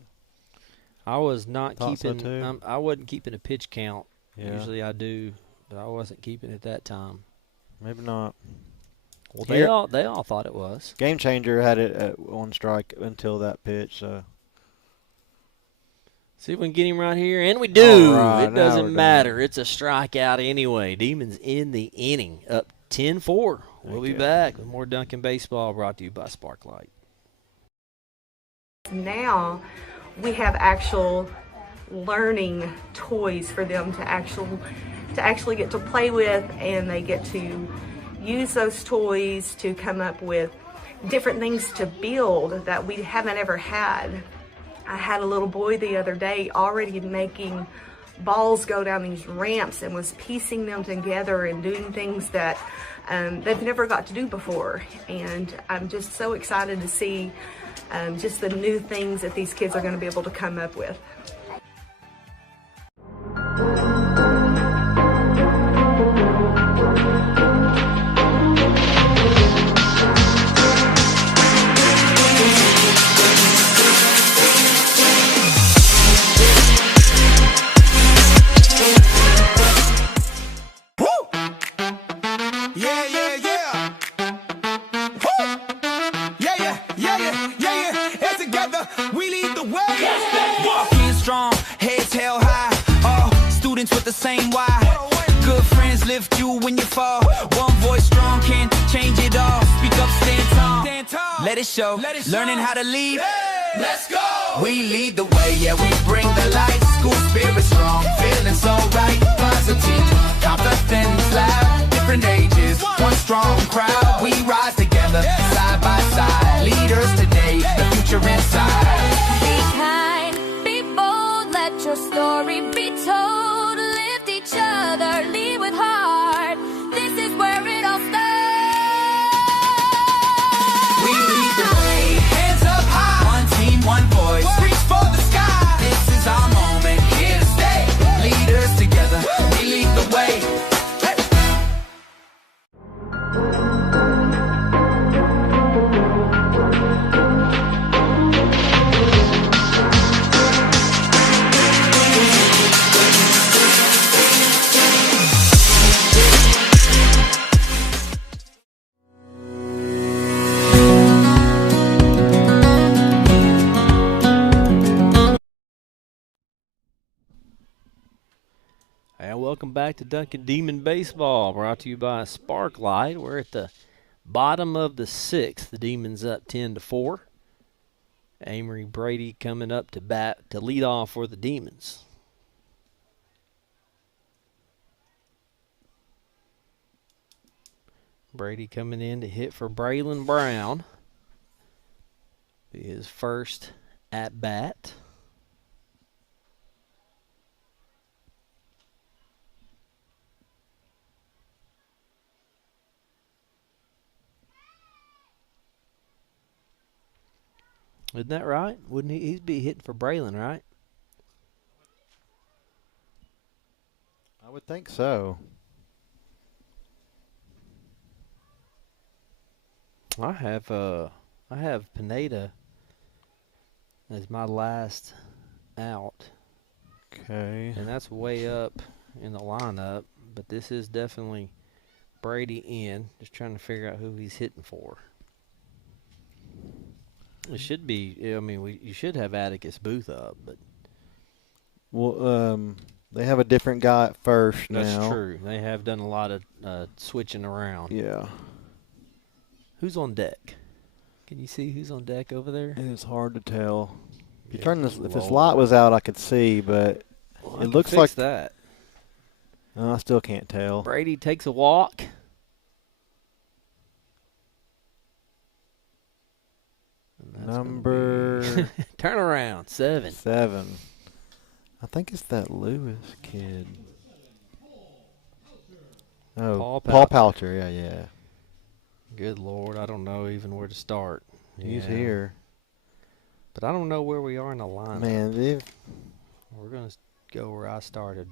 I was not thought keeping. So too. I wasn't keeping a pitch count. Yeah. Usually I do, but I wasn't keeping it that time. Maybe not. Well, they all thought it was. Game Changer had it at 1 strike until that pitch. So. See if we can get him right here, and we do. Right, it doesn't matter. It's a strikeout anyway. Demons in the inning, up 10-4. We'll be back with more Duncan Baseball brought to you by Sparklight. Now we have actual learning toys for them to actually get to play with, and they get to use those toys to come up with different things to build that we haven't ever had. I had a little boy the other day already making balls go down these ramps and was piecing them together and doing things that they've never got to do before. And I'm just so excited to see just the new things that these kids are going to be able to come up with. Yeah, yeah, yeah. students with the same why. Good friends lift you when you fall. One voice strong can change it all. Speak up, stand tall. Let it show. Learning how to lead. Let's go. We lead the way, yeah, we bring the light. School spirit strong, feeling so right. Positive, confidence loud. Different ages, one strong crowd. We rise together, side by side. Leaders today, the future inside. Be kind, be bold, let your story be told. Lift each other, lead with heart. This is where it all starts. We lead the way, hands up high. One team, one voice, reach for the sky. This is our moment, here to stay. Leaders together, we lead the way. And welcome back to Duncan Demon Baseball, brought to you by Sparklight. We're at the bottom of the 6th. The Demons up 10-4. Amory Brady coming up to bat to lead off for the Demons. Brady coming in to hit for Braylon Brown. Be his first at bat. Isn't that right? Wouldn't he? He'd be hitting for Braylon, right? I would think so. I have Pineda as my last out. Okay. And that's way up in the lineup, but this is definitely Brady in. Just trying to figure out who he's hitting for. It should be. I mean, you should have Atticus Booth up, but well, they have a different guy at first now. that's true. They have done a lot of switching around. Yeah. Who's on deck? Can you see who's on deck over there? It is hard to tell. If you Yeah, turn this, if this Lord. light was out, I could see, but Well, I it can looks fix like that. I still can't tell. Brady takes a walk. And that's gonna Number be- turn around 7. 7. I think it's that Lewis kid. Oh, Paul Poucher. Yeah. Good Lord, I don't know even where to start. He's Yeah. here. But I don't know where we are in the lineup. Man, We're going to go where I started.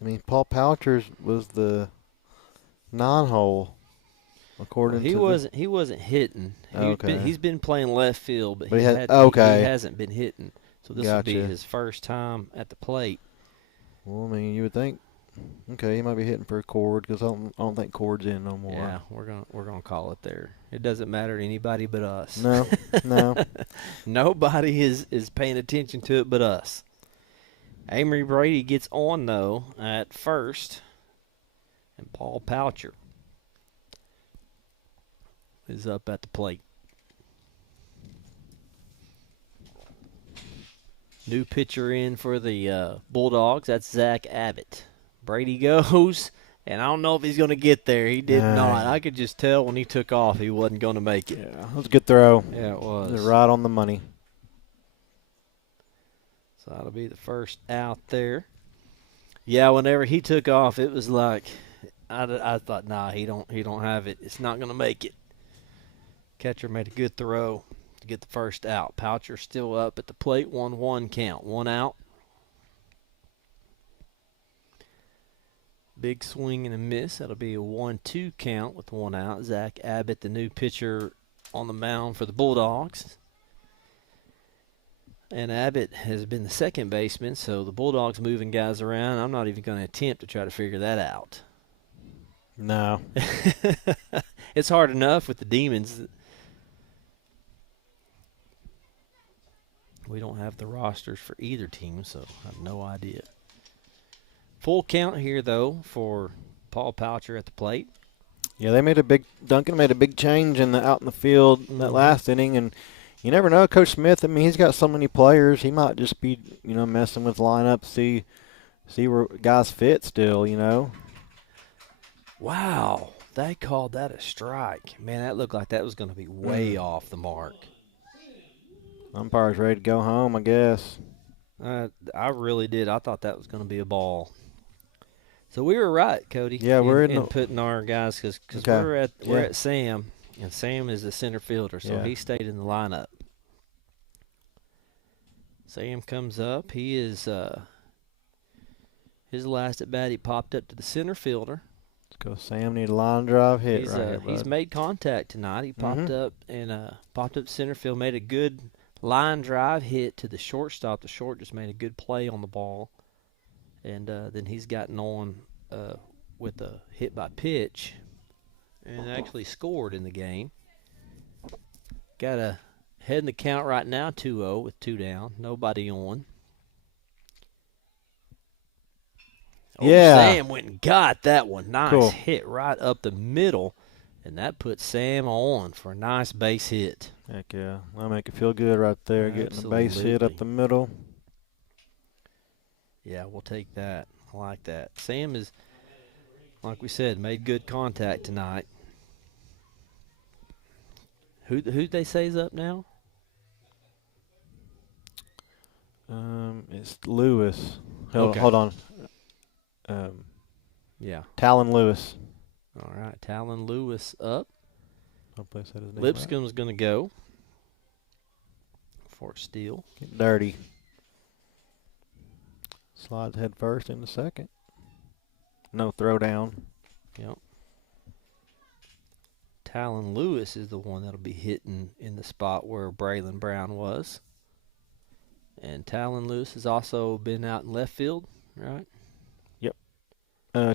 I mean, Paul Poucher was the 9-hole, according to He wasn't hitting. Okay. He's been playing left field, but But he he he hasn't been hitting. So this would be Gotcha. his first time at the plate. Well, I mean, you would think, okay, he might be hitting for a cord because I don't think cord's in no more. Yeah, we're gonna call it there. It doesn't matter to anybody but us. No, no. Nobody is paying attention to it but us. Amory Brady gets on though at first, and Paul Poucher is up at the plate. New pitcher in for the Bulldogs. That's Zach Abbott. Brady goes, and I don't know if he's going to get there. He did not. I could just tell when he took off he wasn't going to make it. Yeah, that was a good throw. Yeah, it was. Right on the money. So that'll be the first out there. Yeah, whenever he took off, it was like I thought, nah, he don't have it. It's not going to make it. Catcher made a good throw to get the first out. Poucher still up at the plate, 1-1 count. 1 out. Big swing and a miss. That'll be a 1-2 count with 1 out. Zach Abbott, the new pitcher on the mound for the Bulldogs. And Abbott has been the second baseman, so the Bulldogs moving guys around. I'm not even going to attempt to try to figure that out. No. It's hard enough with the Demons. We don't have the rosters for either team, so I have no idea. Full count here, though, for Paul Poucher at the plate. Yeah, Duncan made a big change out in the field in that last inning, and you never know, Coach Smith. I mean, he's got so many players. He might just be, messing with lineup, see where guys fit still, Wow, they called that a strike. Man, that looked like that was going to be way off the mark. Umpire's ready to go home, I guess. I really did. I thought that was going to be a ball. So we were right, Cody. Yeah, we're in putting our guys because we're at Sam, and Sam is the center fielder, so he stayed in the lineup. Sam comes up. He is his last at bat. He popped up to the center fielder. Let's go, Sam. Need a line drive hit He's made contact tonight. He popped up and popped up center field. Made a good line drive hit to the shortstop. The short just made a good play on the ball. And then he's gotten on with a hit by pitch and actually scored in the game. Got a head in the count right now, 2-0 with 2 down. Nobody on. Sam went and got that one. Nice hit right up the middle, and that put Sam on for a nice base hit. Heck yeah. That'll make it feel good right there, getting a base hit up the middle. Yeah, we'll take that. I like that. Sam is, like we said, made good contact tonight. Who they say is up now? It's Lewis. Okay. Hold on. Talon Lewis. All right, Talon Lewis up. Hopefully I said his name Lipscomb's going to go for steal. Get dirty. Slides head first into second. No throw down. Yep. Talon Lewis is the one that'll be hitting in the spot where Braylon Brown was. And Talon Lewis has also been out in left field, right? Yep.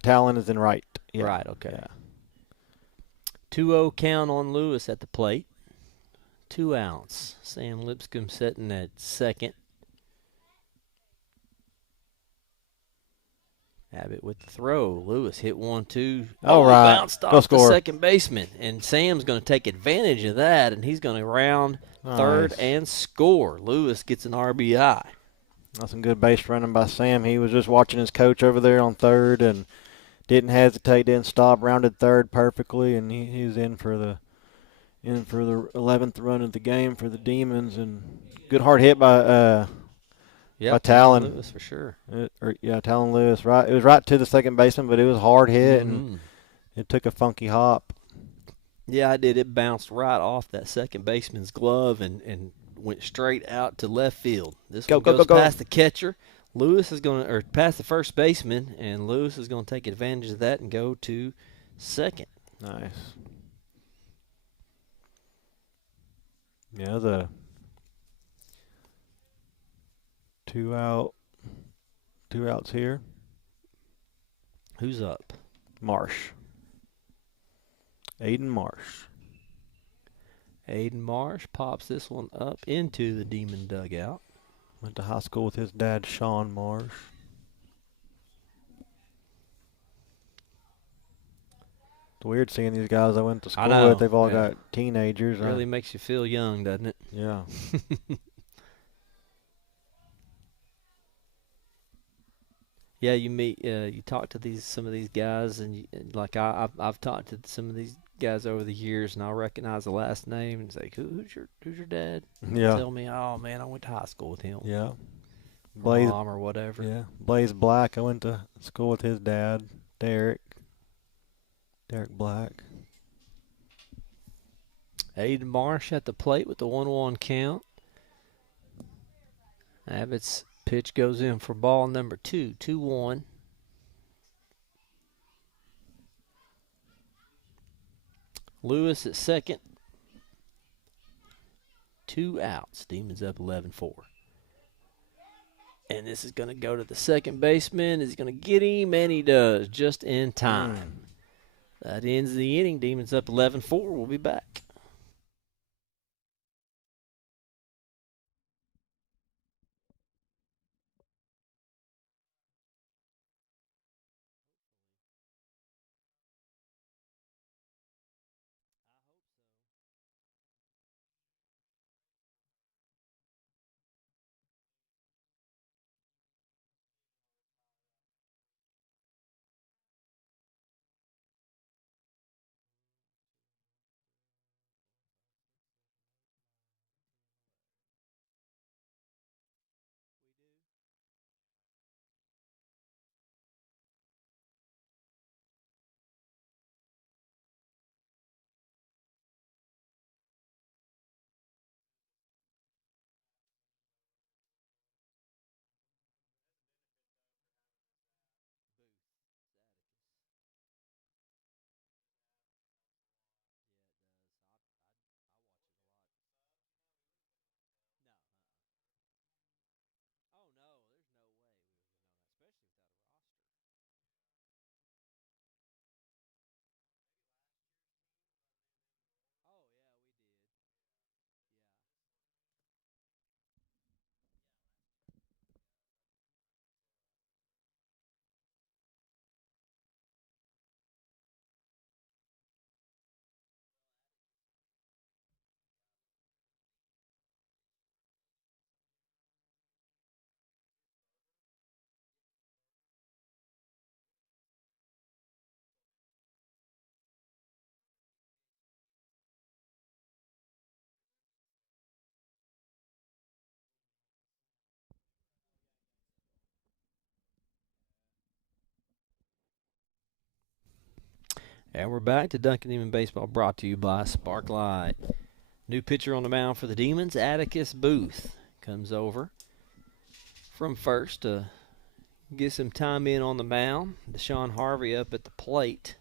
Talon is in right. Yeah. Right, okay. Yeah. 2-0 count on Lewis at the plate. 2 outs. Sam Lipscomb sitting at second. Abbott with the throw. Lewis hit 1-2. Bounced off the second baseman. And Sam's going to take advantage of that, and he's going to round third and score. Lewis gets an RBI. That's some good base running by Sam. He was just watching his coach over there on third and didn't hesitate, didn't stop, rounded third perfectly, and he was in for the 11th run of the game for the Demons. And good hard hit by Talon Lewis for sure. Talon Lewis. Right, it was right to the second baseman, but it was a hard hit and it took a funky hop. Yeah, I did. It bounced right off that second baseman's glove and went straight out to left field. This one goes past the catcher. Lewis is going to, or past the first baseman, and Lewis is going to take advantage of that and go to second. Nice. Yeah, the 2 outs here. Who's up? Marsh. Aiden Marsh. Aiden Marsh pops this one up into the Demon dugout. Went to high school with his dad, Sean Marsh. It's weird seeing these guys I went to school with. They've all got teenagers. It really makes you feel young, doesn't it? Yeah. Yeah, you meet, you talk to some of these guys, and I've talked to some of these guys over the years, and I'll recognize the last name and say, who's your dad? Yeah. Tell me, oh man, I went to high school with him. Yeah. Blaze, mom or whatever. Yeah. Blaze Black. I went to school with his dad, Derek Black. Aiden Marsh at the plate with the 1-1 count. Abbott's pitch goes in for ball number 2, 2-1. Lewis at second. 2 outs. Demons up 11-4. And this is going to go to the second baseman. He's going to get him, and he does, just in time. That ends the inning. Demons up 11-4. We'll be back. And we're back to Duncan Demon Baseball, brought to you by Sparklight. New pitcher on the mound for the Demons, Atticus Booth, comes over from first to get some time in on the mound. Deshaun Harvey up at the plate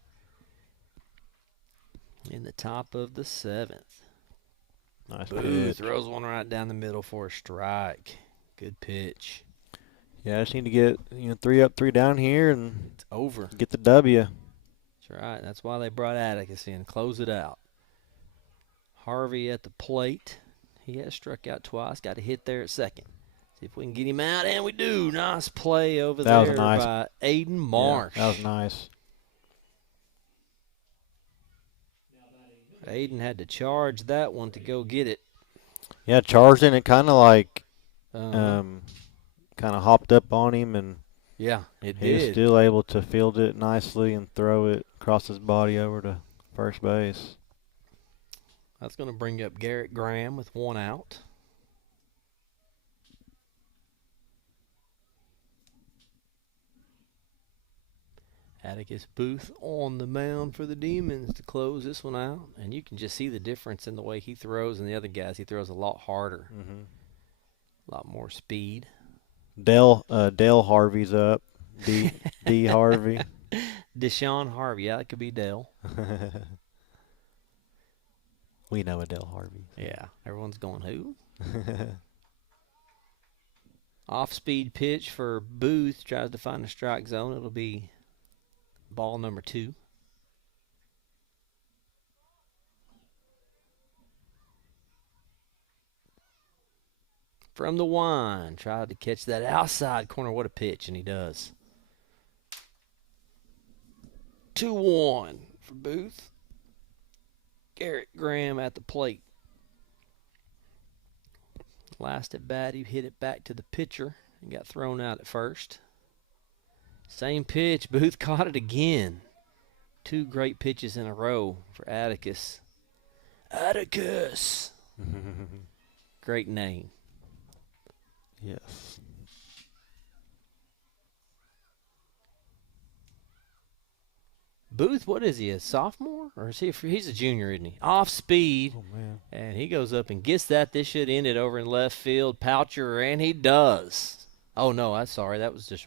in the top of the 7th. Nice Booth pitch. throws one right down the middle for a strike. Good pitch. Yeah, I just need to get 3 up, 3 down here, and It's over. get the W. That's right. That's why they brought Atticus in. Close it out. Harvey at the plate. He has struck out twice. Got a hit there at second. See if we can get him out, and we do. Nice play over That was there nice. by Aiden Marsh. Yeah, that was nice. Aiden had to charge that one to go get it. Yeah, charged in it, kind of like Uh-huh. kind of hopped up on him, and Yeah, it he was did. still able to field it nicely and throw it across his body over to first base. That's going to bring up Garrett Graham with 1 out. Atticus Booth on the mound for the Demons to close this one out. And you can just see the difference in the way he throws and the other guys. He throws a lot harder, a lot more speed. Dale Harvey's up. D Harvey. Deshaun Harvey, yeah, that could be Dale. We know a Dale Harvey. Yeah, everyone's going, who? Off-speed pitch for Booth. Tries to find a strike zone. It'll be ball number 2. From the wine. Tried to catch that outside corner. What a pitch, and he does. 2-1 for Booth. Garrett Graham at the plate. Last at bat, he hit it back to the pitcher and got thrown out at first. Same pitch. Booth caught it again. 2 great pitches in a row for Atticus. Atticus! Great name. Yes. Booth, what is he, a sophomore? Or is he's a junior, isn't he? Off speed. Oh, man. And he goes up and gets that. This should end it over in left field. Poucher, and he does. Oh no, I'm sorry. That was just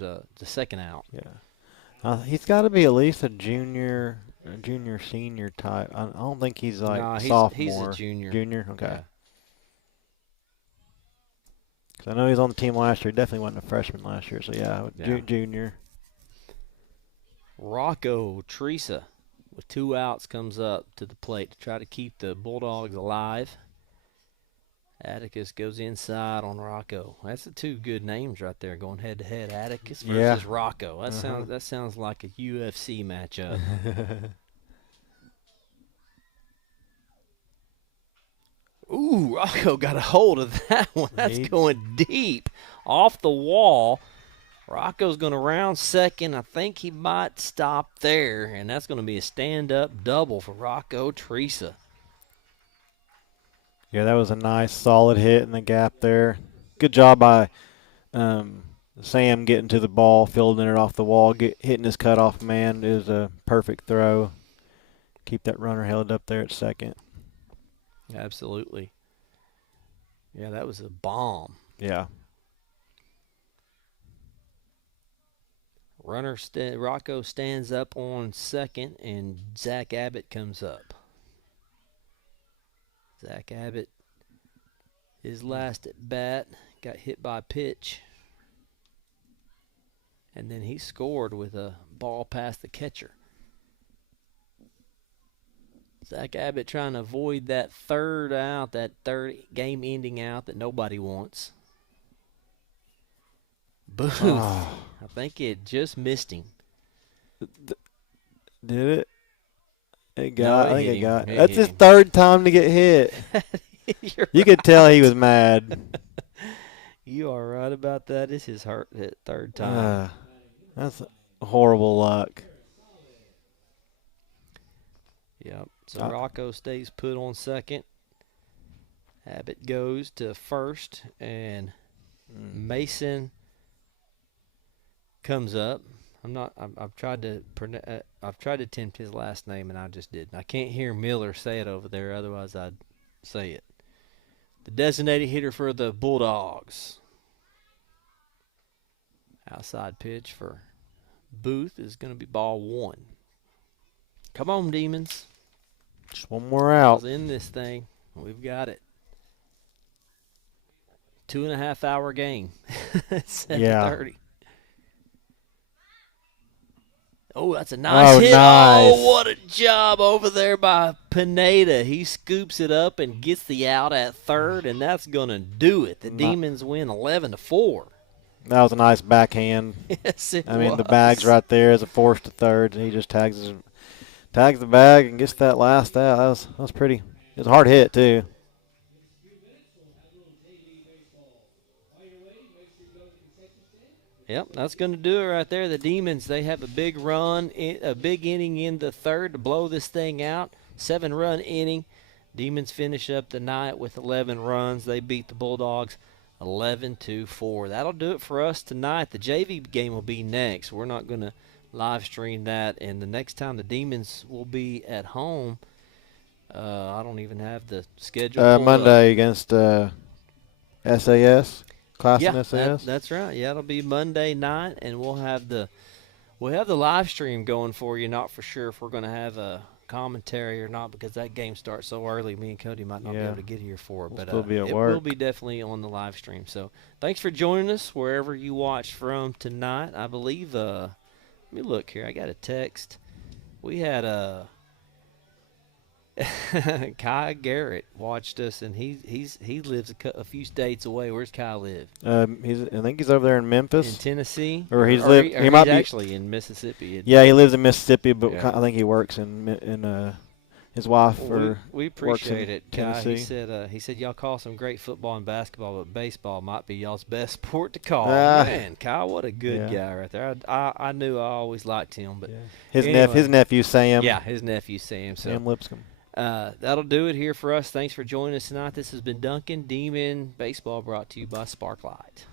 the second out. Yeah. He's got to be at least a junior, senior type. I don't think he's like Nah, sophomore. he's a junior. Junior, okay. Yeah. 'Cause I know he was on the team last year. He definitely wasn't a freshman last year. So yeah, Yeah. Junior. Rocco Teresa with 2 outs comes up to the plate to try to keep the Bulldogs alive. Atticus goes inside on Rocco. That's the 2 good names right there going head to head. Atticus versus Rocco. That sounds like a UFC matchup. Ooh, Rocco got a hold of that one. That's going deep off the wall. Rocco's going to round second. I think he might stop there, and that's going to be a stand-up double for Rocco Teresa. Yeah, that was a nice, solid hit in the gap there. Good job by Sam getting to the ball, fielding it off the wall, hitting his cutoff man. It was a perfect throw. Keep that runner held up there at second. Absolutely. Yeah, that was a bomb. Yeah. Rocco stands up on second, and Zach Abbott comes up. Zach Abbott, his last at bat, got hit by a pitch, and then he scored with a ball past the catcher. Zach Abbott trying to avoid that third out, that third game-ending out that nobody wants. Booth, I think it just missed him. Did it? It No, got. I think hit it him. got. It That's hit his him. third time to get hit. You could tell he was mad. You are right about that. It's his third time. That's horrible luck. Yep. So Rocco stays put on second. Abbott goes to first, and Mason comes up. I've tried to attempt his last name and I just didn't. I can't hear Miller say it over there. Otherwise, I'd say it. The designated hitter for the Bulldogs. Outside pitch for Booth is going to be ball 1. Come on, Demons. Just one more out. In this thing, we've got it. 2.5 hour game. 7:30. Yeah. Oh, that's a nice hit. Nice. Oh, what a job over there by Pineda. He scoops it up and gets the out at third, and that's going to do it. The Demons win 11-4. That was a nice backhand. Yes, it I mean, was. the bag's right there as a force to third, and he just tags the bag and gets that last out. That was pretty. It was a hard hit, too. Yep, that's going to do it right there. The Demons, they have a big run, a big inning in the third to blow this thing out. 7-run inning. Demons finish up the night with 11 runs. They beat the Bulldogs 11-4. That'll do it for us tonight. The JV game will be next. We're not going to live stream that. And the next time the Demons will be at home, I don't even have the schedule. Monday against SAS. Class SAS. That's right. Yeah, it'll be Monday night, and we'll have the live stream going for you. Not for sure if we're going to have a commentary or not because that game starts so early. Me and Cody might not be able to get here for it, but still be at it work. will be definitely on the live stream. So thanks for joining us wherever you watch from tonight. I believe. Let me look here. I got a text. We had Kai Garrett watched us, and he lives a few states away. Where's Kai live? I think he's over there in Memphis, in Tennessee, or he's might be actually in Mississippi. Yeah, he lives in Mississippi, but I think he works in his wife we appreciate it. Tennessee. He said y'all call some great football and basketball, but baseball might be y'all's best sport to call. Man, Kyle, what a good guy right there. I knew I always liked him, but his nephew Sam. Yeah, his nephew Sam. So Sam Lipscomb. That'll do it here for us. Thanks for joining us tonight. This has been Duncan Demon Baseball, brought to you by Sparklight.